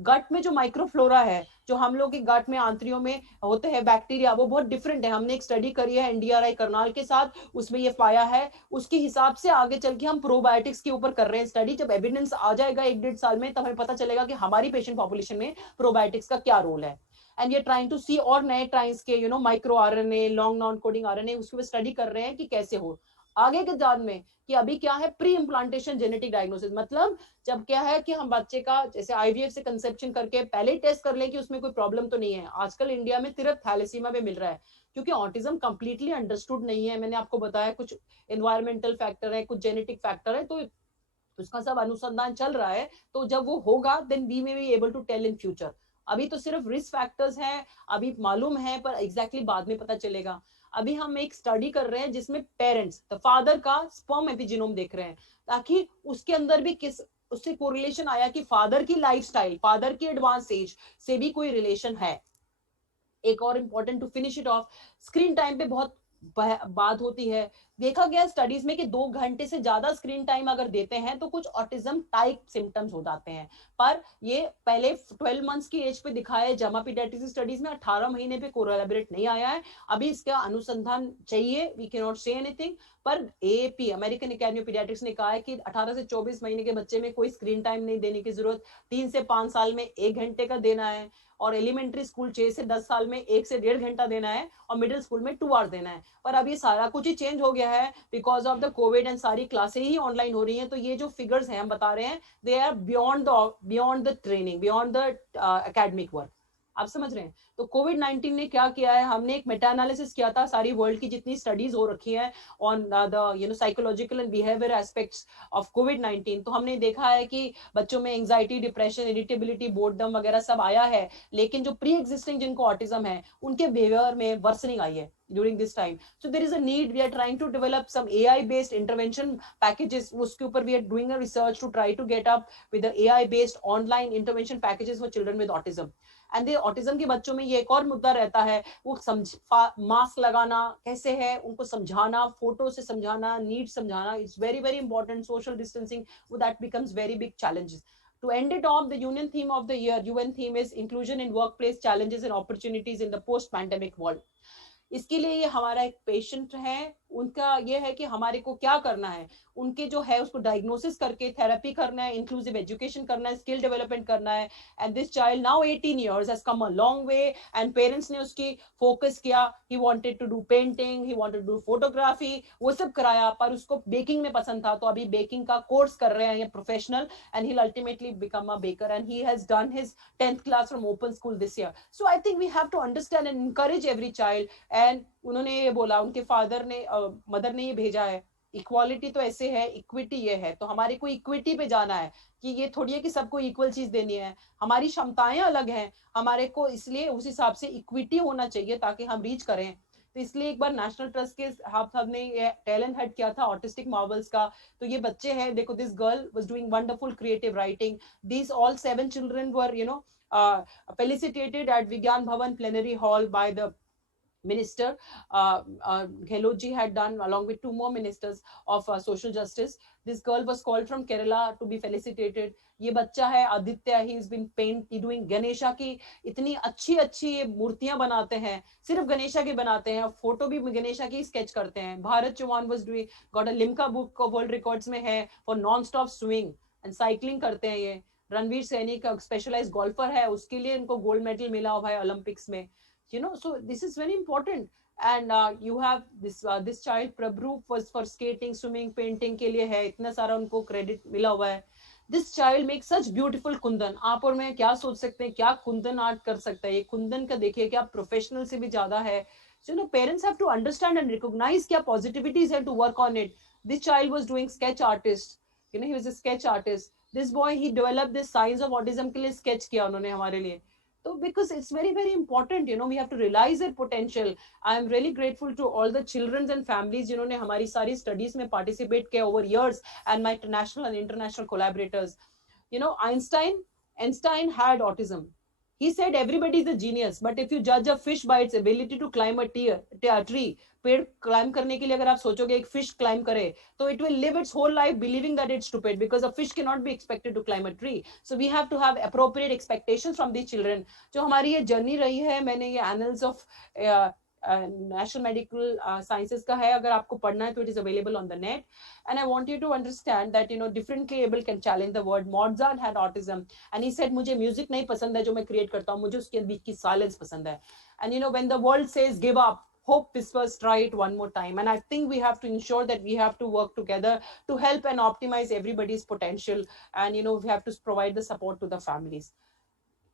गट में जो माइक्रोफ्लोरा है, जो हम लोग के गट में आंतरियों में होते हैं बैक्टीरिया, वो बहुत डिफरेंट है। हमने एक स्टडी करी है NDRI करनाल के साथ, उसमें ये पाया है। उसके हिसाब से आगे चल के हम प्रोबायोटिक्स के ऊपर कर रहे हैं स्टडी। जब एविडेंस आ जाएगा 1-1.5 साल में, तब हमें पता चलेगा कि हमारी पेशेंट पॉपुलेशन में प्रोबायोटिक्स का क्या रोल है। एंड ये ट्राइंग टू सी और नए ट्राइंस के micro RNA, long non coding RNA, उसके ऊपर स्टडी कर रहे हैं कि कैसे हो आगे के दौर में। कि अभी क्या है, प्री इम्प्लांटेशन जेनेटिक डायग्नोसिस, मतलब जब क्या है कि हम बच्चे का जैसे IVF से कंसेप्शन करके पहले ही टेस्ट कर लें कि उसमें कोई प्रॉब्लम तो नहीं है। आजकल इंडिया में सिर्फ थैलेसीमा में मिल रहा है, क्योंकि ऑटिज्म कंप्लीटली अंडरस्टूड नहीं है। मैंने आपको बताया कुछ एनवायरमेंटल फैक्टर है, कुछ जेनेटिक फैक्टर है, तो उसका सब अनुसंधान चल रहा है। तो जब वो होगा then we may be able to tell in future. अभी तो सिर्फ रिस्क फैक्टर्स हैं, अभी मालूम है, पर एग्जैक्टली बाद में पता चलेगा। अभी हम एक स्टडी कर रहे हैं जिसमें पेरेंट्स, द फादर का स्पर्म एपिजीनोम देख रहे हैं, ताकि उसके अंदर भी उससे कोरिलेशन आया कि फादर की लाइफस्टाइल, फादर की एडवांस एज से भी कोई रिलेशन है। एक और important to finish it off, screen time पे बहुत बात होती है। देखा गया स्टडीज में कि 2 घंटे से ज्यादा स्क्रीन टाइम अगर देते हैं तो कुछ ऑटिज्म टाइप सिम्टम्स हो जाते हैं। पर ये पहले 12 मंथ्स की एज पे दिखाया है, जामा पीडियाट्रिक्स स्टडीज में 18 महीने पे कोलैबोरेट नहीं आया है। अभी इसका अनुसंधान चाहिए, we can not say anything. पर AAP, American Academy of Pediatrics ने कहा है कि 18 से 24 महीने के बच्चे में कोई स्क्रीन टाइम नहीं देने की जरूरत, 3 से 5 साल में 1 घंटे का देना है, और एलिमेंट्री स्कूल 6 से 10 साल में 1 से 1.5 घंटा देना है, और मिडिल स्कूल में 2 आवर्स देना है। पर अब ये सारा कुछ ही चेंज हो गया है because of the Covid, and सारी क्लासें ही ऑनलाइन हो रही हैं। तो ये जो फिगर्स हैं हम बता रहे हैं, they are beyond the training, beyond the academic work. आप समझ रहे हैं? तो कोविड-19 ने क्या किया है, हमने एक मेटा एनालिसिस किया था सारी वर्ल्ड की जितनी स्टडीज हो रखी है on the psychological and behavior aspects of कोविड-19। तो हमने देखा है कि बच्चों में एंजाइटी, डिप्रेशन, इरिटेबिलिटी, बोर्डम वगैरह सब आया है, लेकिन जो प्री एग्जिस्टिंग जिनको ऑटिज्म है उनके बिहेवियर में वर्सनिंग आई है। during this time. So there is a need. We are trying to develop some AI based intervention packages. उसके ऊपर we are doing a research to try to get up with the AI based online intervention packages for children with autism. And they autism के बच्चों में ये एक और मुद्दा रहता है, वो मास्क लगाना कैसे है, उनको समझाना, फोटो से समझाना, नीड समझाना, it's very very important. Social distancing, वो that becomes very big challenges. To end it off, the union theme of the year, UN theme is inclusion in workplace challenges and opportunities in the post pandemic world. इसके लिए ये हमारा एक patient है, उनका ये है कि हमारे को क्या करना है, उनके जो है उसको डायग्नोसिस करके थेरेपी करना है, इंक्लूसिव एजुकेशन करना है, स्किल डेवलपमेंट करना है. And this child now 18 years has come a long way and parents ने उसकी फोकस किया. He wanted to do painting, he wanted to do photography, वो सब कराया, पर उसको बेकिंग में पसंद था, तो अभी बेकिंग का कोर्स कर रहे हैं ये professional, and he ultimately become a baker and he has done his 10th class from open school this year. So I think we have to understand and encourage every child. And उन्होंने ये बोला, उनके father ने mother ने ये भेजा है, equality तो ऐसे है, इक्विटी ये है, तो हमारे को इक्विटी पे जाना है कि ये थोड़ी है कि सबको इक्वल चीज देनी है, हमारी क्षमताएं अलग हैं, हमारे को इसलिए उस हिसाब से इक्विटी होना चाहिए ताकि हम रीच करें. तो इसलिए एक बार नेशनल ट्रस्ट के साहब ने ये टैलेंट हंट किया था ऑटिस्टिक मार्वल्स का. तो ये बच्चे हैं, देखो, this girl was doing wonderful creative writing. These all 7 children were felicitated at Vigyan Bhavan plenary hall by the minister. Gehlot ji had done along with 2 more ministers of social justice. This girl was called from Kerala to be felicitated. ये बच्चा है Aditya, he has been doing Ganesha की इतनी अच्छी अच्छी ये मूर्तियां बनाते हैं, सिर्फ गणेशा की बनाते हैं, फोटो भी गणेशा की स्केच करते हैं. Bharat Chauhan was doing got a Limca Book of World Records में है for non stop swimming and cycling करते हैं. ये रणवीर सैनी का स्पेशलाइज्ड गोल्फर है, उसके लिए इनको गोल्ड मेडल मिला हुआ है ओलंपिक्स में. So this is very important. And you have this child Prabhu was for skating, swimming, painting के लिए है, इतना सारा उनको क्रेडिट मिला हुआ है. This child makes such beautiful Kundan. आप और मैं क्या सोच सकते हैं, क्या कुंदन आर्ट कर सकता है ये कुंदन का, देखिए क्या प्रोफेशनल से भी ज्यादा है. So parents have to understand and recognize क्या positivities है to work on it. This child was doing sketch artist, he was a sketch artist. This boy, he developed this science of autism के लिए sketch किया उन्होंने हमारे लिए. So because it's very very important, we have to realize their potential. I am really grateful to all the children and families जिन्होंने हमारी सारी studies में participate किया over years, and my national and international collaborators. Einstein had autism. He said everybody is a genius, but if you judge a fish by its ability to climb a tree, पेड़ climb करने के लिए अगर आप सोचोगे एक fish climb करे, तो it will live its whole life believing that it's stupid, because a fish cannot be expected to climb a tree. So we have to have appropriate expectations from these children. जो हमारी ये journey रही है, मैंने ये annals of national medical sciences का है, अगर आपको पढ़ना है तो it is available on the net. And I want you to understand that differently able can challenge the word. Mozart had autism and he said मुझे music नहीं पसंद है जो मैं create करता हूँ, मुझे उसके बीच की silence पसंद है. And when the world says give up, hope whispers try it one more time. And I think we have to ensure that we have to work together to help and optimize everybody's potential, and we have to provide the support to the families.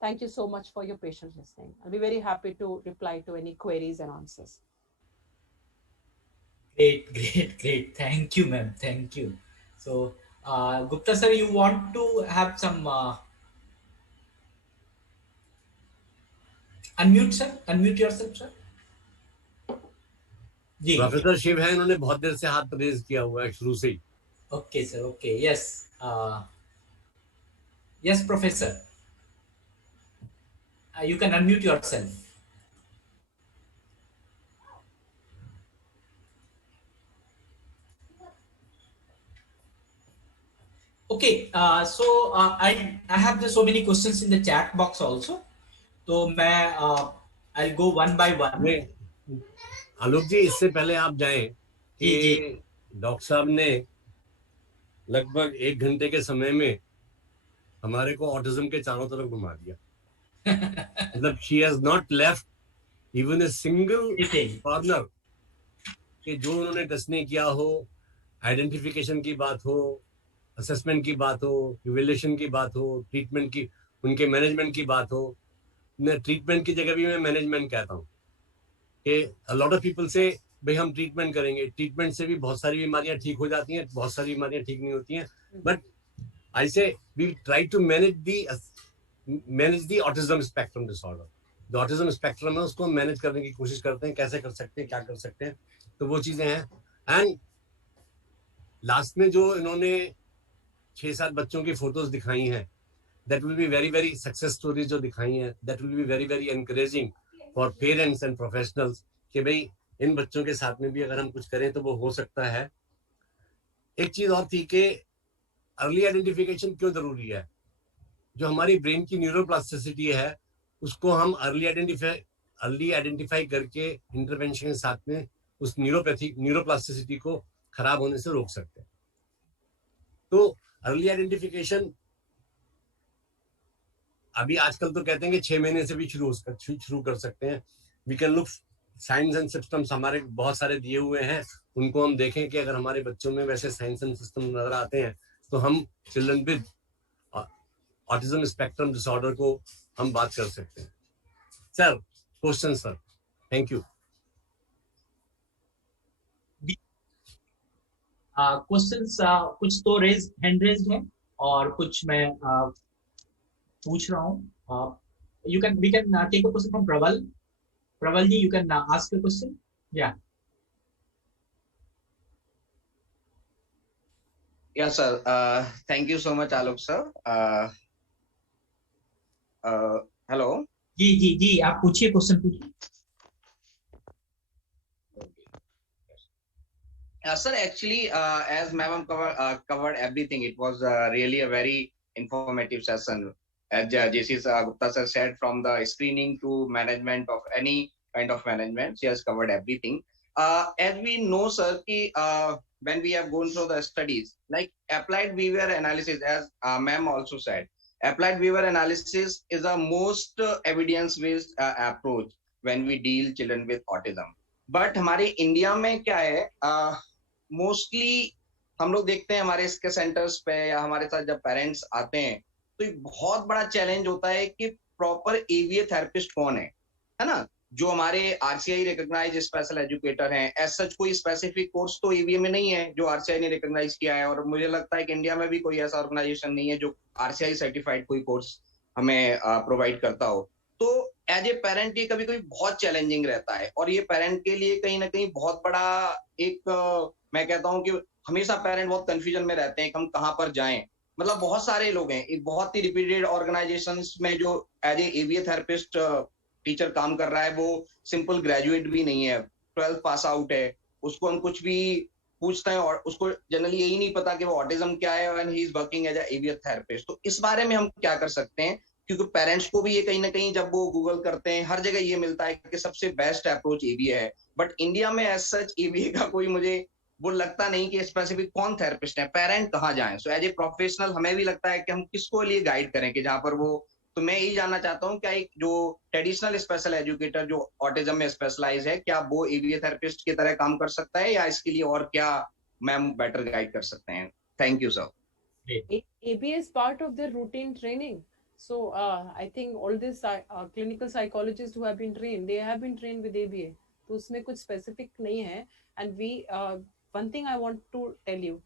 Thank you so much for your patient listening. I'll be very happy to reply to any queries and answers. Great. Thank you, ma'am. Thank you. So, Gupta sir, you want to have some unmute yourself, sir. Ji. Professor Shiv है, इन्होंने बहुत देर से हाथ raise किया हुआ है शुरू से ही. Okay, sir. Okay. Yes. Yes, professor. You can unmute yourself. Okay. So I have so many questions in the chat box also. तो मैं I'll go one by one. आलोक जी, इससे पहले आप जाएं कि डॉक्टर साहब ने लगभग 1 घंटे के समय में हमारे को ऑटिज्म के चारों तरफ घुमा दिया. मतलब she has not left even a single corner कि जो उन्होंने टेस्ट नहीं किया हो, आइडेंटिफिकेशन की बात हो, असेसमेंट की बात हो, इवैल्यूएशन की बात हो, ट्रीटमेंट की, उनके मैनेजमेंट की बात हो. ट्रीटमेंट की जगह भी मैं मैनेजमेंट कहता हूँ कि a lot of people say भाई हम ट्रीटमेंट करेंगे, ट्रीटमेंट से भी बहुत सारी बीमारियां ठीक हो जाती हैं, बहुत सारी बीमारियां ठीक नहीं होती हैं. But I say we try to manage the autism spectrum disorder. जो ऑटिज्म स्पेक्ट्रम है उसको मैनेज करने की कोशिश करते हैं, कैसे कर सकते हैं, क्या कर सकते हैं, तो वो चीजें हैं। एंड लास्ट में जो इन्होंने 6-7 बच्चों की फोटोज दिखाई हैं, that will be very very success stories जो दिखाई हैं, that will be very very encouraging for parents and professionals कि भाई इन बच्चों के साथ में भी अगर हम कुछ करें तो वो हो सकता है। एक चीज और थी कि अर्ली आइडेंटिफिकेशन क्यों जरूरी है। जो हमारी ब्रेन की न्यूरोप्लास्टिसिटी है उसको हम अर्ली आइडेंटिफाई करके इंटरवेंशन के साथ में उस न्यूरोप्लास्टिसिटी को खराब होने से रोक सकते हैं। तो अर्ली आइडेंटिफिकेशन अभी आजकल तो कहते हैं कि 6 महीने से भी शुरू कर सकते हैं। We can look science and systems हमारे बहुत सारे दिए हुए हैं, उनको हम देखें कि अगर हमारे बच्चों में वैसे साइंस एंड सिस्टम नजर आते हैं तो हम children with autism spectrum disorder को हम बात कर सकते हैं। Sir question sir, thank you. Questions कुछ तो हैंड रेज्ड है और कुछ मैं पूछ रहा हूँ। We can take a question from Prabal ji, you can ask a question. या Yeah, sir. Thank you so much, Alok sir. Hello. जी आप पूछिए, क्वेश्चन पूछिए। Sir, actually, as ma'am covered everything, it was really a very informative session. As J.C. Gupta sir said, from the screening to management of any kind of management, she has covered everything. As we know, sir, when we have gone through the studies, like applied behavior analysis, as ma'am also said, applied behavior analysis is the most evidence-based approach when we deal children with autism. But हमारे India में क्या है, mostly हम लोग देखते हैं हमारे इसके सेंटर्स पे या हमारे साथ जब पेरेंट्स आते हैं तो एक बहुत बड़ा चैलेंज होता है कि प्रॉपर एवीए थेरेपिस्ट कौन है ना। जो हमारे आरसीआई रिकॉग्नाइज स्पेशल एजुकेटर हैं, एज सच कोई स्पेसिफिक कोर्स तो एवीए में नहीं है जो आरसीआई ने रिकॉग्नाइज किया है, और मुझे लगता है कि इंडिया में भी कोई ऐसा ऑर्गेनाइजेशन नहीं है जो आरसीआई सर्टिफाइड कोई कोर्स हमें प्रोवाइड करता हो। तो एज ए पेरेंट ये कभी कभी बहुत चैलेंजिंग रहता है, और ये पेरेंट के लिए कहीं ना कहीं बहुत बड़ा एक मैं कहता हूँ कि हमेशा पेरेंट बहुत कंफ्यूजन में रहते हैं कि हम कहाँ पर जाएं। मतलब बहुत सारे लोग हैं, एक बहुत ही रिपीटेड ऑर्गेनाइजेशंस में जो as a ABA therapist teacher काम कर रहा है, वो सिंपल ग्रेजुएट भी नहीं है, 12th पास आउट है, उसको हम कुछ भी पूछते हैं और उसको जनरली यही नहीं पता कि वो ऑटिज्म क्या है, and he is working as a ABA therapist. तो इस बारे में हम क्या कर सकते हैं, क्योंकि पेरेंट्स को भी ये कहीं ना कहीं जब वो गूगल करते हैं हर जगह ये मिलता है कि सबसे बेस्ट अप्रोच एवीए है, बट इंडिया में एज सच एवीए का कोई मुझे वो लगता नहीं कि स्पेसिफिक कौन थेरेपिस्ट है, पेरेंट कहाँ जाएं। सो एज ए प्रोफेशनल हमें भी लगता है कि हम किसको लिए गाइड करें कि जहाँ पर वो, तो मैं यही जानना चाहता हूँ क्या एक जो ट्रेडिशनल स्पेशल एजुकेटर जो ऑटिज्म में स्पेशलाइज है, क्या वो एवीए थेरेपिस्ट की तरह काम कर सकता है, या इसके लिए और क्या मैम बेटर गाइड कर सकते हैं? Thank you sir. ABA is part of their routine training. So I think all these clinical psychologists who have been trained, they have been trained with ABA. तो उसमें कुछ specific नहीं है. And we one thing I want to tell you,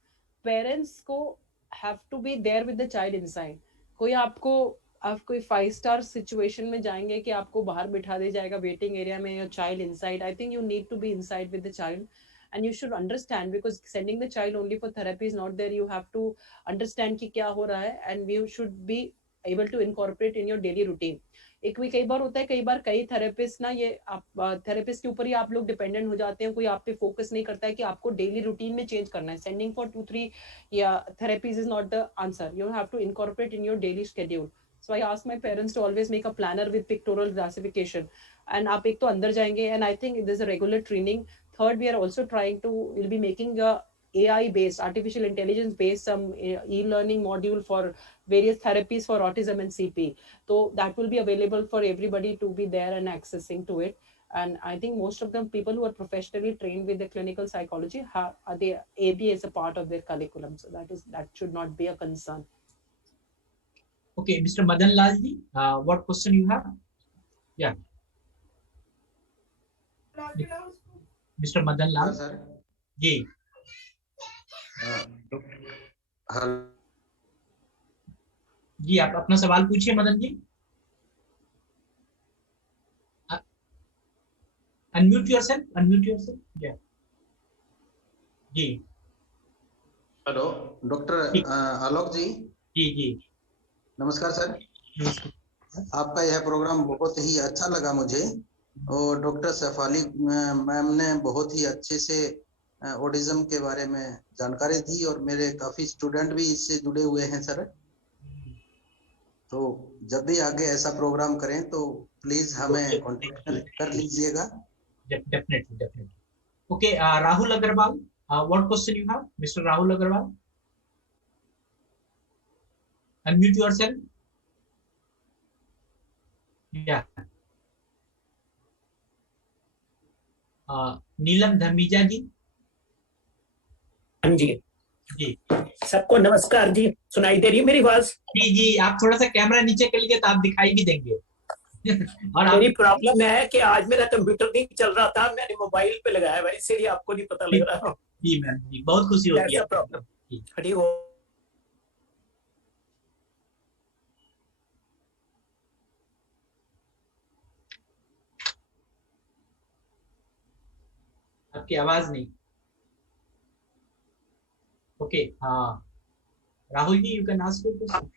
parents को have to be there with the child inside. कोई आपको आप कोई 5-star situation में जाएंगे कि आपको बाहर बिठा दिया जाएगा waiting area में, your child inside. I think you need to be inside with the child. And you should understand, because sending the child only for therapy is not there. You have to understand कि क्या हो रहा है, and you should be able to incorporate in your daily routine. एक भी कई बार होता है, कई बार कई थेरेपिस्ट ना, ये आप थेरेपिस्ट के ऊपर ही आप लोग डिपेंडेंट हो जाते हैं, कोई आप पे फोकस नहीं करता है कि आपको डेली रूटीन में चेंज करना है. सेंडिंग फॉर 2-3 या therapies is not the answer. You have to incorporate in your daily schedule. So I ask my parents to always make a planner with pictorial classification. And आप एक तो अंदर जाएंगे, and I think there's a regular training. Third, we are also trying to, we'll be making a AI based, artificial intelligence based some e-learning module for various therapies for autism and CP. So that will be available for everybody to be there and accessing to it. And I think most of the people who are professionally trained with the clinical psychology, the ABA is a part of their curriculum. So that should not be a concern. Okay, Mr. Madan Lal ji, what question you have? Yeah. Mr. Madan Lal. sir. जी. जी आप अपना सवाल पूछिए Madan ji. Unmute yourself. Unmute yourself. Yeah. जी. Hello doctor आलोक जी. जी. नमस्कार sir. नमस्कार. आपका यह programme बहुत ही अच्छा लगा मुझे, और डॉक्टर शेफाली मैम ने बहुत ही अच्छे से ऑटिज्म के बारे में जानकारी दी, और मेरे काफी स्टूडेंट भी इससे जुड़े हुए हैं सर. तो जब भी आगे ऐसा प्रोग्राम करें तो प्लीज हमें कांटेक्ट कर लीजिएगा. Definitely. Okay, Rahul Agarwal, what question you have, Mr. Rahul Agarwal? Unmute yourself. Yeah. नीलम धमीजा जी. हाँ जी. जी. सबको नमस्कार जी. सुनाई दे रही है मेरी आवाज? जी. आप थोड़ा सा कैमरा नीचे कर लीजिए तो आप दिखाई भी देंगे. और मेरी प्रॉब्लम है कि आज मेरा कंप्यूटर नहीं चल रहा था, मैंने मोबाइल पे लगाया हुआ, इसलिए आपको नहीं पता लग रहा. जी मैम जी, बहुत खुशी होती है. प्रॉब्लम खड़ी हो. आपकी आवाज नहीं. ओके. हाँ Rahul ji, you can ask your question.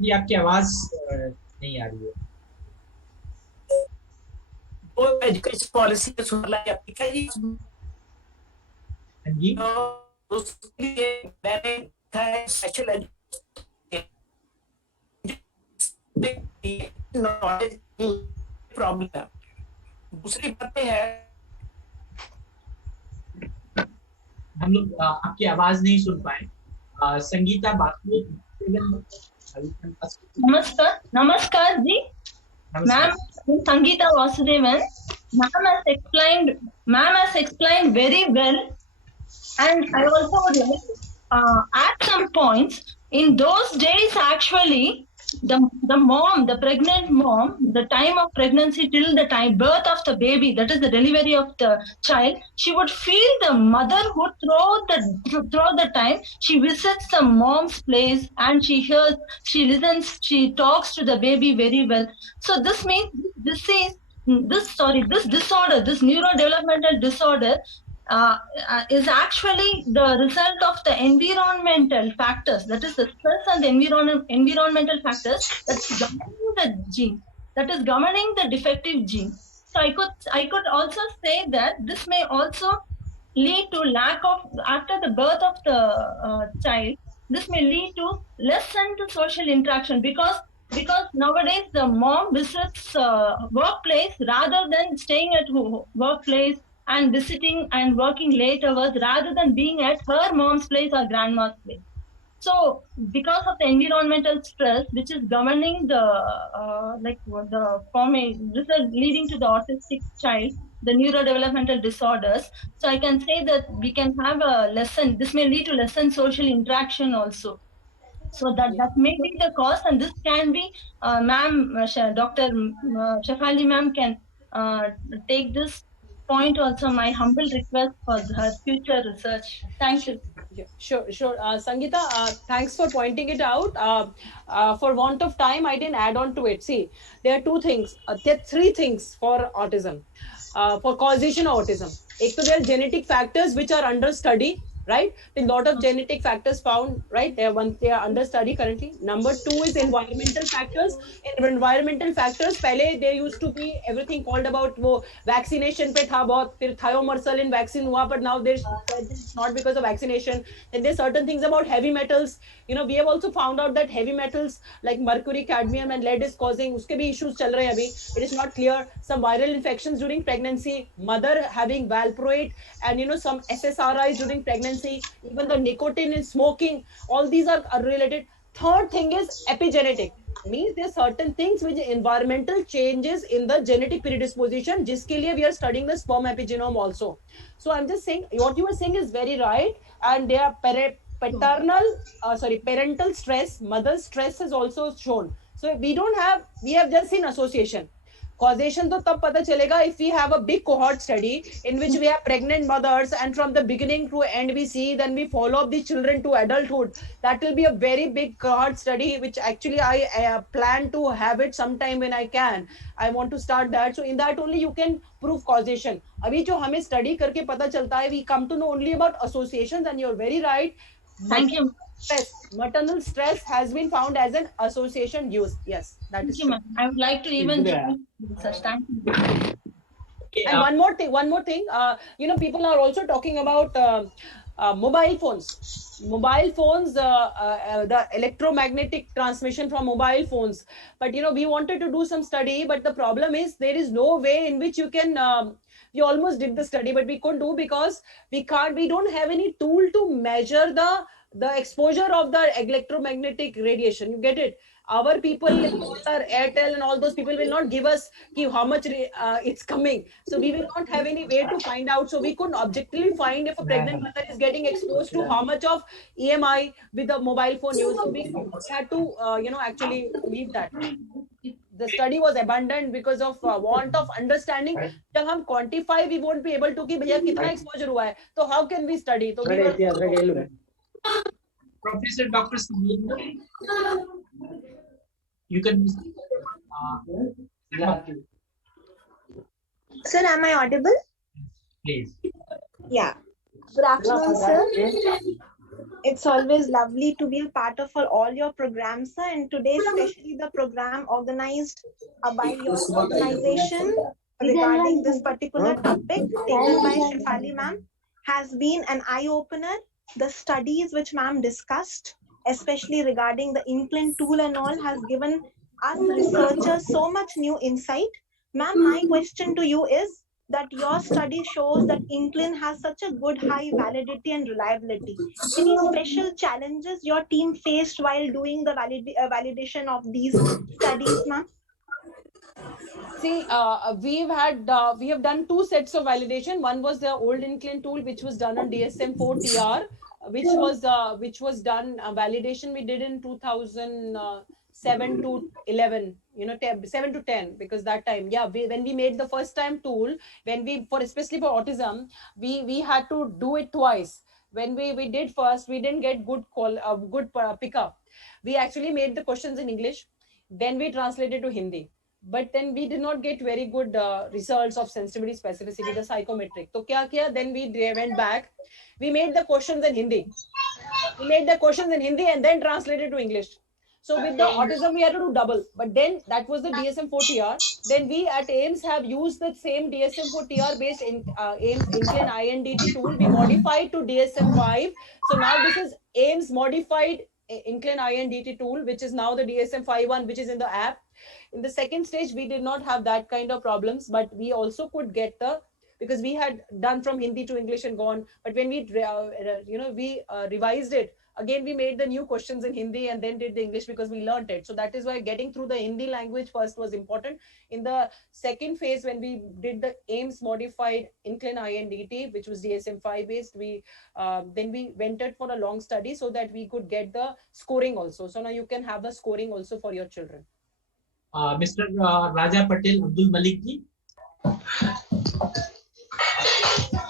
जी आपकी आवाज नहीं आ रही है. वो एजुकेशन पॉलिसी में सुधार ठीक है जी. जी. उसके लिए मैंने स्पेशल प्रॉब्लम है. दूसरी बात है हम लोग आपकी आवाज नहीं सुन पाए. संगीता बासु. नमस्कार जी. Ma'am, Sangeeta Vasudevan. Ma'am has explained very well, and I also would like to add some points. In those days, actually, the mom, the pregnant mom, the time of pregnancy till the time birth of the baby, that is the delivery of the child, she would feel the motherhood throughout the time. She visits the mom's place and she hears, she listens, she talks to the baby very well. So this means this disorder, this neurodevelopmental disorder, is actually the result of the environmental factors, that is the stress and the environmental factors that is governing the gene, that is governing the defective gene. So I could also say that this may also lead to lack of, after the birth of the child, this may lead to lessened social interaction, because nowadays the mom visits workplace rather than staying at workplace and visiting and working late hours, rather than being at her mom's place or grandma's place. So because of the environmental stress, which is governing the this is leading to the autistic child, the neurodevelopmental disorders. So I can say that we can have a lesson. This may lead to lessened social interaction also. So that may be the cause, and this can be, ma'am, Dr. Shefali ma'am can take this point also, my humble request for her future research. Thank you. Yeah, sure. Sangeeta, thanks for pointing it out. For want of time, I didn't add on to it. See, there are three things for autism, for causation of autism. There are genetic factors which are under study, right? A lot of genetic factors found, right? They are under study currently. Number two is environmental factors. In environmental factors, पहले there used to be everything called about वो vaccination पे था बहुत, फिर thiomycin vaccine हुआ, but now there's not because of vaccination. Then there's certain things about heavy metals. We have also found out that heavy metals like mercury, cadmium, and lead is causing. उसके भी issues चल रहे हैं अभी. It is not clear. Some viral infections during pregnancy, mother having valproate, and some SSRIs during pregnancy. Even the nicotine in smoking, all these are related. Third thing is epigenetic, means there are certain things which environmental changes in the genetic predisposition, jiske liye we are studying the sperm epigenome also. So I'm just saying what you are saying is very right, and they are parental stress, mother stress is also shown. So we have just seen association. causation तो तब पता चलेगा if we have a big cohort study in which we have pregnant mothers and from the beginning to end we see, then we follow up the children to adulthood. That will be a very big cohort study, which actually I plan to have it sometime when I can. I want to start that. So in that only you can prove causation. अभी जो हमें study करके पता चलता है, we come to know only about associations, and you're very right. Thank you. Maternal stress has been found as an association use. Yes, that Thank is you, true. ma'am. I would like to even join research. Thank you. And one more thing. You know, people are also talking about mobile phones. Mobile phones, the electromagnetic transmission from mobile phones. But you know, we wanted to do some study, but the problem is there is no way in which you can. We almost did the study, but we couldn't do because we don't have any tool to measure the exposure of the electromagnetic radiation. You get it? Our people, Airtel and all those people will not give us how much it's coming. So we will not have any way to find out. So we couldn't objectively find if a pregnant mother is getting exposed to how much of EMI with the mobile phone use. So we had to, actually leave that. The study was abandoned because of want of understanding. जब हम quantify, we won't be able to कि भैया कितना exposure हुआ है. So how can we study? तो we were Professor Dr. Subhendra, you can. Sir, am I audible? Please. Yeah. Good afternoon, sir. It's always lovely to be a part of all your programs, sir. And today, especially the program organized by your organization regarding this particular topic taken by Shefali ma'am has been an eye-opener. The studies which ma'am discussed, especially regarding the Inclin tool and all, has given us researchers so much new insight. Ma'am, my question to you is that your study shows that Inclin has such a good high validity and reliability. Any special challenges your team faced while doing the validation of these studies, ma'am? See, we have done two sets of validation. One was the old Inclin tool, which was done on DSM-4 TR, which was done validation we did in 2007 to 11, 7 to 10, because that time, when we made the first time tool, especially for autism, we had to do it twice. When we did first, we didn't get good pickup. We actually made the questions in English, then we translated to Hindi. But then we did not get very good results of sensitivity, specificity, the psychometric. So kya kiya? Then we went back. We made the questions in Hindi. And then translated to English. So with the autism, we had to do double. But then that was the DSM-4 TR. Then we at AIMS have used the same DSM-4 TR based AIMS Inclin INDT tool. We modified to DSM-5. So now this is AIMS modified Inclin INDT tool, which is now the DSM-5 one, which is in the app. In the second stage, we did not have that kind of problems, but we also could get because we had done from Hindi to English and gone. But when we revised it, again, we made the new questions in Hindi and then did the English because we learned it. So that is why getting through the Hindi language first was important. In the second phase, when we did the AIMS modified Inclin INDT, which was DSM-5 based, then we went it for a long study so that we could get the scoring also. So now you can have the scoring also for your children. Mr. Raja Patel Abdul Malik ji.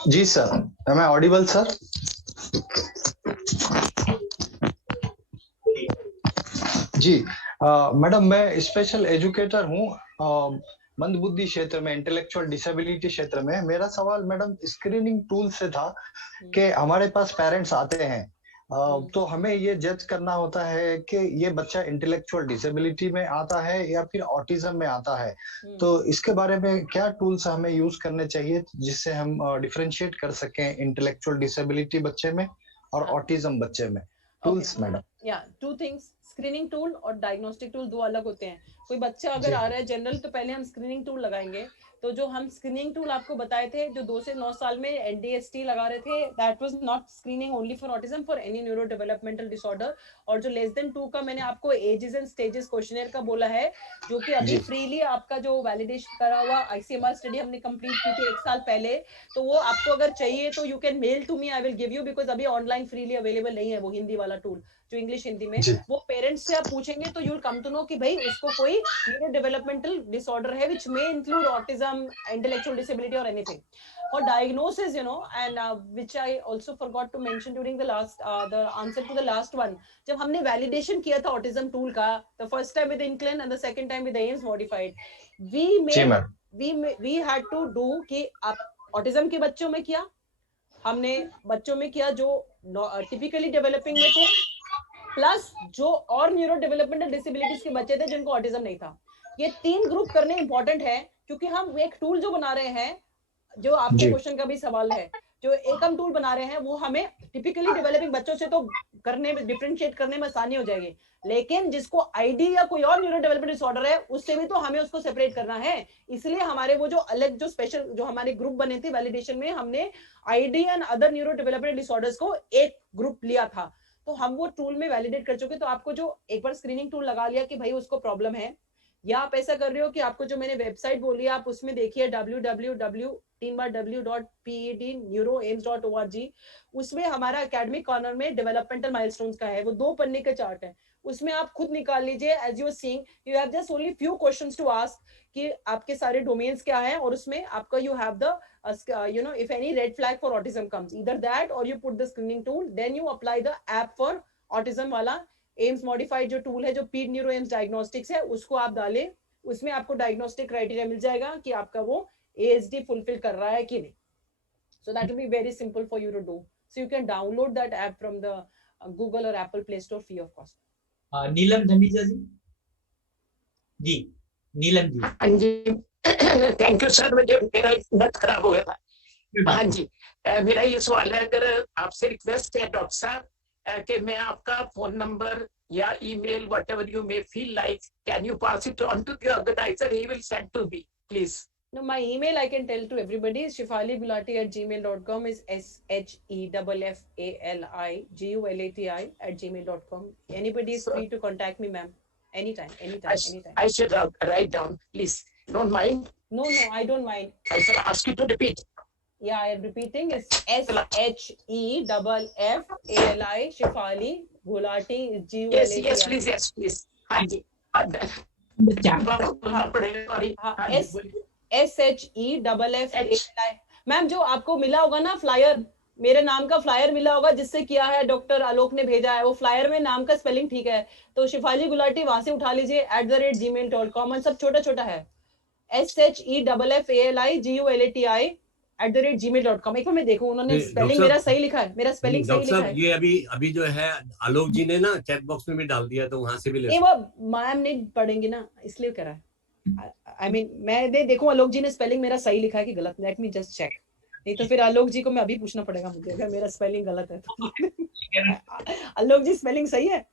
जी sir, am I audible sir? जी madam, मैं special educator हूँ मंदबुद्धि क्षेत्र में, intellectual disability क्षेत्र में। मेरा सवाल मैडम स्क्रीनिंग टूल से था कि हमारे पास पेरेंट्स आते हैं तो हमें ये जज करना होता है कि ये बच्चा इंटेलेक्चुअल डिसेबिलिटी में आता है या फिर ऑटिज्म में आता है, तो इसके बारे में क्या टूल्स हमें यूज करने चाहिए जिससे हम डिफरेंशिएट कर सकें इंटेलेक्चुअल डिसेबिलिटी बच्चे में और ऑटिज्म बच्चे में? Tools madam. या टू थिंग्स, स्क्रीनिंग टूल और डायग्नोस्टिक टूल दो अलग होते हैं। कोई बच्चा अगर आ रहा है जनरल, तो पहले हम स्क्रीनिंग टूल लगाएंगे। तो जो हम स्क्रीनिंग टूल आपको बताए थे, जो 2 से 9 साल में NDST लगा रहे थे, that was not screening only for autism, for any neuro developmental disorder. और जो लेस देन 2 का मैंने आपको एजेस एंड स्टेजेस क्वेश्चनर का बोला है, जो कि अभी फ्रीली आपका जो वैलिडेशन करा हुआ ICMR स्टडी हमने कंप्लीट की थी 1 साल पहले, तो वो आपको अगर चाहिए तो you can mail to me, I will give you, because अभी ऑनलाइन फ्रीली अवेलेबल नहीं है वो हिंदी वाला टूल। जो इंग्लिश इंग्लिश हिंदी में, वो पेरेंट्स से आप पूछेंगे तो you will come to know कि भाई उसको कोई न्यूरो डेवलपमेंटल डिसऑर्डर है which may include autism, intellectual disability or anything. For diagnosis, you know, and which I also forgot to mention during the answer to the last one, जब हमने validation किया था autism tool का, the first time with Inclin and the second time with the AIMS modified, we had to do कि आप autism के बच्चों में किया, हमने बच्चों में किया जो typically developing में थे, प्लस जो और न्यूरो डेवलपमेंटल डिसेबिलिटीज के बच्चे थे जिनको ऑटिज्म नहीं था. ये 3 ग्रुप करने इंपॉर्टेंट है, क्योंकि हम एक टूल जो बना रहे हैं, जो आपके क्वेश्चन का भी सवाल है, जो एक हम टूल बना रहे हैं वो हमें टिपिकली डेवलपिंग बच्चों से तो करने में, डिफरेंशिएट करने में आसानी हो जाएगी, लेकिन जिसको आईडी या कोई और न्यूरो डेवलपमेंट डिसऑर्डर है उससे भी तो हमें उसको सेपरेट करना है. इसलिए हमारे वो जो अलग जो स्पेशल जो हमारे ग्रुप बने थे वैलिडेशन में, हमने ID and other neuro development disorders को एक ग्रुप लिया था. तो हम वो टूल में वैलिडेट कर चुके. तो आपको जो एक बार स्क्रीनिंग टूल लगा लिया कि भाई उसको प्रॉब्लम है, या आप ऐसा कर रहे हो कि आपको जो मैंने वेबसाइट बोली आप उसमें देखिए www.pedneuroaims.org. उसमें हमारा एकेडमिक कॉर्नर में डेवलपमेंटल माइलस्टोन्स का है, वो 2 पन्ने का चार्ट है, उसमें आप खुद निकाल लीजिए. As you are seeing, you have just only few questions to ask कि आपके सारे डोमेन्स क्या हैं, और उसमें आपका you have the you know, if any red flag for autism comes, either that or you put the screening tool, then you apply the app for autism वाला AIMS modified जो टूल है, जो Ped Neuro AIMS Diagnostics है, उसको आप डालें. उसमें आपको डायग्नोस्टिक क्राइटेरिया मिल जाएगा कि आपका वो ASD फुलफिल कर रहा है कि नहीं. So that will be very simple for you to do. So you can download that app from the Google or Apple Play Store free of cost. नीलम धमीजा जी, नीलम जी. हाँ जी, थैंक यू सर. मुझे मेरा net खराब हो गया था. हाँ जी, मेरा ये सवाल है, अगर आपसे रिक्वेस्ट है डॉक्टर साहब कि मैं आपका फोन नंबर या email whatever you may feel like, can you pass it on to the organiser, he will send to me please. No, my email I can tell to everybody is shefali@gmail.com is shefali@gmail.com. Anybody is free to contact me, ma'am, anytime. I should write down, please. Don't mind? No, I don't mind. I shall ask you to repeat. Yeah, I am repeating. It's SHEFFALI Shefali Gulati GULATI. Yes, please. हाँ जी. SHEFFALI. Ma'am, जो आपको मिला होगा ना flyer, मेरे नाम का flyer मिला होगा जिससे किया है डॉक्टर आलोक ने भेजा है, वो फ्लायर में नाम का स्पेलिंग ठीक है, तो शेफाली गुलाटी वहां से उठा लीजिए @gmail.com. सब छोटा है. SHEFFALIGULATI@gmail.com. एक बार मैं देखूं उन्होंने स्पेलिंग मेरा सही लिखा है, मेरा स्पेलिंग सही लिखा है. ये अभी जो है आलोक जी ने ना चैट बॉक्स में भी डाल दिया, तो वहां से भी ले. वो मैम नहीं पढ़ेंगे ना, इसलिए करा है. I mean, मैं देखूं आलोक जी ने स्पेलिंग मेरा सही लिखा है कि गलत. लेट मी जस्ट चेक, नहीं तो फिर आलोक जी को मैं अभी पूछना पड़ेगा मुझे अगर मेरा स्पेलिंग गलत है. आलोक जी स्पेलिंग सही है?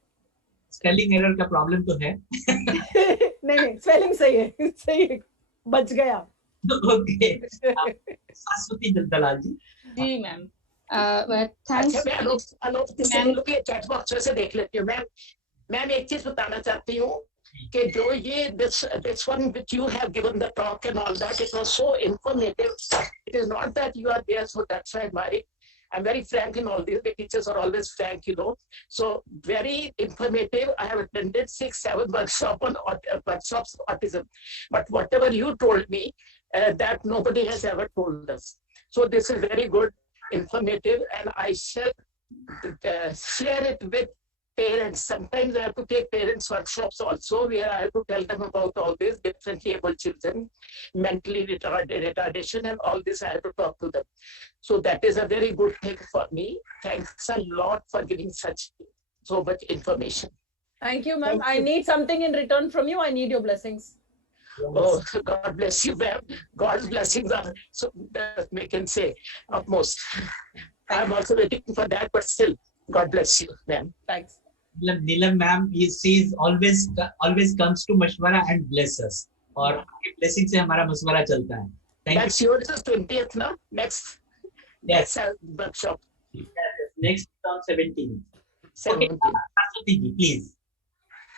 स्पेलिंग एरर का प्रॉब्लम तो है. नहीं, स्पेलिंग सही है, बच गया. ओके. शाश्वती दलाल जी. जी मैम, थैंक्स. आलोक के चैट बॉक्स से देख लेती हूँ. मैम एक चीज बताना चाहती हूँ कि जो ये this one which you have given the talk and all that, it was so informative. It is not that you are there, so that's why I'm very frank in all this. The teachers are always frank, you know. So very informative. I have attended 6-7 workshops on autism, but whatever you told me, that nobody has ever told us. So this is very good, informative, and I shall share it with parents. Sometimes I have to take parents workshops also, where I have to tell them about all these differently able children, mentally retardation, and all this I have to talk to them. So that is a very good thing for me. Thanks a lot for giving so much information. Thank you, ma'am. I need something in return from you. I need your blessings. Oh, God bless you, ma'am. God's blessings are, so that we can say, utmost. I'm also waiting for that, but still, God bless you, ma'am. Thanks. Neelam ma'am, she's always comes to Mashwara and bless us. और आपके blessing से हमारा मशवरा चलता है. That's yours is 20th now. Next workshop. Next on 17. Okay, Saraswati ji, please.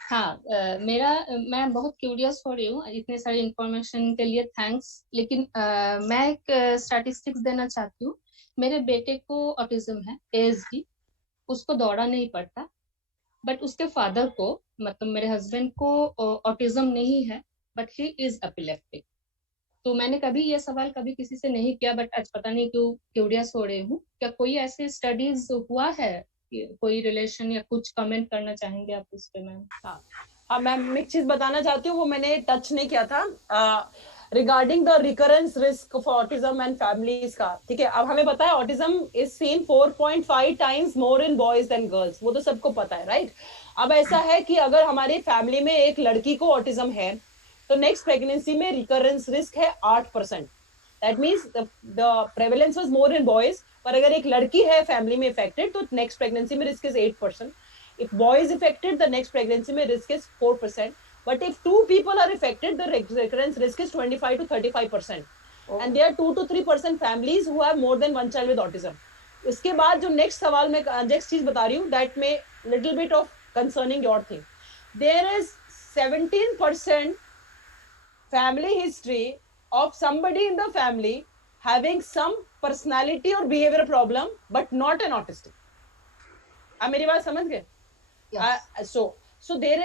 हाँ, मैं बहुत क्यूरियस हो रही हूँ, इतने सारे इंफॉर्मेशन के लिए थैंक्स. लेकिन मैं एक स्टैटिस्टिक्स देना चाहती हूँ. मेरे बेटे को ऑटिज्म है, ASD. उसको दौड़ा नहीं पड़ता, बट उसके फादर को, मतलब मेरे हस्बैंड को ऑटिज्म नहीं है, बट ही इज एपिलेप्टिक। तो मैंने कभी ये सवाल कभी किसी से नहीं किया, बट आज पता नहीं क्यों क्यूरियस हो रही हूँ। क्या कोई ऐसे स्टडीज हुआ है, कोई रिलेशन या कुछ कमेंट करना चाहेंगे आप इस पे मैम? हाँ मैम, एक चीज बताना चाहती हूँ, वो मैंने टच नहीं किया था regarding the recurrence risk of autism and families का। ठीक है, अब हमें पता है autism is seen 4.5 times more in boys than girls, वो तो सबको पता है, राइट? अब ऐसा है कि अगर हमारी फैमिली में एक लड़की को ऑटिज्म है तो नेक्स्ट प्रेगनेंसी में रिकरेंस रिस्क है 8%। That means the prevalence was more in boys, पर अगर एक लड़की है फैमिली में इफेक्टेड तो नेक्स्ट प्रेगनेंसी में risk is 8%. If boy is affected, the next pregnancy may risk is 4%. But if two people are affected, the recurrence risk is 25 to 35%. Oh. And there are 2 to 3% families who have more than one child with autism. इसके बाद जो next सवाल में next चीज बता रही हूँ, that may little bit of concerning your thing. There is 17% family history of somebody in the family having some personality or behavior problem, but not an autistic. आप मेरी बात समझ गए? So there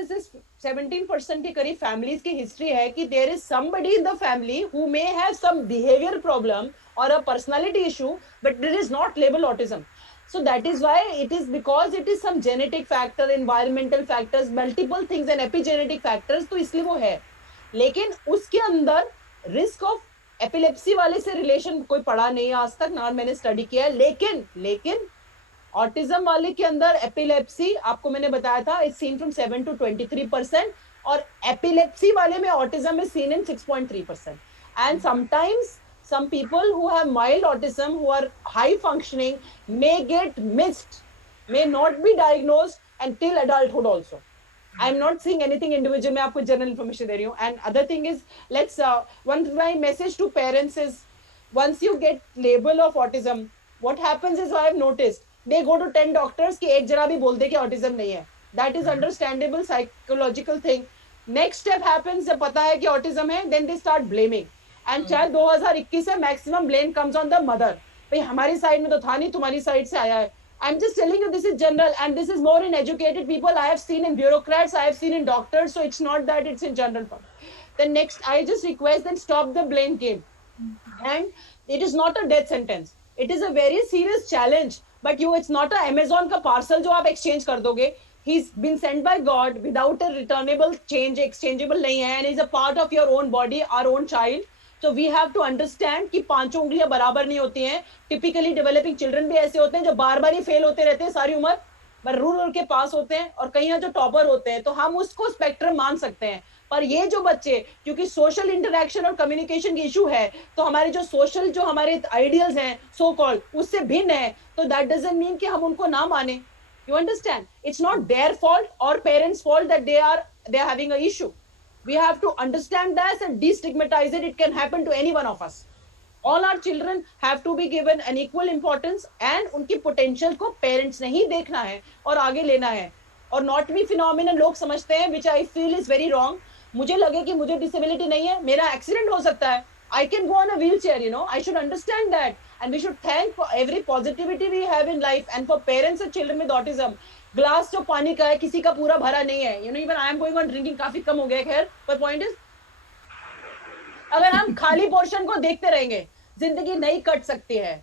is this 17% के करीब families की history है कि there is somebody in the family who may have some behavior problem or a personality issue, but it is not labeled autism. So that is why it is, because it is some genetic factor, environmental factors, multiple things and epigenetic factors, तो इसलिए वो है. लेकिन उसके अंदर risk of epilepsy वाले से relation कोई पढ़ा नहीं आज तक, ना मैंने study किया है. लेकिन ऑटिज्म वाले के अंदर एपिलेप्सी आपको मैंने बताया था इज सीन फ्रॉम 7 to 23%, और एपिलेप्सी वाले में autism is seen in 6.3%. And sometimes some people who have mild autism, who are high functioning, may get missed, may not be diagnosed until adulthood also. I'm not saying anything individual, मैं आपको general information दे रही हूँ. And other thing is, let's one my message to parents is, once you get label of autism, what happens is, I have noticed, they go to 10 doctors कि एक जरा भी बोल दे कि autism नहीं है. That is understandable psychological thing. Next step happens, जब पता है कि autism है, then they start blaming. And शायद 2021 से maximum blame comes on the mother. भाई हमारी साइड में तो था नहीं, तुम्हारी साइड से आया है. I'm just telling you, this is general, and this is more in educated people. I have seen in bureaucrats, I have seen in doctors, so it's not that it's in general public. Then next, I just request them stop the blame game. And it is not a death sentence. It is a very serious challenge. But it's not a Amazon का parcel जो आप exchange कर दोगे. He's been sent by God without a returnable change, exchangeable नहीं है, and is a part of your own body, our own child. So we have to understand कि पांचों उंगलियां बराबर नहीं होती हैं. Typically developing children भी ऐसे होते हैं जो बार-बार ही फेल होते रहते हैं सारी उम्र, पर रूल के पास होते हैं, और कहीं जो टॉपर होते हैं, तो हम उसको स्पेक्ट्रम मान सकते हैं. पर ये जो बच्चे, क्योंकि सोशल इंटरेक्शन और कम्युनिकेशन की इशू है, तो हमारे जो सोशल जो हमारे आइडियल्स हैं सो कॉल्ड, उससे भिन्न है, तो दैट डजंट मीन कि हम उनको ना माने. You understand? It's not their fault or parents' fault that they are having a issue. We have to understand that and destigmatize it. It can happen to any one of us. All our children have to be given an equal importance, and उनकी potential को parents ने ही देखना है और आगे लेना है. और not me phenomenon लोग समझते हैं, which I feel is very wrong. मुझे लगे कि मुझे disability नहीं है, मेरा accident हो सकता है. I can go on a wheelchair, I should understand that. And we should thank for every positivity we have in life. And for parents of children with autism, glass जो पानी का है, किसी का पूरा भरा नहीं है. Even I am going on drinking, काफी कम हो गया खैर. But point is, अगर हम खाली पोर्शन को देखते रहेंगे, जिंदगी नहीं कट सकती है.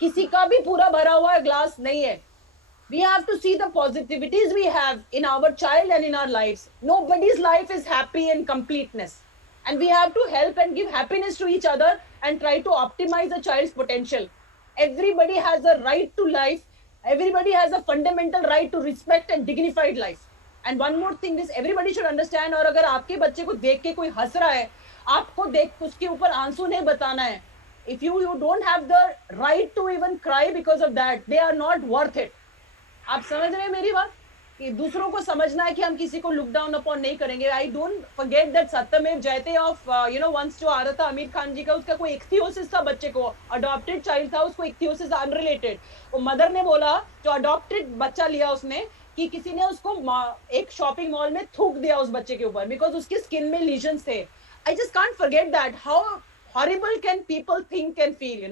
किसी का भी पूरा भरा हुआ ग्लास नहीं है. We have to see the positivities we have in our child and in our lives. Nobody's life is happy in completeness. And we have to help and give happiness to each other and try to optimize a child's potential. Everybody has a right to life. Everybody has a fundamental right to respect and dignified life. And one more thing is, everybody should understand, और अगर आपके बच्चे को देख के कोई हंस रहा है, आपको देख उसके ऊपर आंसू नहीं बताना है. If you don't have the right to even cry because of that, they are not worth it. आप समझ रहे हैं मेरी बात? कि दूसरों को समझना है कि हम किसी को लुक डाउन अपॉन नहीं करेंगे. आई डोंट फॉरगेट दैट सत्यमेव जयते ऑफ वंस जो आ रहा था आमिर खान जी का, उसका कोई इक्थियोसिस था, बच्चे को अडॉप्टेड चाइल्ड था, उसको इक्थियोसिस अनरिलेटेड. वो मदर ने बोला, जो अडॉप्टेड बच्चा लिया उसने, कि किसी ने उसको एक शॉपिंग मॉल में थूक दिया उस बच्चे के ऊपर बिकॉज उसकी स्किन में लीजन्स थे. I just can't forget that. How horrible can people think and feel,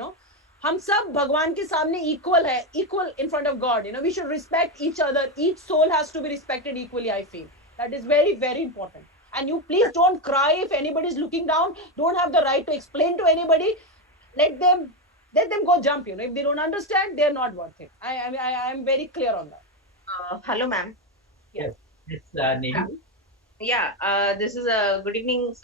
हम सब भगवान के सामने equal है, equal in front of God. You know, we should respect each other. Each soul has to be respected equally, I feel. That is very, very important. And you please don't cry if anybody is looking down. Don't have the right to explain to anybody. Let them go jump. You know, if they don't understand, they're not worth it. I am very clear on that. Hello, ma'am. Yes, it's Neha. Yeah, this is a good evening,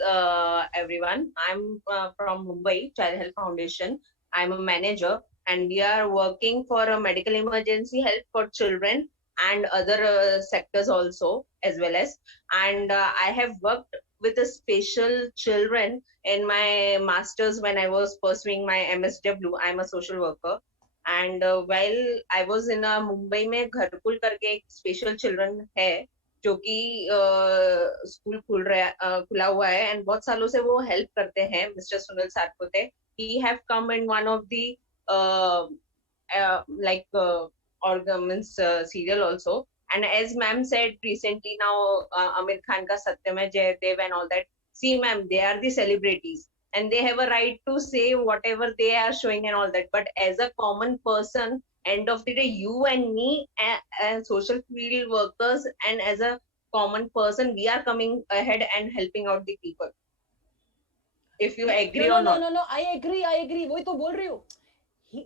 everyone. I'm from Mumbai Child Health Foundation. I'm a manager, and we are working for a medical emergency help for children and other sectors also as well as. And I have worked with a special children in my masters when I was pursuing my MSW. I'm a social worker. And while I was in Mumbai में घरकुल करके एक special children है जो कि school खुला हुआ है एंड बहुत सालों से वो हेल्प करते हैं mister Sunil Sarpute he have come in one of the like means serial also, and as ma'am said recently now Amir Khan ka Satyam Hai Jayadev and all that, see ma'am, they are the celebrities and they have a right to say whatever they are showing and all that, but as a common person, end of the day, you and me and social field workers and as a common person, we are coming ahead and helping out the people. If you agree or not. No, I agree. वही तो बोल रही हूँ.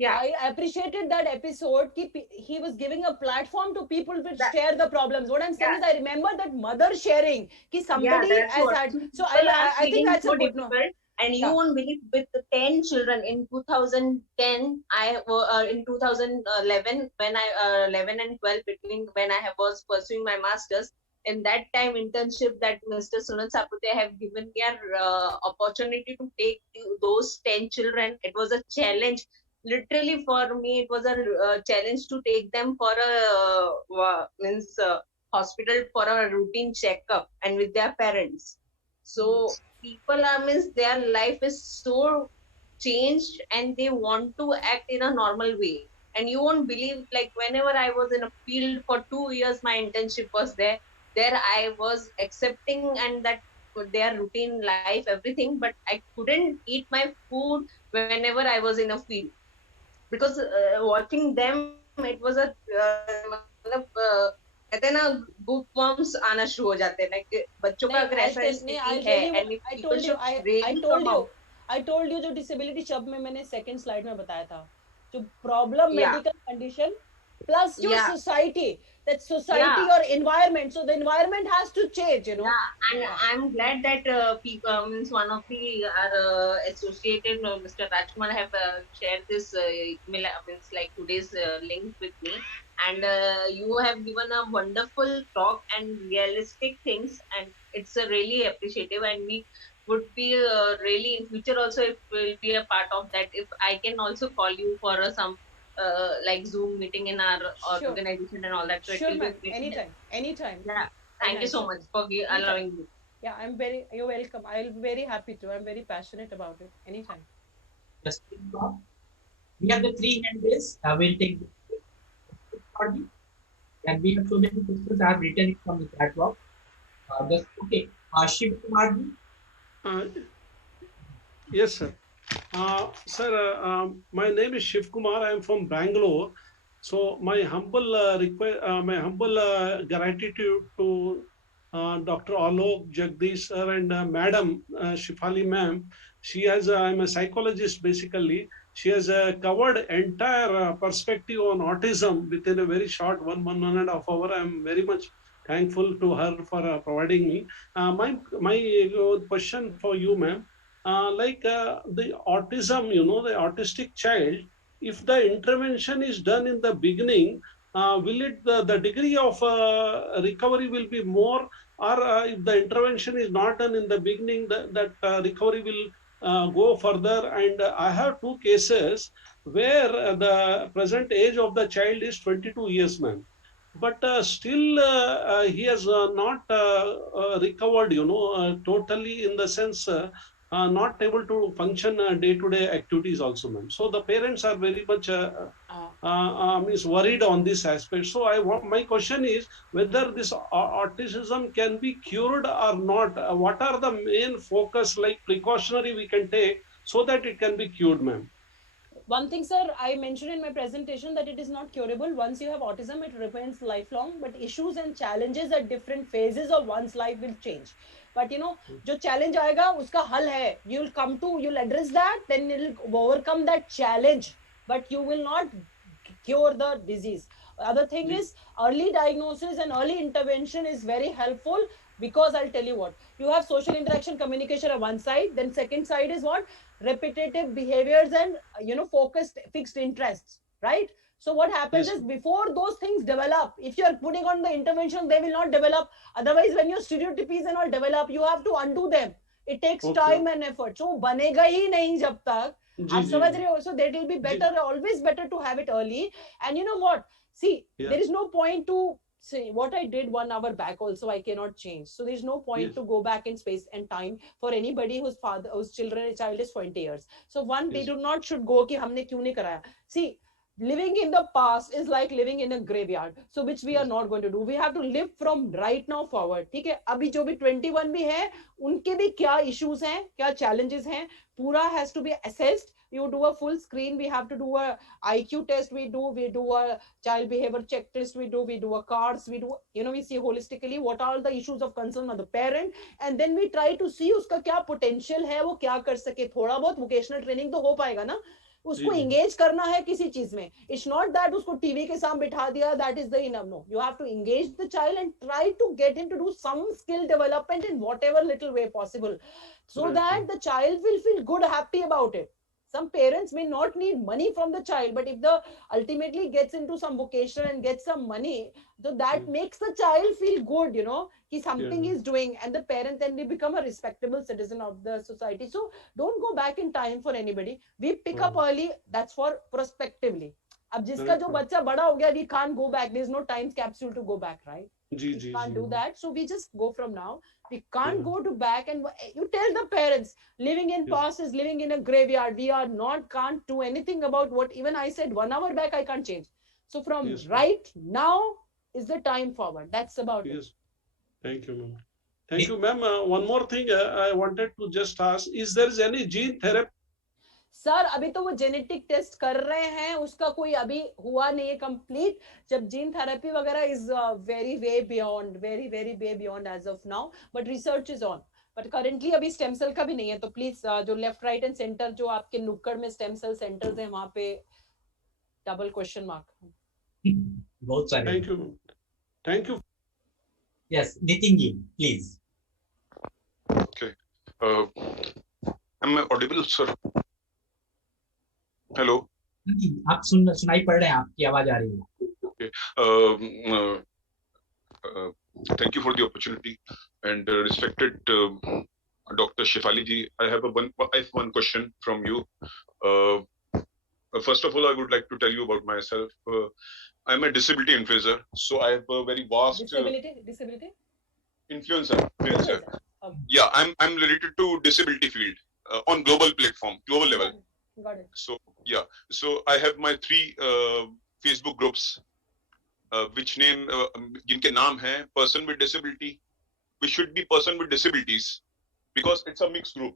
I appreciated that episode. He was giving a platform to people to share the problems. What I'm saying is, I remember that mother sharing. Ki somebody has had. So I think that's a good note. And you won't believe, with 10 children in 2010, in 2011, when 11 and 12 between when I was pursuing my masters, in that time internship that Mr. Sunil Sapute have given me an opportunity to take those 10 children. It was a challenge. Literally for me, it was a challenge to take them for a hospital for a routine checkup and with their parents. So people their life is so changed and they want to act in a normal way. And you won't believe, like whenever I was in a field for 2 years, my internship was there I was accepting and that their routine life, everything, but I couldn't eat my food whenever I was in a field. Because watching them, it was a कहते हैं ना bookworms आना शुरू हो जाते हैं, like बच्चों का अगर ऐसा स्थिति है, I told you जो disability शब्द में मैंने second slide में बताया था, जो problem medical condition plus your society, that society or environment, so the environment has to change, you know. And I'm glad that means one of the associated Mr. Rajkumar have shared this email, means like today's link with me, and you have given a wonderful talk and realistic things, and it's really appreciative, and we would be really in future also if we'll be a part of that, if I can also call you for some like Zoom meeting in our organization and all that. So sure, ma'am. Anytime. Yeah. Thank you so much for allowing me. Yeah, you're welcome. I'll be very happy to. I'm very passionate about it. Anytime. Just we have the 3 hand raised. We'll take and we have so many questions. I have written it from the chat box. Okay. Shiv Kumar ji. Yes, sir. Sir, my name is Shiv Kumar. I am from Bangalore. So my humble gratitude to Dr. Alok, Jagdish sir, and Madam Shefali ma'am. She has, I'm a psychologist basically. She has covered entire perspective on autism within a very short 1.5 hour. I am very much thankful to her for providing me. My question for you, ma'am. The autism, you know, the autistic child, if the intervention is done in the beginning, will it the degree of recovery will be more, or if the intervention is not done in the beginning, that recovery will go further? And I have 2 cases where the present age of the child is 22 years, ma'am. But still he has not recovered, you know, totally, in the sense not able to function day-to-day activities also, ma'am. So the parents are very much is worried on this aspect. So my question is whether this autism can be cured or not. What are the main focus, like precautionary, we can take so that it can be cured, ma'am? One thing, sir, I mentioned in my presentation that it is not curable. Once you have autism, it remains lifelong, but issues and challenges at different phases of one's life will change. But जो challenge आएगा उसका हल है. You'll address that, then you'll overcome that challenge, but you will not cure the disease. Other thing is early diagnosis and early intervention is very helpful, because I'll tell you what, you have social interaction, communication on one side, then second side is what? Repetitive behaviors and focused fixed interests, right? So what happens is, before those things develop, if you are putting on the intervention, they will not develop. Otherwise, when your stereotypies and all develop, you have to undo them. It takes time and effort. So banega hi nahi jab tak. आप समझ रहे हो? So that will be better, always better to have it early. And you know what? See, there is no point to say what I did 1 hour back also I cannot change. So there's no point to go back in space and time for anybody whose child is 20 years. So they do not should go कि हमने क्यों नहीं कराया. See, living in the past is like living in a graveyard, so which we are not going to do. We have to live from right now forward. ठीक है, अभी जो भी 21 भी है, उनके भी क्या issues हैं, क्या challenges हैं, पूरा has to be assessed. You do a full screen. We have to do a IQ test. We do a child behavior checklist. We do a cards. We do, we see holistically what are the issues of concern of the parent, and then we try to see उसका क्या potential है, वो क्या कर सके. थोड़ा बहुत vocational training तो हो पाएगा ना. उसको engage करना है किसी चीज में. It's not that उसको TV के सामने बिठा दिया, that is the enough. No, you have to engage the child and try to get him to do some skill development in whatever little way possible, so that the child will feel good, happy about it. Some parents may not need money from the child, but if the ultimately gets into some vocation and gets some money, so that makes the child feel good, he something is doing, and the parent then they become a respectable citizen of the society. So don't go back in time for anybody. We pick up early. That's for prospectively. अब जिसका जो बच्चा बड़ा हो गया, we can't go back. There's no time capsule to go back, right? We can't do that. So we just go from now. We can't go to back, and you tell the parents living in past is living in a graveyard. We are can't do anything about what even I said 1 hour back. I can't change. So from right now is the time forward. That's about it. Thank you, ma'am. Thank you, ma'am. One more thing I wanted to just ask: is there any gene therapy? Sir अभी तो वो genetic test कर रहे हैं, उसका कोई अभी हुआ नहीं है कंप्लीट. जब जीन थेरेपी वगैरह is very way beyond age of now, but research is on. But currently अभी स्टेम सेल का भी नहीं है. तो प्लीज जो लेफ्ट राइट एंड सेंटर जो आपके नुक्कड़ में स्टेम सेल सेंटर्स हैं, वहां पे डबल क्वेश्चन मार्क. बहुत सारे. Thank you. Yes, Nitin ji please. Okay, am I audible, sir? Hello, आप सुनाई पड़ रहे हैं, आपकी आवाज आ रही है. Thank you for the opportunity, and respected Dr. Shefali ji, I have one question from you. First of all, I would like to tell you about myself. I'm a disability influencer, so I have a very vast disability influencer. Yeah, I'm related to disability field on global level. Got it. So yeah, so I have my 3 Facebook groups, which name जिनके नाम हैं person with disability. We should be person with disabilities because it's a mixed group.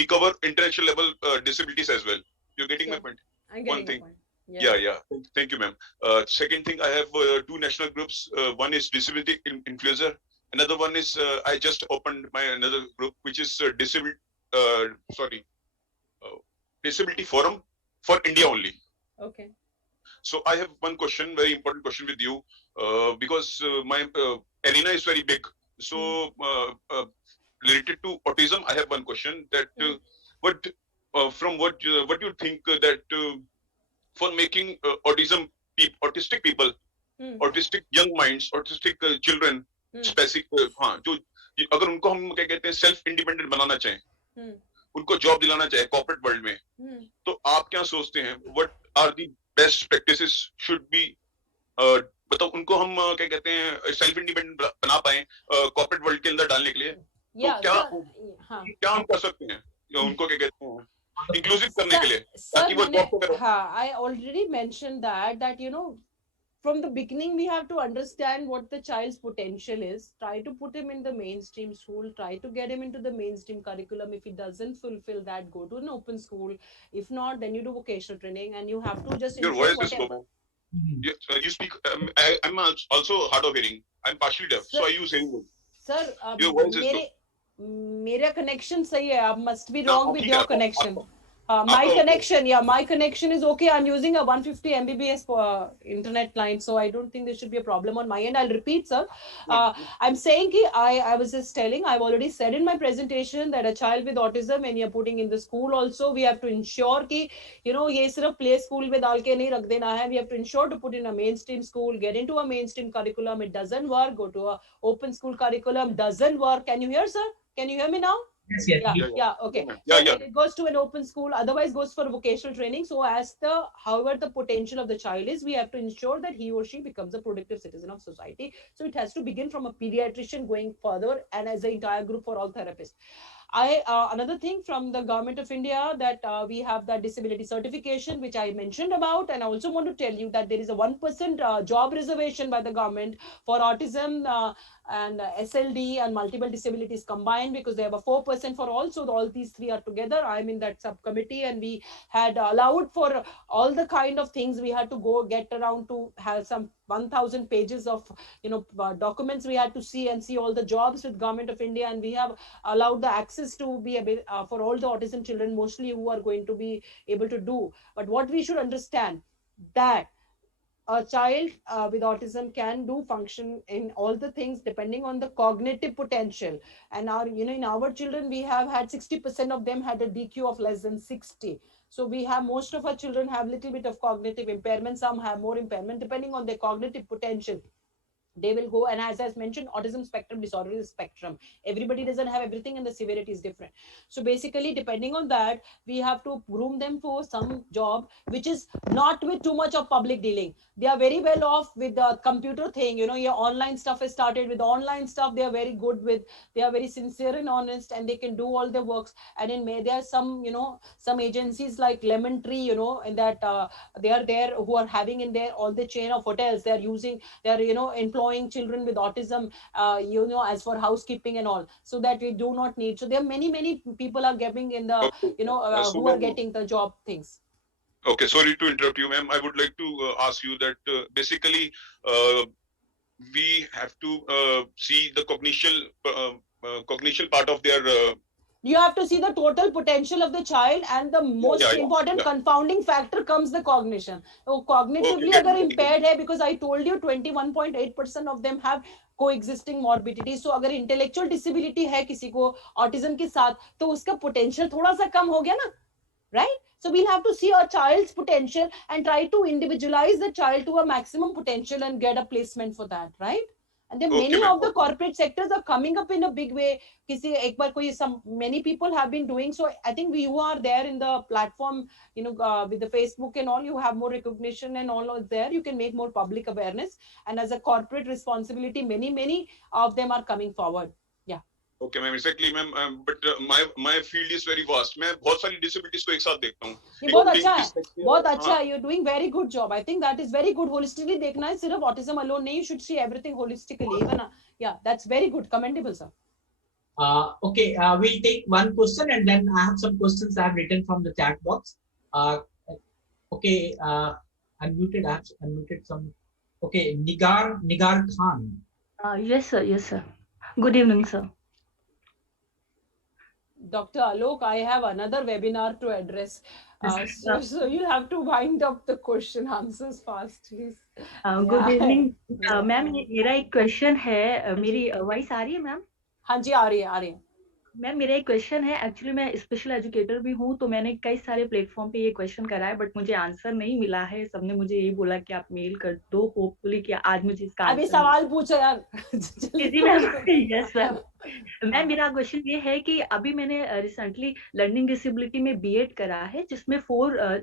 We cover international level disabilities as well. You're getting my point? I'm getting the point. Yeah. Thank you, ma'am. Second thing, I have 2 national groups. One is disability influencer. Another one is I just opened my another group, which is Disability Forum for India only. Okay. So I have one question, very important question with you, because my arena is very big. So related to autism, I have one question that what you think that for making autistic people, autistic young minds, autistic children, specific जो अगर उनको हम क्या कहते हैं self independent बनाना चाहें, उनको job दिलाना चाहे कॉर्पोरेट वर्ल्ड में, तो आप क्या सोचते हैं? What are the best practices should be, मतलब उनको हम क्या कहते हैं सेल्फ इंडिपेंडेंट बना पाए कॉर्पोरेट वर्ल्ड के अंदर डालने के लिए, तो क्या हम कर सकते हैं उनको क्या कहते हैं इंक्लूसिव करने के लिए, ताकि वो जॉब करें? I already mentioned that from the beginning we have to understand what the child's potential is, try to put him in the mainstream school, try to get him into the mainstream curriculum. If he doesn't fulfill that, go to an open school. If not, then you do vocational training, and you have to just Your ensure voice is low. whatever. You speak. I'm also hard of hearing. I'm partially deaf, so I use hearing. Sir, Your voice is low. मेरा connection सही है. I must be हाँ, wrong with ठीक है, your आपको- connection. आपको- My okay. connection, yeah, my connection is okay. I'm using a 150 Mbps internet line, so I don't think there should be a problem on my end. I'll repeat, sir. I'm saying कि I was just telling, I've already said in my presentation that a child with autism, when you're putting in the school also, we have to ensure कि, you know, ये सिर्फ play school में डाल के नहीं रख देना है. We have to ensure to put in a mainstream school, get into a mainstream curriculum. It doesn't work, go to a open school curriculum, doesn't work. Can you hear, sir? Can you hear me now? Yes, Yeah, okay. So it goes to an open school, otherwise goes for vocational training. So as however the potential of the child is, we have to ensure that he or she becomes a productive citizen of society. So it has to begin from a pediatrician going further, and as the entire group for all therapists. Another thing from the government of India, that we have the disability certification, which I mentioned about, and I also want to tell you that there is a 1% job reservation by the government for autism and SLD and multiple disabilities combined, because they have a 4% for all. So all these three are together. I'm in that subcommittee, and we had allowed for all the kind of things. We had to go get around to have some 1,000 pages of, you know, documents we had to see all the jobs with government of India, and we have allowed the access to be for all the autism children, mostly, who are going to be able to do. But what we should understand, that a child with autism can do function in all the things depending on the cognitive potential. And our, you know, in our children, we have had 60% of them had a DQ of less than 60. So we have, most of our children have little bit of cognitive impairment. Some have more impairment depending on their cognitive potential. They will go, and as I mentioned, autism spectrum disorder is spectrum. Everybody doesn't have everything, and the severity is different. So basically, depending on that, we have to groom them for some job which is not with too much of public dealing. They are very well off with the computer thing. You know, your online stuff has started with online stuff. They are very good with, they are very sincere and honest, and they can do all their works. And in May, there are some, you know, some agencies like Lemon Tree, you know, and that they are there, who are having in there all the chain of hotels. They are using, they are, you know, employing children with autism, you know, as for housekeeping and all, so that we do not need. So there are many people are getting in the, you know, who are getting the job things. Okay, sorry to interrupt you, ma'am. I would like to ask you that basically we have to see the cognition part of their. You have to see the total potential of the child, and the most important confounding factor comes the cognition. So cognitively agar impaired hai, because I told you 21.8% of them have coexisting morbidity. So agar intellectual disability hai kisi ko autism ke saath, to uska potential thoda sa kam ho gaya na, right? So we'll have to see a child's potential and try to individualize the child to a maximum potential and get a placement for that, right? And then many of the corporate sectors are coming up in a big way. Many people have been doing so. I think you are there in the platform, you know, with the Facebook and all, you have more recognition and all there. You can make more public awareness. And as a corporate responsibility, many of them are coming forward. Yeah. Okay, ma'am. Exactly, ma'am. But my field is very vast. मैं बहुत सारी disabilities को एक साथ देखता हूँ. ये बहुत अच्छा है, बहुत अच्छा है. You're doing very good job. I think that is very good. Holistically देखना है, सिर्फ autism alone नहीं. You should see everything holistically. Even yeah, that's very good. Commendable, sir. Okay, we'll take one question, and then I have some questions I have written from the chat box. Okay, unmuted. I have unmuted some. Okay, Nigar Khan. Yes, sir. Yes, sir. Good evening, sir. Dr. Alok, I have another webinar to address. So you'll have to wind up the question answers fast, please. Good evening, ma'am. मेरा एक question है. मेरी voice आ रही है, ma'am? हाँ जी, आ रही है. Ma'am मेरा एक क्वेश्चन है. एक्चुअली मैं स्पेशल एजुकेटर भी हूँ, तो मैंने कई सारे प्लेटफॉर्म पे ये क्वेश्चन करा है, बट मुझे आंसर नहीं मिला है. सबने मुझे यही बोला कि आप मेल कर दो, होपफुली कि आज मुझे इसका अभी सवाल पूछो यार. जी मैम. Yes ma'am. मैम मेरा क्वेश्चन ये है कि अभी मैंने रिसेंटली लर्निंग डिसेबिलिटी में बीएड करा है, जिसमें 4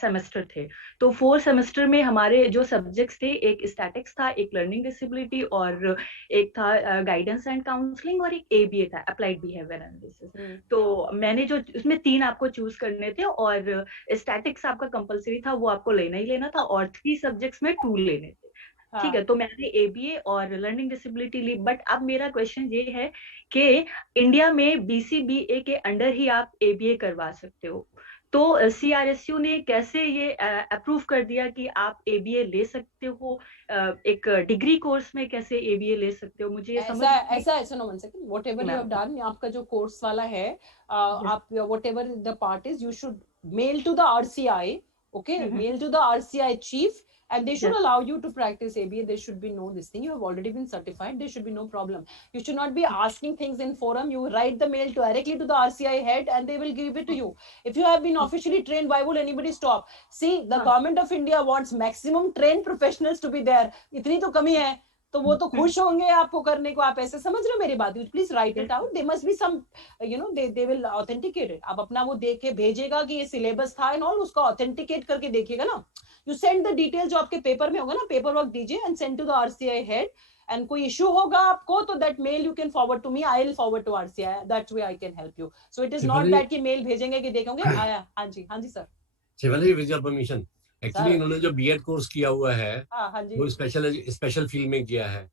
सेमेस्टर थे। तो 4 सेमेस्टर में हमारे जो सब्जेक्ट्स थे, एक स्टैटिक्स था, एक लर्निंग डिसेबिलिटी और एक था गाइडेंस एंड काउंसलिंग, और एक एबीए था, अप्लाइड बिहेवियर एनालिसिस। तो मैंने जो उसमें 3 आपको चूज करने थे, और स्टैटिक्स आपका कंपलसरी था, वो आपको लेना ही लेना था, और 3 सब्जेक्ट्स में 2 लेने थे। ठीक है, तो मैंने एबीए और लर्निंग डिसेबिलिटी ली। बट अब मेरा क्वेश्चन ये है कि इंडिया में बीसीबीए के अंडर ही आप एबीए करवा सकते हो, तो सीआरएसयू ने कैसे ये अप्रूव कर दिया कि आप एबीए ले सकते हो? एक डिग्री कोर्स में कैसे एबीए ले सकते हो? मुझे ये समझ ऐसा no 1 second, whatever you have done, आपका जो कोर्स वाला है, आप whatever the part is, you should mail to the RCI, okay, mail to the RCI chief, and they should allow you to practice ABA. There should be no this thing. You have already been certified. There should be no problem. You should not be asking things in forum. You write the mail directly to the RCI head, and they will give it to you. If you have been officially trained, why would anybody stop? See, the government of India wants maximum trained professionals to be there. इतनी तो कमी है, तो वो तो खुश होंगे आपको करने को। आप ऐसे समझ रहे हो मेरी बात? Please write it out. They must be some, you know, they will authenticate it. आप अपना वो देख के भेजेगा कि ये सिलेबस था एंड ऑल, उसका ऑथेंटिकेट करके देखिएगा ना। यू सेंड द डिटेल जो आपके पेपर में होगा ना, पेपर वर्क दीजिए and send to the RCI head, and कोई इशू होगा आपको तो that mail you can forward to me, I will forward to RCI, that way I can help you. So it is not that कि mail भेजेंगे कि देखेंगे आया। हाँ जी sir. Shivali, with your permission, actually इन्होंने जो बीएड कोर्स किया हुआ है वो स्पेशल फील्ड में किया है,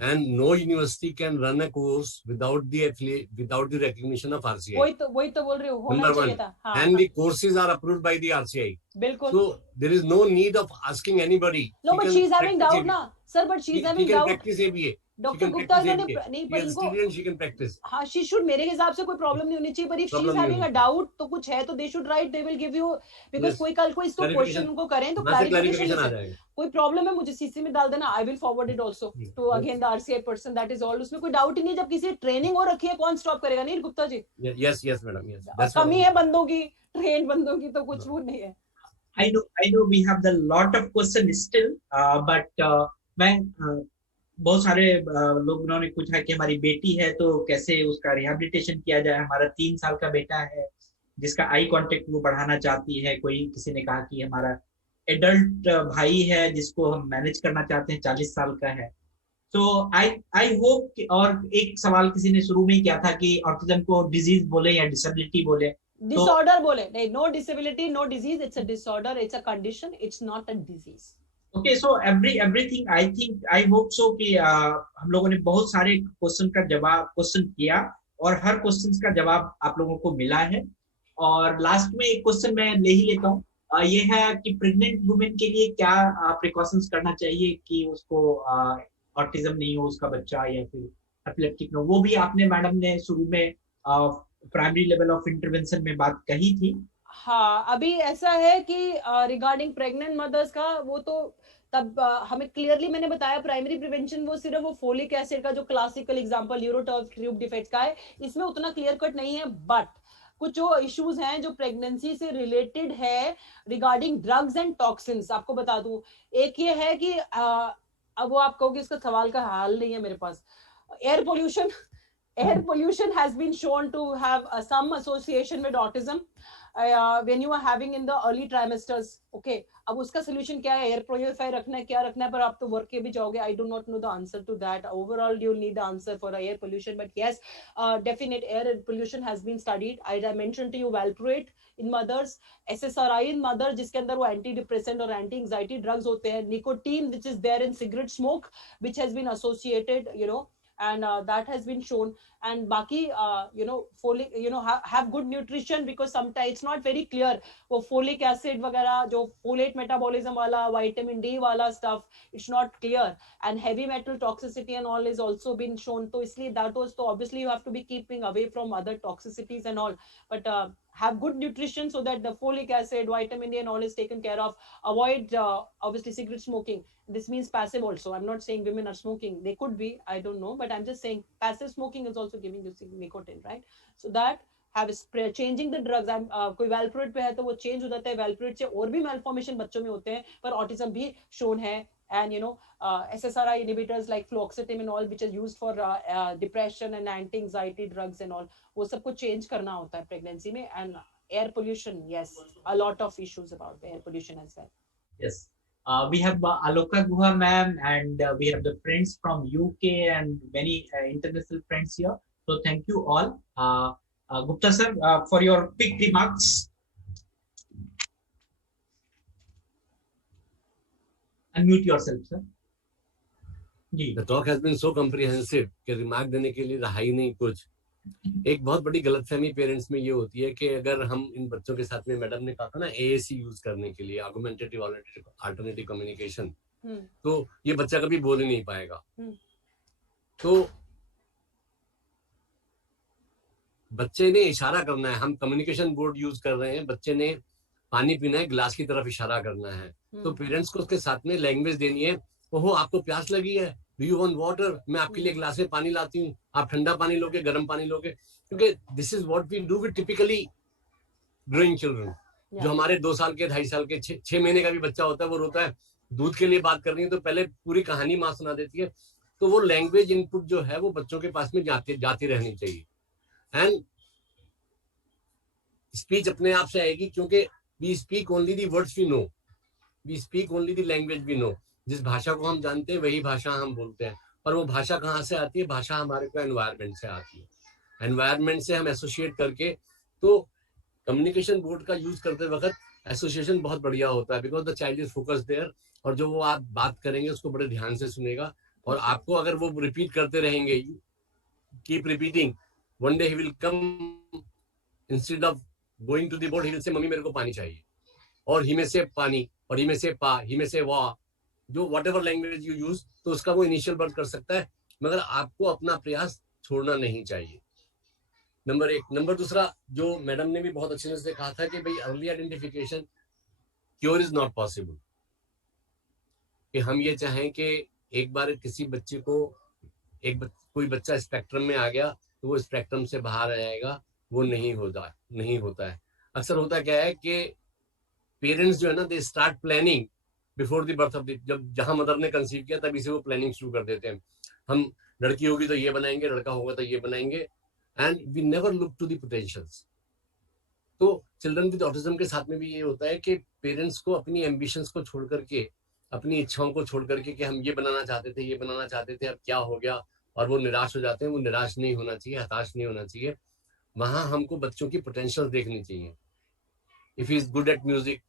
and no university can run a course without the recognition of RCI. वही तो बोल रही हूँ, होना चाहिए था। And the courses are approved by the RCI. बिल्कुल। So there is no need of asking anybody. No, but she is having doubt ना, sir. But she is having doubt. She can practice ABA. Doctor Gupta ने नहीं, पर इनको she can practice. हाँ, she should, मेरे हिसाब से कोई प्रॉब्लम नहीं होनी चाहिए, पर if she is having a doubt तो कुछ है तो they should write, they will give you, because कोई कल को इसको क्वेश्चन उनको करें तो क्लैरिफिकेशन आ जाएगा। कोई प्रॉब्लम है मुझे सीसी में डाल देना, I will forward it also to again the RCI person, that is all। उसमें कोई डाउट ही नहीं, जब किसी ट्रेनिंग हो रखी है कौन स्टॉप करेगा? नहीं Gupta ji? Yes madam, yes। कमी है बंदों की, ट्रेन बंदों की, तो कुछ वो नहीं है। I know we have the lot of questions still, but मैं बहुत सारे लोगों ने पूछा कि हमारी बेटी है तो कैसे उसका रिहेबिलिटेशन किया जाए। हमारा 3 साल का बेटा है जिसका आई कांटेक्ट वो बढ़ाना चाहती है। किसी ने कहा कि हमारा एडल्ट भाई है जिसको हम मैनेज करना चाहते हैं, 40 साल का है। तो आई होप। और एक सवाल किसी ने शुरू में किया था कि ऑटिज्म को डिजीज बोले या डिसेबिलिटी बोले, डिसऑर्डर बोले। नहीं, no disability, no disease, it's a disorder, it's a condition, it's not a disease. Okay, so everything I hope so कि हम लोगों ने बहुत सारे क्वेश्चन किया और हर क्वेश्चन का जवाब आप लोगों को मिला है। और लास्ट में एक क्वेश्चन मैं ले ही लेता हूँ, ये है कि प्रेग्नेंट वुमेन के लिए क्या प्रिकॉशंस करना चाहिए कि उसको ऑटिज्म नहीं हो उसका बच्चा या फिर एपिलेप्टिक हो। वो भी आपने मैडम ने शुरू में प्राइमरी लेवल ऑफ इंटरवेंशन में बात कही थी। हाँ, अभी ऐसा है कि रिगार्डिंग प्रेग्नेंट मदर्स का वो तो तब हमें क्लियरली मैंने बताया, प्राइमरी प्रिवेंशन वो सिर्फ वो फोलिक एसिड का जो क्लासिकल एग्जांपल यूरोटर्फ ट्यूब डिफेक्ट्स का है, इसमें उतना क्लियर कट नहीं है। बट कुछ जो इश्यूज हैं जो प्रेगनेंसी से रिलेटेड है रिगार्डिंग ड्रग्स एंड टॉक्सिन्स, आपको बता दूं। एक ये है कि अब वो आप कहोगे इसका सवाल का हल नहीं है मेरे पास। Air pollution has been shown to have some association with autism when you are having in the early trimesters. Okay, अब उसका solution क्या है? एयर प्योरीफायर रखना है, क्या रखना है? पर आप तो वर्क के भी जाओगे। I do not know the answer to that. Overall, you need the answer for air pollution. But yes, definite air pollution has been studied. I mentioned to you valproate in mothers, SSRI in mother, जिसके अंदर वो anti depressant और anti anxiety drugs होते हैं, nicotine which is there in cigarette smoke which has been associated, you know, and that has been shown. And baki folic, have good nutrition, because sometimes it's not very clear वो folic acid वगैरह जो folate metabolism वाला, vitamin D वाला stuff, it's not clear. And heavy metal toxicity and all is also been shown. तो इसलिए that was, so obviously you have to be keeping away from other toxicities and all, but have good nutrition so that the folic acid, vitamin D and all is taken care of. Avoid obviously cigarette smoking. This means passive also. I'm not saying women are smoking. They could be, I don't know, but I'm just saying passive smoking is also giving you nicotine, right? So that have changing the drugs. कोई valproate पे है तो वो change हो जाता है। valproate से और भी malformation बच्चों में होते हैं, पर autism भी shown है and SSRI inhibitors like fluoxetine and all, which is used for depression and anti-anxiety drugs and all, वो सब को change करना होता है pregnancy में. And air pollution, yes, a lot of issues about the air pollution as well. Yes. We have Aloka Guha ma'am, and we have the friends from UK and many international friends here. So thank you all. Gupta sir, for your quick remarks. Unmute yourself, sir. The talk has been so comprehensive कि remark देने के लिए रहा ही नहीं कुछ. एक बहुत बड़ी गलतफहमी पेरेंट्स में ये होती है कि अगर हम इन बच्चों के साथ में, मैडम ने कहा था ना AAC यूज करने के लिए, आर्गुमेंटेटिव अल्टरनेटिव कम्युनिकेशन, तो ये बच्चा कभी बोल ही नहीं पाएगा. तो बच्चे ने इशारा करना है. हम कम्युनिकेशन बोर्ड यूज कर रहे हैं, बच्चे ने पानी पीना है, गिलास की तरफ इशारा करना है. तो पेरेंट्स को उसके साथ में लैंग्वेज देनी है. ओहो आपको प्यास लगी है, डू यू वांट वाटर, मैं आपके लिए गिलास में पानी लाती हूँ, आप ठंडा पानी लोगे, गर्म पानी लोगे. क्योंकि this is what we do with typically growing children. जो हमारे 2 साल के, 2.5 साल के, 6 महीने का भी बच्चा होता है, वो रोता है, दूध के लिए बात करनी है तो पहले पूरी कहानी माँ सुना देती है. तो वो लैंग्वेज इनपुट जो है वो बच्चों के पास में जाती रहनी चाहिए. एंड स्पीच अपने आप से आएगी, क्योंकि we speak only the words we know, we speak only the language we know. जिस भाषा को हम जानते हैं वही भाषा हम बोलते हैं. और वो भाषा कहाँ से आती है? भाषा हमारे को एनवायरनमेंट से आती है. एनवायरनमेंट से हम एसोसिएट करके, तो कम्युनिकेशन बोर्ड का यूज करते वक्त एसोसिएशन बहुत बढ़िया होता है, because the child is focused there. और जो वो आप बात करेंगे उसको बड़े ध्यान से सुनेगा. और आपको अगर वो रिपीट करते रहेंगे, keep repeating, one day he will come, instead of going to the board he will say mummy मेरे को पानी चाहिए, और ही में से पानी, और ही में से पा, ही में से वाह, जो what ever language you use, तो उसका वो इनिशियल वर्ड कर सकता है. मगर आपको अपना प्रयास छोड़ना नहीं चाहिए. नंबर 1. नंबर दूसरा, जो मैडम ने भी बहुत अच्छे से कहा था कि भाई early identification, cure is not possible. कि हम ये चाहें कि एक बार किसी बच्चे को, कोई बच्चा स्पेक्ट्रम में आ गया तो वो स्पेक्ट्रम से बाहर आ जाएगा, वो नहीं होता है. अक्सर होता क्या है कि पेरेंट्स जो है ना, they start planning before the birth of the, जब जहां मदर ने कंसीव किया तभी से वो प्लानिंग शुरू कर देते हैं. हम लड़की होगी तो ये बनाएंगे, लड़का होगा तो ये बनाएंगे, and we never look to the potentials. तो चिल्ड्रन विद ऑटिज्म के साथ में भी ये होता है कि पेरेंट्स को अपनी एम्बिशंस को छोड़ करके, अपनी इच्छाओं को छोड़ करके, कि हम ये बनाना चाहते थे, ये बनाना चाहते थे, अब क्या हो गया, और वो निराश हो जाते हैं. वो निराश नहीं होना चाहिए, हताश नहीं होना चाहिए. वहां हमको बच्चों की पोटेंशियल देखनी चाहिए. If he is good at music,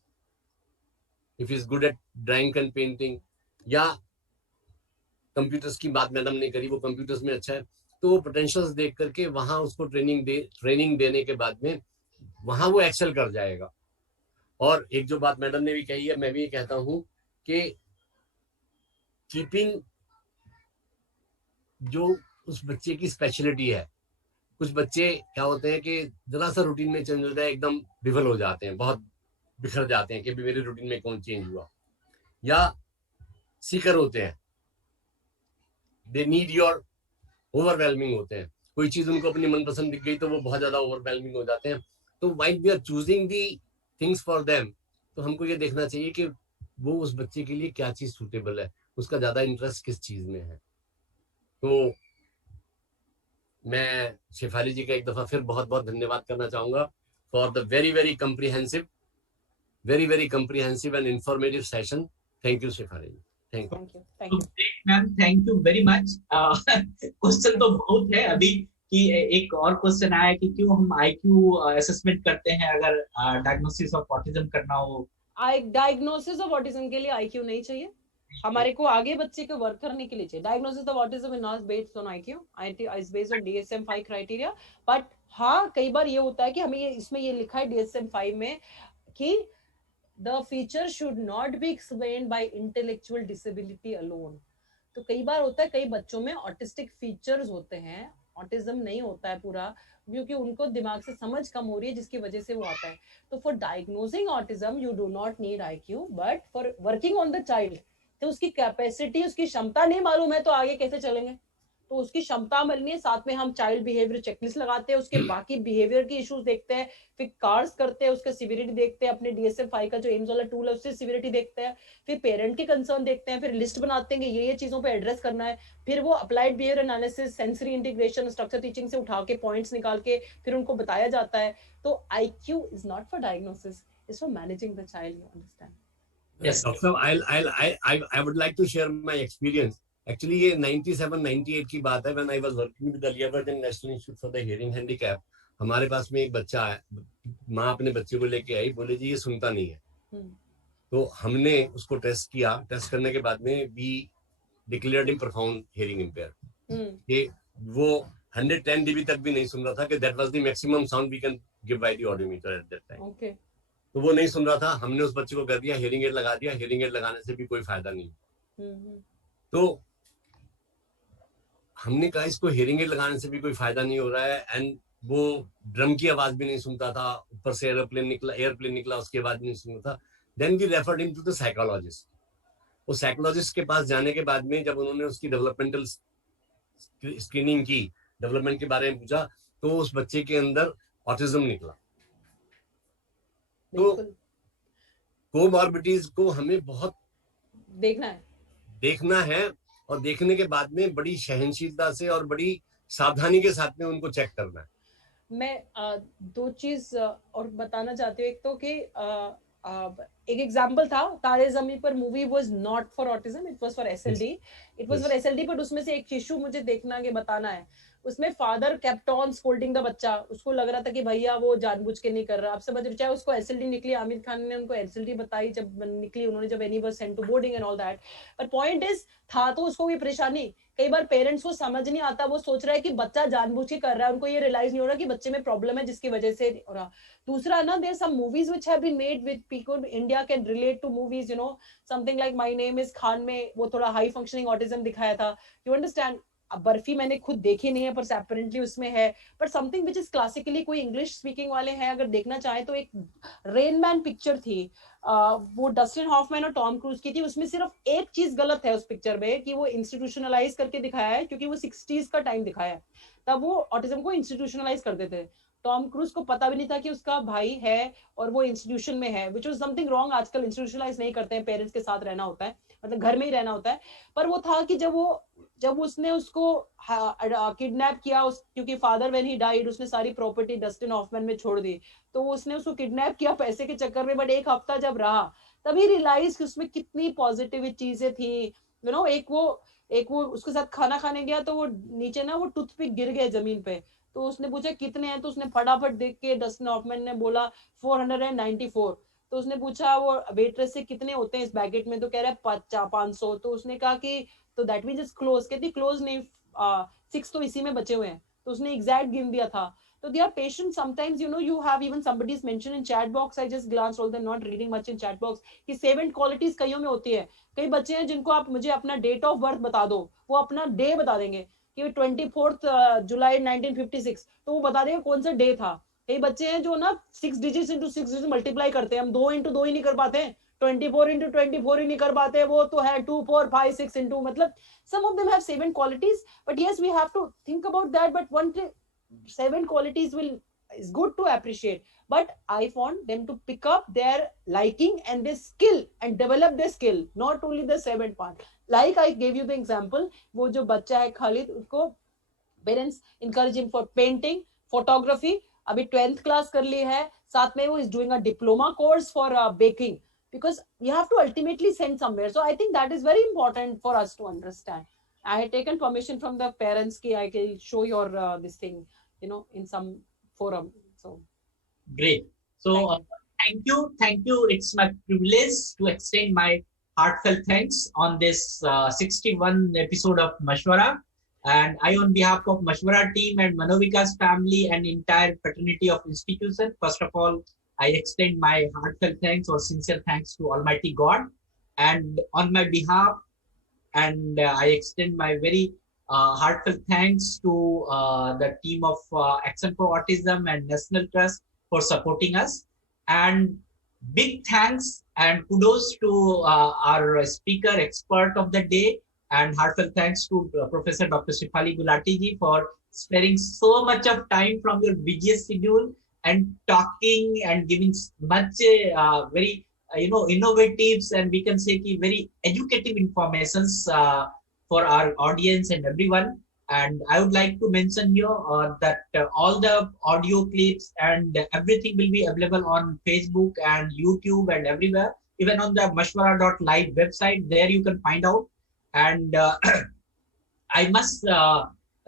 if is good at drawing and painting, या कंप्यूटर्स की बात मैडम ने करी, वो कंप्यूटर्स में अच्छा है, तो वो पोटेंशियल्स देख करके वहां उसको ट्रेनिंग देने के बाद में वहां वो एक्सेल कर जाएगा. और एक जो बात मैडम ने भी कही है, मैं भी ये कहता हूं कि कीपिंग जो उस बच्चे की स्पेशलिटी है. कुछ बच्चे क्या होते हैं कि जरा सा रूटीन में चेंज होता है, एकदम विफल हो जाते हैं, बहुत बिखर जाते हैं कि मेरे रूटीन में कौन चेंज हुआ. या सीकर होते हैं, दे नीड योर, ओवरवेलमिंग होते हैं. कोई चीज उनको अपनी मनपसंद दिख गई तो वो बहुत ज्यादा ओवरवेलमिंग हो जाते हैं. तो while we are choosing the things for them, तो हमको ये देखना चाहिए कि वो उस बच्चे के लिए क्या चीज सूटेबल है, उसका ज्यादा इंटरेस्ट किस चीज में है. तो मैं शेफाली जी का एक दफा फिर बहुत बहुत धन्यवाद करना चाहूंगा for the very very comprehensive and informative session. Thank you Shefali ji. Thank you ma'am, thank you very much. Question तो बहुत है अभी, कि एक और क्वेश्चन आया कि क्यों हम IQ असेसमेंट करते हैं अगर डायग्नोसिस ऑफ ऑटिज्म करना हो. डायग्नोसिस ऑफ ऑटिज्म के लिए IQ नहीं चाहिए, हमारे को आगे बच्चे को वर्क करने के लिए चाहिए. Diagnosis of autism is not based on IQ, it is based on DSM-5 criteria. But हाँ, कई बार ये होता है कि हमें इसमें ये लिखा है DSM-5 में कि the feature should not be explained by intellectual disability alone. तो कई बार होता है, कई बच्चों में ऑटिस्टिक फीचर्स होते हैं, ऑटिज्म नहीं होता है पूरा, क्योंकि उनको दिमाग से समझ कम हो रही है, जिसकी वजह से वो आता है. तो for diagnosing autism you do not need IQ, but for working on the child, तो उसकी कैपेसिटी, उसकी क्षमता नहीं मालूम है तो आगे कैसे चलेंगे. तो उसकी क्षमता मिलनी है, साथ में हम चाइल्ड बिहेवियर चेकलिस्ट लगाते हैं, उसके बाकी बिहेवियर की इश्यूज देखते हैं, फिर कार्स करते हैं, उसका सिविरिटी देखते हैं, अपने DSM-5 का जो एम्स वाला टूल है उससे सिविरिटी देखते हैं, फिर पेरेंट के कंसर्न देखते हैं, फिर लिस्ट बनाते हैं कि ये चीजों पे एड्रेस करना है, फिर वो applied behaviour analysis, sensory integration, structure teaching से उठा के पॉइंट्स निकाल के फिर उनको बताया जाता है. तो IQ is not for diagnosis, it's for managing the child, you understand? Yes, Doctor, I would like to share my experience. Actually, ये 97-98 की बात है. When I was working with the Aliagarh National Institute for the Hearing Handicap, हमारे पास में एक बच्चा है, माँ अपने बच्चे को लेके आई, बोले जी ये सुनता नहीं है. तो हमने उसको टेस्ट किया. टेस्ट करने के बाद में we declared him profound hearing impaired. कि वो 110 dB तक भी नहीं सुन रहा था, कि that was the maximum sound we can give by the audiometer at that time. Okay. तो वो नहीं सुन रहा था. हमने उस बच्चे को कर दिया हेयरिंग एड लगा दिया. हेयरिंग एड लगाने से भी कोई फायदा नहीं. तो हमने कहा इसको हेयरिंग एड लगाने से भी कोई फायदा नहीं हो रहा है, एंड वो ड्रम की आवाज भी नहीं सुनता था, ऊपर से एयरप्लेन निकला उसके बाद भी नहीं सुनता था. Then we referred him to the psychologist. वो साइकोलॉजिस्ट के पास जाने के बाद में जब उन्होंने उसकी डेवलपमेंटल स्क्रीनिंग की, डेवलपमेंट के बारे में पूछा, तो उस बच्चे के अंदर ऑटिज्म निकला. तो कोमॉर्बिडिटीज को हमें बहुत देखना है और देखने के बाद में बड़ी सहनशीलता से और बड़ी सावधानी के साथ में उनको चेक करना है. मैं दो चीज और बताना चाहती हूँ. एक तो कि एक एग्जाम्पल था, तारे ज़मीन पर movie was not for autism, it was for SLD. It was for SLD, but उसमें से एक इशू मुझे देखना के बताना है. उसमें father kept on scolding the बच्चा. उसको लग रहा था कि भैया वो जानबूझ के नहीं कर रहा. आप समझ, चाहे उसको SLD निकली, आमिर खान ने उनको SLD बताई जब निकली, उन्होंने जब Annie was sent to boarding and all that. But point is, था तो उसको ये परेशानी. कई बार पेरेंट्स को समझ नहीं आता, वो सोच रहा है कि बच्चा जानबूझ के कर रहा है, उनको ये रियलाइज नहीं हो रहा कि बच्चे में प्रॉब्लम है जिसकी वजह से हो रहा. दूसरा ना, there some movies which have been made with people India can relate to movies, you know, something like My Name Is Khan में वो थोड़ा हाई फंक्शनिंग ऑटिज्म दिखाया था. You understand? अब बर्फी मैंने खुद देखी नहीं है, पर अपेरेंटली उसमें है. But something which is classically, कोई इंग्लिश स्पीकिंग वाले हैं अगर देखना चाहें तो, एक रेन मैन पिक्चर थी, वो डस्टिन हॉफमैन और टॉम क्रूज की थी. उसमें सिर्फ एक चीज गलत है उस पिक्चर में, कि वो इंस्टीट्यूशनलाइज करके दिखाया है, क्योंकि वो 60s का टाइम दिखाया है, तब वो ऑटिज्म को इंस्टीट्यूशनलाइज करते थे. टॉम क्रूज को पता भी नहीं था कि उसका भाई है और वो इंस्टीट्यूशन में है, विच वाज समथिंग रॉन्ग. आजकल इंस्टीट्यूशनलाइज नहीं करते हैं, पेरेंट्स के साथ रहना होता है, मतलब घर में ही रहना होता है. पर वो था कि जब उसने उसको किडनैप किया, क्योंकि फादर व्हेन ही डाइड उसने सारी प्रॉपर्टी डस्टिन हॉफमैन में छोड़ दी, तो उसने उसको किडनैप किया पैसे के चक्कर में. बट एक हफ्ता जब रहा, तभी रियलाइज कि उसमें कितनी पॉजिटिव चीजें थी. यू नो, एक वो उसके साथ खाना खाने गया, तो वो नीचे ना वो टूथपिक गिर गए जमीन पे. तो उसने पूछा कितने हैं, तो उसने फटाफट देख के, डस्टिन हॉफमैन ने बोला 494. तो उसने पूछा वो वेट्रेस से कितने होते हैं इस बैगेट में, तो कह रहा है 500. तो उसने कहा कि तो दैट मींस इट्स क्लोज. कहती क्लोज नहीं, 6 तो इसी में बचे हुए हैं. तो उसने एग्जैक्ट गिन दिया था. So they are patient sometimes, you know, you have even somebody's mentioned in chat box, I just glanced, although not reading much in chat box, कि 7 qualities कईयों में होती है. कई बच्चे हैं जिनको आप मुझे अपना डेट ऑफ बर्थ बता दो, वो अपना डे बता देंगे कि 24 जुलाई 1956, तो वो बता देंगे कौन सा डे था. कई बच्चे हैं जो ना 6 डिजिट्स into 6 डिजिट मल्टीप्लाई करते हैं. हम 2 into 2 ही नहीं कर पाते, 24 into 24 ही नहीं कर पाते. वो तो है 2 4 5 6 into, मतलब some of them have 7 qualities, but yes, we have to think about that. But one thing, 7 qualities is good to appreciate, but I want them to pick up their liking and their skill and develop their skill, not only the 7 part. Like I gave you the example, वो जो बच्चा है खालिद, उसको parents encourage him for painting, photography. अभी 12th class कर ली है, साथ में वो is doing a diploma course for baking, because you have to ultimately send somewhere. So I think that is very important for us to understand. I had taken permission from the parents ki I can show your this thing, you know, in some forum. So great. So thank you. It's my privilege to extend my heartfelt thanks on this 61 episode of Mashwara. And I, on behalf of Mashwara team and Manovikas family and entire fraternity of institution, first of all, I extend my heartfelt thanks or sincere thanks to Almighty God. And on my behalf, and I extend my very heartfelt thanks to the team of Action for Autism and National Trust for supporting us. And big thanks and kudos to our speaker expert of the day, And heartfelt thanks to Professor Dr. Shefali Gulati ji for sparing so much of time from your busy schedule and talking and giving much very innovative and we can say very educative informations for our audience and everyone. And I would like to mention here that all the audio clips and everything will be available on Facebook and YouTube and everywhere, even on the Mashwara.live website. There you can find out. And I must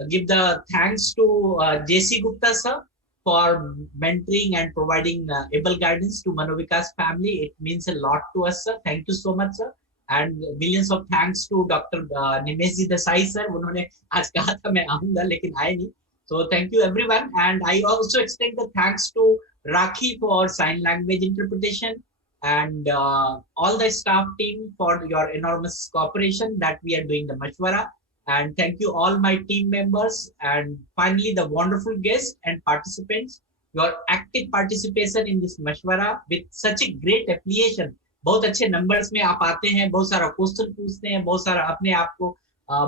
give the thanks to JC Gupta sir for mentoring and providing able guidance to Manovikas family. It means a lot to us, sir. Thank you so much, sir. And millions of thanks to Dr. Nimesh Ji Desai sir. उन्होंने आज कहा था मैं आऊँगा लेकिन आए नहीं. So thank you everyone. And I also extend the thanks to Rakhi for sign language interpretation and all the staff team for your enormous cooperation that we are doing the Mashwara. And thank you all my team members, and finally the wonderful guests and participants, your active participation in this Mashwara with such a great affiliation. बहुत अच्छे numbers में आप आते हैं, बहुत सारा question पूछते हैं, बहुत सारा अपने आप को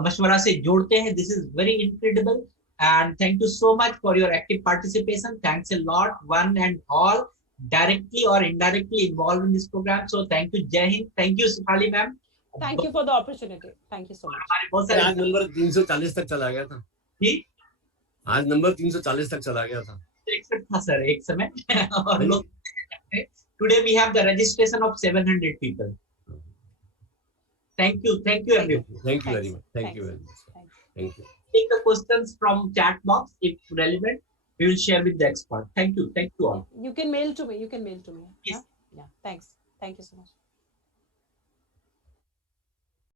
मशवरा से जोड़ते हैं. This is very incredible and thank you so much for your active participation. Thanks a lot one and all directly or indirectly involved in this program. So thank you. Jai Hind. Thank you Shefali ma'am. Thank you for the opportunity. Thank you so much. आज number 340 तक चला गया था. ठीक. आज number 340 तक चला गया था. 61 था सर एक समय और लोग today we have the registration of 700 people. Thank you everyone. Thank you very much. Thank you very much. Thank you. Take the questions from chat box if relevant. We will share with the expert. Thank you all. You can mail to me. Yes. Yeah. Thanks. Thank you so much.